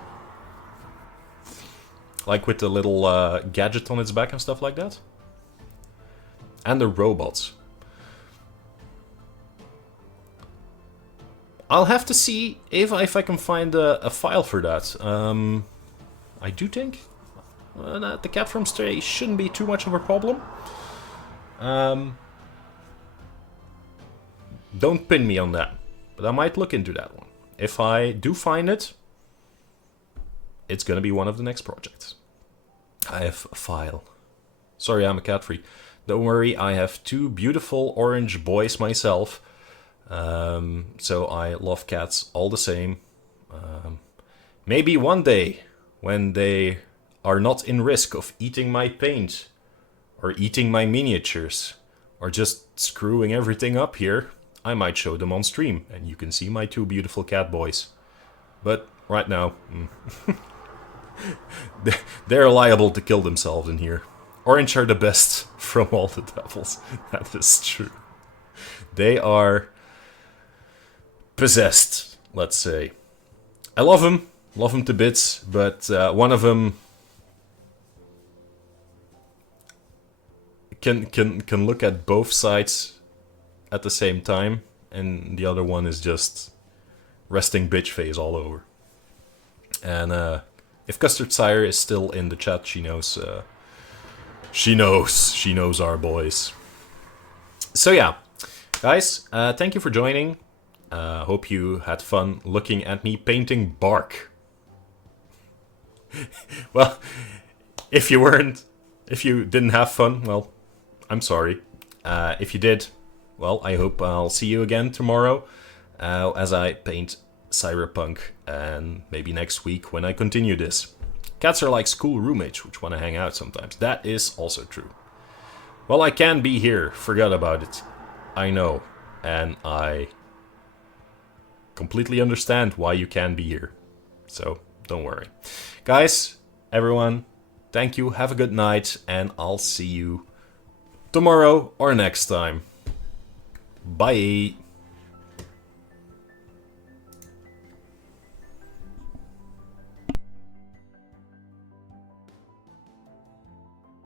Like with the little gadget on its back and stuff like that. And the robots. I'll have to see if I can find a file for that. I do think that the cat from Stray shouldn't be too much of a problem. Don't pin me on that, but I might look into that one. If I do find it, it's gonna be one of the next projects. I have a file. Sorry, I'm a cat free. Don't worry, I have 2 beautiful orange boys myself. So I love cats all the same. Maybe one day, when they are not in risk of eating my paint, or eating my miniatures, or just screwing everything up here, I might show them on stream, and you can see my 2 beautiful cat boys. But right now... They're liable to kill themselves in here. Orange are the best from all the devils. That is true. They are possessed, let's say. I love them to bits, but one of them can look at both sides at the same time, and the other one is just resting bitch face all over. And if Custard Sire is still in the chat, she knows. She knows our boys. So yeah, guys, thank you for joining. Hope you had fun looking at me painting bark. Well, if you didn't have fun, well, I'm sorry. If you did, well, I hope I'll see you again tomorrow as I paint Cyberpunk, and maybe next week when I continue this. Cats are like school roommates which want to hang out sometimes. That is also true. Well, I can be here. Forgot about it. I know. And I completely understand why you can be here. So, don't worry. Guys, everyone, thank you. Have a good night. And I'll see you tomorrow or next time. Bye.